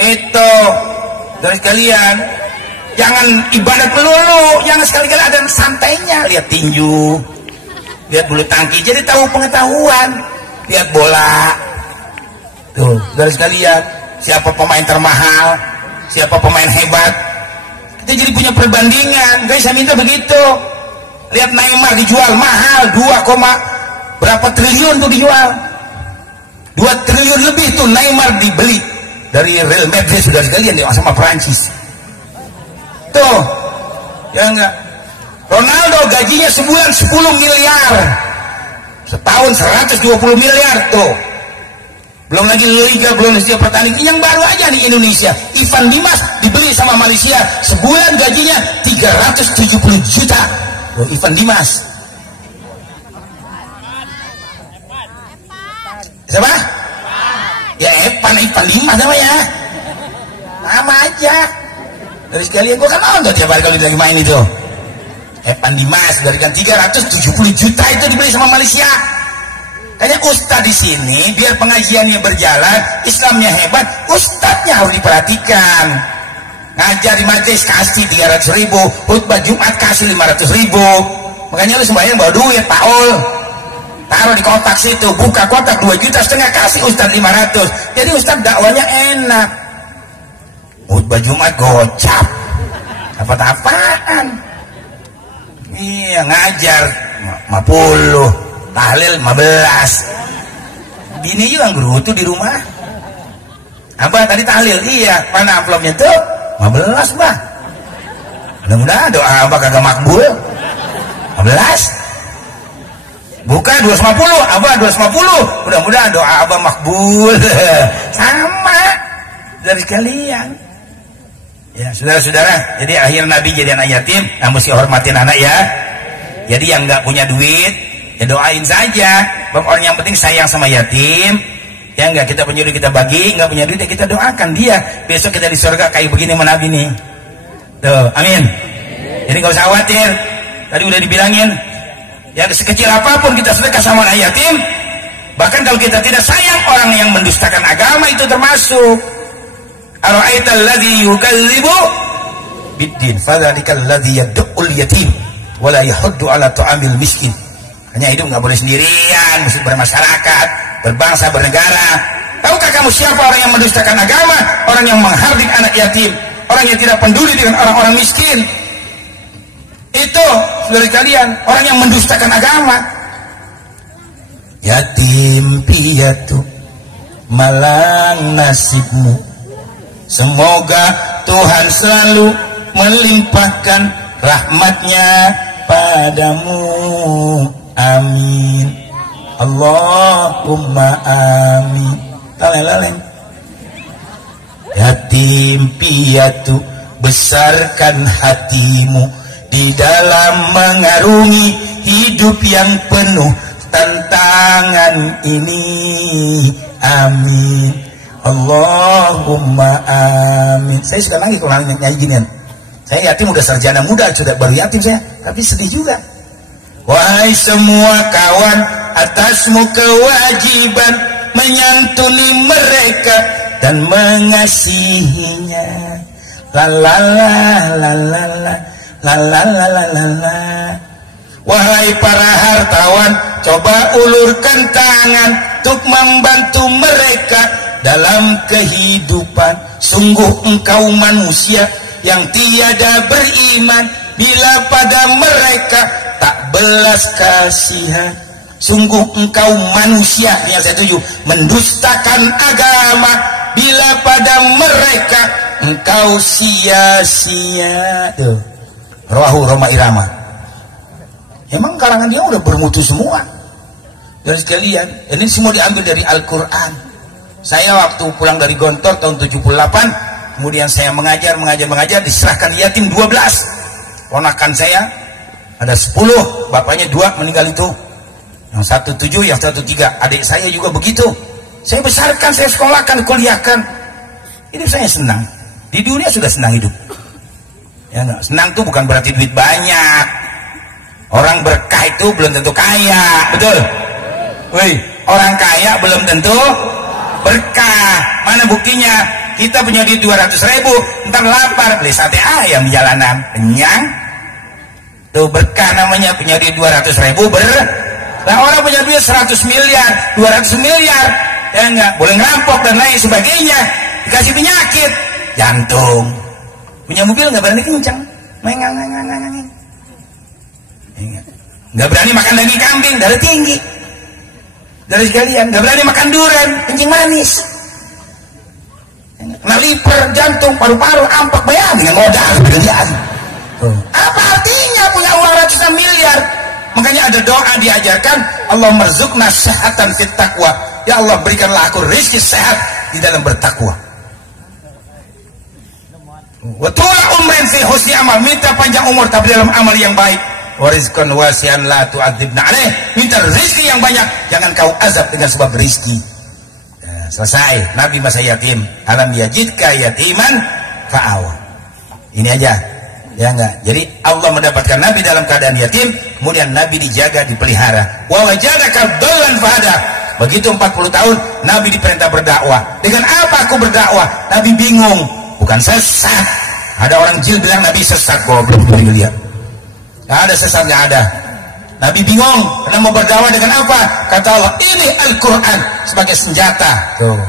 Itu. Terus kalian jangan ibadat melulu, jangan sekali-kali ada santainya. Lihat tinju, lihat bulu tangkis, jadi tahu pengetahuan. Lihat bola. Tuh, dari sekalian, siapa pemain termahal, siapa pemain hebat. Kita jadi punya perbandingan. Guys, saya minta begitu. Lihat Neymar dijual mahal, 2, berapa triliun tuh dijual. 2 triliun lebih tuh Neymar dibeli dari Real Madrid, sudah sekalian dia sama Prancis. Tuh, ya enggak. Ronaldo gajinya sebulan 10 miliar, setahun 120 miliar tuh. Belum lagi Liga, belum lagi pertandingan. Yang baru aja nih Indonesia, Ivan Dimas dibeli sama Malaysia, sebulan gajinya 370 juta. Loh, Ivan Dimas. Siapa? Ya Ivan Dimas namanya. Nama aja. Dari sekalian gua kan nonton tiap hari kalau dia lagi main itu. Evan Dimas dari kan 370 juta itu dibeli sama Malaysia. Kayaknya ustadz di sini biar pengajiannya berjalan, Islamnya hebat, ustadznya harus diperhatikan. Ngajar di majelis kasih 300.000, khutbah Jumat kasih 500.000. Makanya lu sembahyang bawa duit, Paul. Taruh di kotak situ, buka kotak 2,5 juta kasih ustadz 500. Jadi ustadz dakwanya enak. Khutbah Jumat gocap. Apa-apaan? Iya, ngajar 50, tahlil 15. Bini juga gerutu di rumah. Abah tadi tahlil, iya, mana amplopnya tuh? 15, Bah. Mudah-mudahan doa Abah kagak makbul. 15. Buka 250, Abah 250. Mudah-mudahan doa Abah makbul. Sama dari sekalian. Ya, saudara-saudara, jadi akhir Nabi jadi anak yatim, mesti hormatin anak ya. Jadi yang nggak punya duit, ya doain saja. Orang yang penting sayang sama yatim. Ya nggak, kita punya duit kita bagi, nggak punya duit ya kita doakan dia. Besok kita di surga kayak begini sama Nabi nih. Tuh, amin. Jadi nggak usah khawatir. Tadi udah dibilangin, ya sekecil apapun kita sedekah sama anak yatim. Bahkan kalau kita tidak sayang orang yang mendustakan agama itu termasuk. Ara'aital ladzi yukadzibu biddin fadzalikal ladzi yad'ul yatim wa la yahuddu 'ala ta'amil miskin. Hanya hidup nggak boleh sendirian, mesti bermasyarakat, berbangsa, bernegara. Tahukah kamu siapa orang yang mendustakan agama? Orang yang menghardik anak yatim, orang yang tidak peduli dengan orang-orang miskin. Itu saudara kalian, orang yang mendustakan agama. Yatim piatu malang nasibmu. Semoga Tuhan selalu melimpahkan rahmatnya padamu. Amin. Allahumma amin. Taleng-taleng. Yatim piatu, besarkan hatimu di dalam mengarungi hidup yang penuh tantangan ini. Amin. Allahumma amin. Saya suka lagi kalau nyanyi ginian. Saya yatim udah sarjana muda, sudah baru yatim saya, tapi sedih juga. Wahai semua kawan, atasmu kewajiban menyantuni mereka dan mengasihinya. La la la la la la la la la la la la. Wahai para hartawan, coba ulurkan tangan untuk membantu mereka dalam kehidupan. Sungguh engkau manusia yang tiada beriman bila pada mereka tak belas kasihan. Sungguh engkau manusia yang saya tuju mendustakan agama bila pada mereka engkau sia-sia. Tuh, Rawahu Roma Irama. Emang karangan dia udah bermutu semua. Dari sekalian, ini semua diambil dari Al-Quran. Saya waktu pulang dari Gontor tahun 78, kemudian saya mengajar, diserahkan yatim 12. Ponakan saya ada 10, bapaknya 2 meninggal itu. Yang 1 7, yang 1 3. Adik saya juga begitu. Saya besarkan, saya sekolahkan, kuliahkan. Hidup saya senang. Di dunia sudah senang hidup. Ya, senang itu bukan berarti duit banyak. Orang berkah itu belum tentu kaya, betul? Woi, orang kaya belum tentu berkah. Mana buktinya? Kita punya duit 200.000, ntar lapar beli sate ayam di jalanan, kenyang. Tuh berkah namanya, punya duit 200.000 Nah, orang punya duit 100 miliar, 200 miliar, ya enggak, boleh ngerampok dan lain sebagainya, dikasih penyakit jantung. Punya mobil nggak berani kencang, nggak berani makan daging kambing, darah tinggi. Dari sekalian, nggak berani makan durian, kencing manis, kena liver, jantung, paru-paru, ampak, bayangin modal pekerjaan. Apa artinya punya uang ratusan miliar? Makanya ada doa diajarkan, Allahumma rzuqna sehatan fit taqwa. Ya Allah, berikanlah aku rezeki sehat di dalam bertakwa. Wa tula umrin fi husni amal, minta panjang umur tapi dalam amal yang baik. Wa rizqan wasi'an la tu'adzibna alaih, minta rezeki yang banyak, jangan kau azab dengan sebab rezeki. Ya, selesai. Nabi masa yatim, alam yajidka yatiman fa'awa. Ini aja. Ya enggak. Jadi Allah mendapatkan Nabi dalam keadaan yatim, kemudian Nabi dijaga, dipelihara. Wa wajadaka dhallan fahada. Begitu 40 tahun Nabi diperintah berdakwah. Dengan apa aku berdakwah? Nabi bingung, bukan sesat. Ada orang jil bilang Nabi sesat, goblok dia. Nggak ada sesat, nggak ada. Nabi bingung, karena mau berdakwah dengan apa? Kata Allah, ini Al-Quran sebagai senjata. Tuh.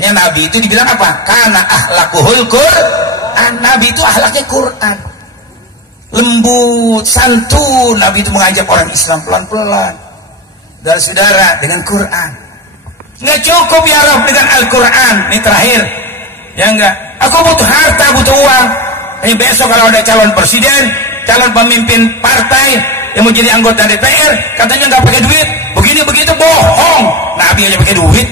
Hanya Nabi itu dibilang apa? Karena ahlakuhul Quran. Nabi itu ahlaknya Quran. Lembut, santun. Nabi itu mengajak orang Islam pelan-pelan. Dan saudara dengan Quran. Nggak cukup ya Rabb dengan Al-Quran. Ini terakhir. Ya enggak. Aku butuh harta, butuh uang. Ini besok kalau ada calon presiden, calon pemimpin partai yang mau jadi anggota DPR, katanya nggak pakai duit, begini begitu, bohong. Nabi aja pakai duit.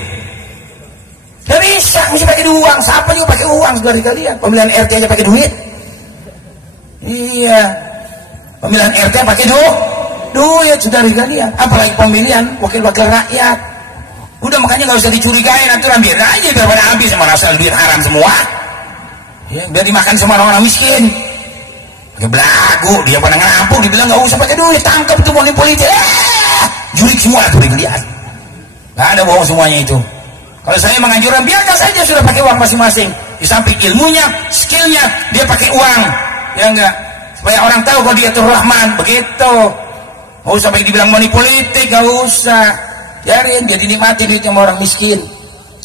Gak bisa, mesti pakai uang. Siapa juga pakai uang saudara kalian? Pemilihan RT aja pakai duit. Iya, pemilihan RT pakai duit saudara kalian. Apalagi pemilihan wakil-wakil rakyat. Udah makanya nggak usah dicurigain aturan, biar aja biar pada habis sama rasa duit haram semua. Ya, biar dimakan sama orang miskin. Pakai belagu, dia pada ngerampok, dibilang nggak usah pakai duit, tangkap tuh money politik. Jurik semua tuh dilihat. Nggak ada bohong semuanya itu. Kalau saya menganjurkan biarkan saja sudah pakai uang masing-masing. Di samping ilmunya, skillnya, dia pakai uang. Ya enggak? Supaya orang tahu kalau dia tuh Rahman, begitu. Nggak usah pakai dibilang money politik, nggak usah. Biarin dia dinikmati duit sama orang miskin.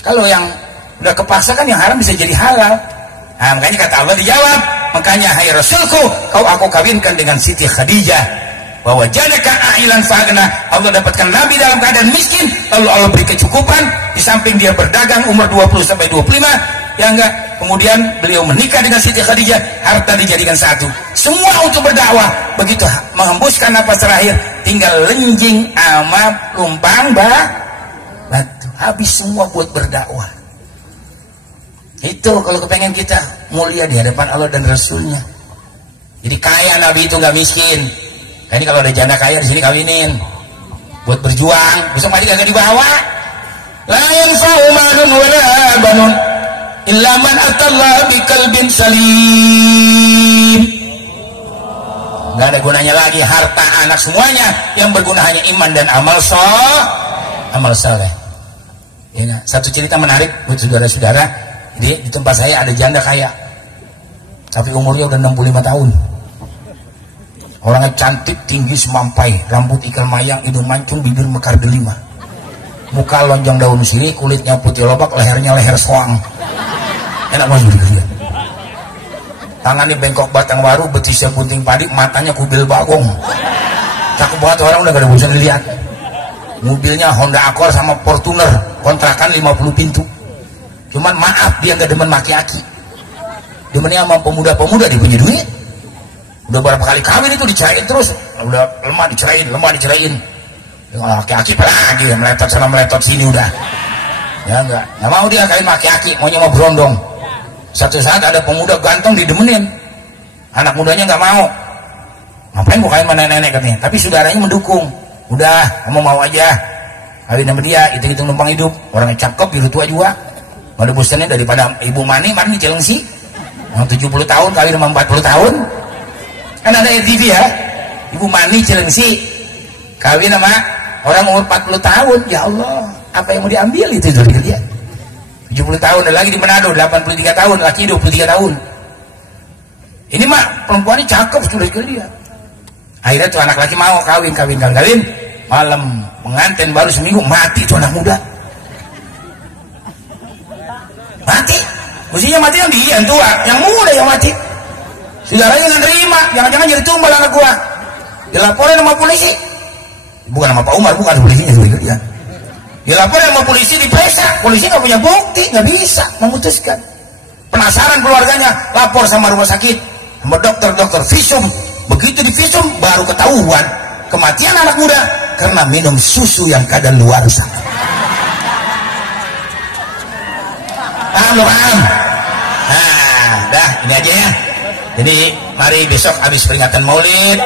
Kalau yang udah kepaksa kan yang haram bisa jadi halal. Nah, makanya kata Allah dijawab, makanya hai Rasulku, kau aku kawinkan dengan Siti Khadijah. Bahwa jadaka ailan fagna, Allah dapatkan Nabi dalam keadaan miskin, lalu Allah beri kecukupan, di samping dia berdagang umur 20 sampai 25, ya enggak, kemudian beliau menikah dengan Siti Khadijah, harta dijadikan satu, semua untuk berdakwah. Begitu menghembuskan napas terakhir, tinggal lenjing ama lumpang batu, habis semua buat berdakwah. Itu kalau kepengen kita mulia di hadapan Allah dan Rasulnya. Jadi kaya Nabi itu nggak miskin. Nah, ini kalau ada janda kaya di sini kawinin, buat berjuang, besok mati kagak dibawa. La yanfa'u malun wala banun illa man atallaha biqalbin salim. Nggak ada gunanya lagi harta anak semuanya, yang berguna hanya iman dan amal saleh. Ya, satu cerita menarik buat saudara-saudara. Jadi di tempat saya ada janda kaya, tapi umurnya udah 65 tahun. Orangnya cantik, tinggi semampai, rambut ikan mayang, hidung mancung, bibir mekar delima, muka lonjong daun sirih, kulitnya putih lobak, lehernya leher soang. Enak banget dilihat. Tangannya bengkok batang waru, betisnya gunting padi, matanya kubil bagong. Cakep banget, orang udah gak ada bosan dilihat. Mobilnya Honda Accord sama Fortuner, kontrakan 50 pintu. Cuman maaf, dia gak demen maki-aki. Demennya sama pemuda-pemuda, dia punya duit. Udah berapa kali kawin itu dicerain terus. Udah lemah dicerain. Laki-laki lagi meletot sana meletot sini udah. Ya enggak mau dia kawin laki-laki, maunya mau berondong. Satu saat ada pemuda ganteng didemenin, anak mudanya nggak mau. Ngapain gua kawin sama nenek katanya, tapi saudaranya mendukung. Udah, kamu mau aja kawin sama dia, hitung-hitung numpang hidup. Orangnya cakep, biru tua juga. Ada bosannya daripada Ibu Mani di Cilengsi yang 70 tahun kawin sama 40 tahun. Kan ada RTV ya, Ibu Mani Cilengsi kawin sama orang umur 40 tahun. Ya Allah, apa yang mau diambil itu dari dia. 70 tahun, dan lagi di Manado 83 tahun, laki 23 tahun. Ini mah perempuannya cakep sudah sekali dia. Akhirnya tuh anak laki mau kawin. Malam pengantin baru seminggu mati tuh anak muda. Mati. Mestinya mati yang dia yang tua, yang muda yang mati. Saudaranya nggak terima, jangan-jangan jadi tumbal anak gua. Dilaporin sama polisi. Bukan sama Pak Umar, bukan polisinya sebenarnya. Dilaporin sama polisi, diperiksa. Polisi nggak punya bukti, nggak bisa memutuskan. Penasaran keluarganya, lapor sama rumah sakit, sama dokter visum. Begitu di visum baru ketahuan kematian anak muda karena minum susu yang kadaluarsa. Paham? Nah, dah ini aja ya. Jadi mari besok habis peringatan Maulid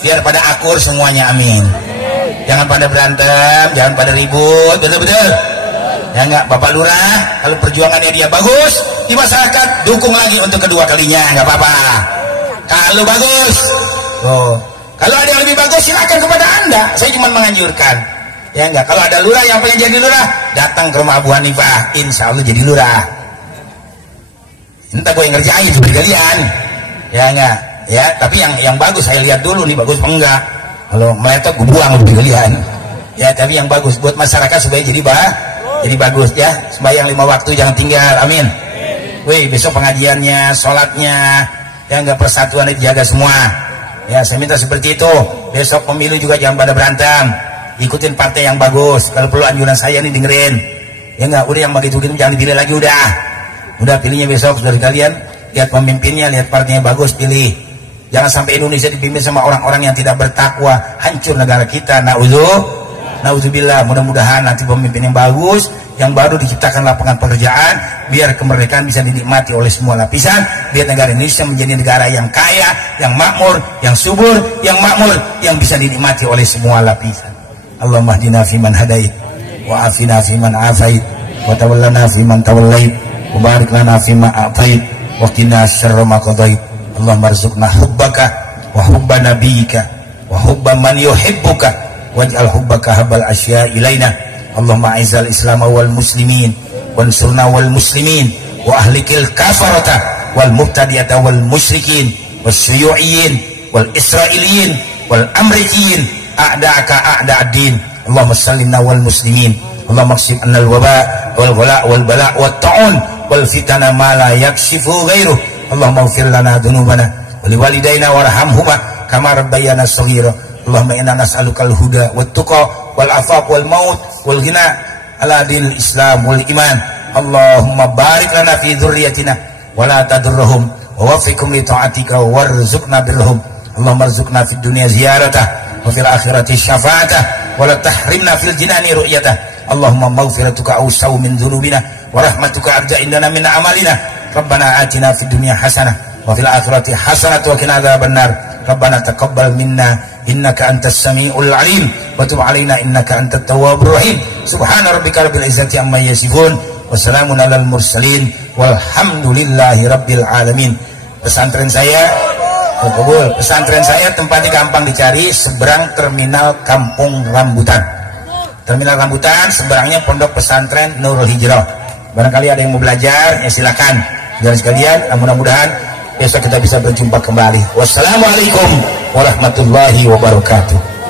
biar pada akur semuanya, amin. Jangan pada berantem, jangan pada ribut, betul-betul. Ya enggak, Bapak Lurah, kalau perjuangannya dia bagus di masyarakat, dukung lagi untuk kedua kalinya, enggak apa-apa. Kalau bagus, kalau ada yang lebih bagus silakan kepada Anda. Saya cuma menganjurkan. Ya enggak, kalau ada lurah yang pengen jadi lurah, datang ke rumah Abu Hanifah, insya Allah jadi lurah. Entah gue yang ngerjain seperti kalian. Ya enggak, ya, tapi yang bagus saya lihat dulu nih, bagus apa enggak. Kalau meletot gue buang seperti kalian. Ya, tapi yang bagus buat masyarakat supaya jadi bagus ya. Sembahyang 5 waktu jangan tinggal, amin. Wih, besok pengajiannya, sholatnya, ya enggak, persatuan dijaga semua. Ya, saya minta seperti itu. Besok pemilu juga jangan pada berantem. Ikutin partai yang bagus. Kalau perlu anjuran saya nih dengerin. Ya enggak, udah yang begitu jangan dipilih lagi udah. Udah pilihnya besok dari kalian. Lihat pemimpinnya, lihat partainya bagus, pilih. Jangan sampai Indonesia dipimpin sama orang-orang yang tidak bertakwa, hancur negara kita. Nauzubillah. Mudah-mudahan nanti pemimpin yang bagus, yang baru diciptakan lapangan pekerjaan, biar kemerdekaan bisa dinikmati oleh semua lapisan, biar negara Indonesia menjadi negara yang kaya, yang makmur, yang subur, yang makmur, yang bisa dinikmati oleh semua lapisan. Allahumma hdina fiman hadait, wa afina fiman afait, wa tawallana fiman tawallait, wa barik lana fima a'tait, wa qina syarra ma qadait. Allahumma arzuqna hubbaka wa hubba nabiyyika wa hubba man yuhibbuka waj'al hubbaka habal asya ilaina. Allahumma a'izzal islam wal muslimin wansurna wal muslimin wa ahlikil kafarata wal mubtadi'ata wal musyrikin was syuyu'iyyin wal israiliyin wal amrikiyin a'da'aka a'da'ad-din. Allahumma sallimna wal muslimin. Allahumma ksif anna al waba wal ghala wal bala wat ta'un wal fitana ma la yakshifu ghairuh. Allahumma ighfir lana dhunubana wa liwalidayna warhamhuma kama rabbayana shaghira. Allahumma inna nas'alukal huda wat tuqa wal afaf wal maut wal ghina ala dinil islam wal iman. Allahumma barik lana fi dzurriyyatina wa la tadurruhum wa waffiqhum li ta'atika warzuqna birrahum. Allahumma arzuqna fid dunya ziyaratah wa fil akhirati syafa'atah wa la tahrimna fil jinani ru'yatah. Allahumma maghfiratuka awsa'u min dzunubina wa rahmatuka arja indana min amalina. Rabbana atina fid dunya hasanah wa fil akhirati hasanah wa qina adzabannar. Rabbana taqabbal minna innaka antas samiul alim wa tub alaina innaka antat tawwabur rahim. Subhana rabbika rabbil izzati amma yasifun wa salamun alal mursalin walhamdulillahi rabbil alamin. Pesantren saya tempatnya gampang dicari, seberang terminal Kampung Rambutan. Terminal Rambutan, seberangnya Pondok Pesantren Nurul Hijrah. Barangkali ada yang mau belajar, ya silakan. Dan sekalian, mudah-mudahan besok kita bisa berjumpa kembali. Wassalamualaikum warahmatullahi wabarakatuh.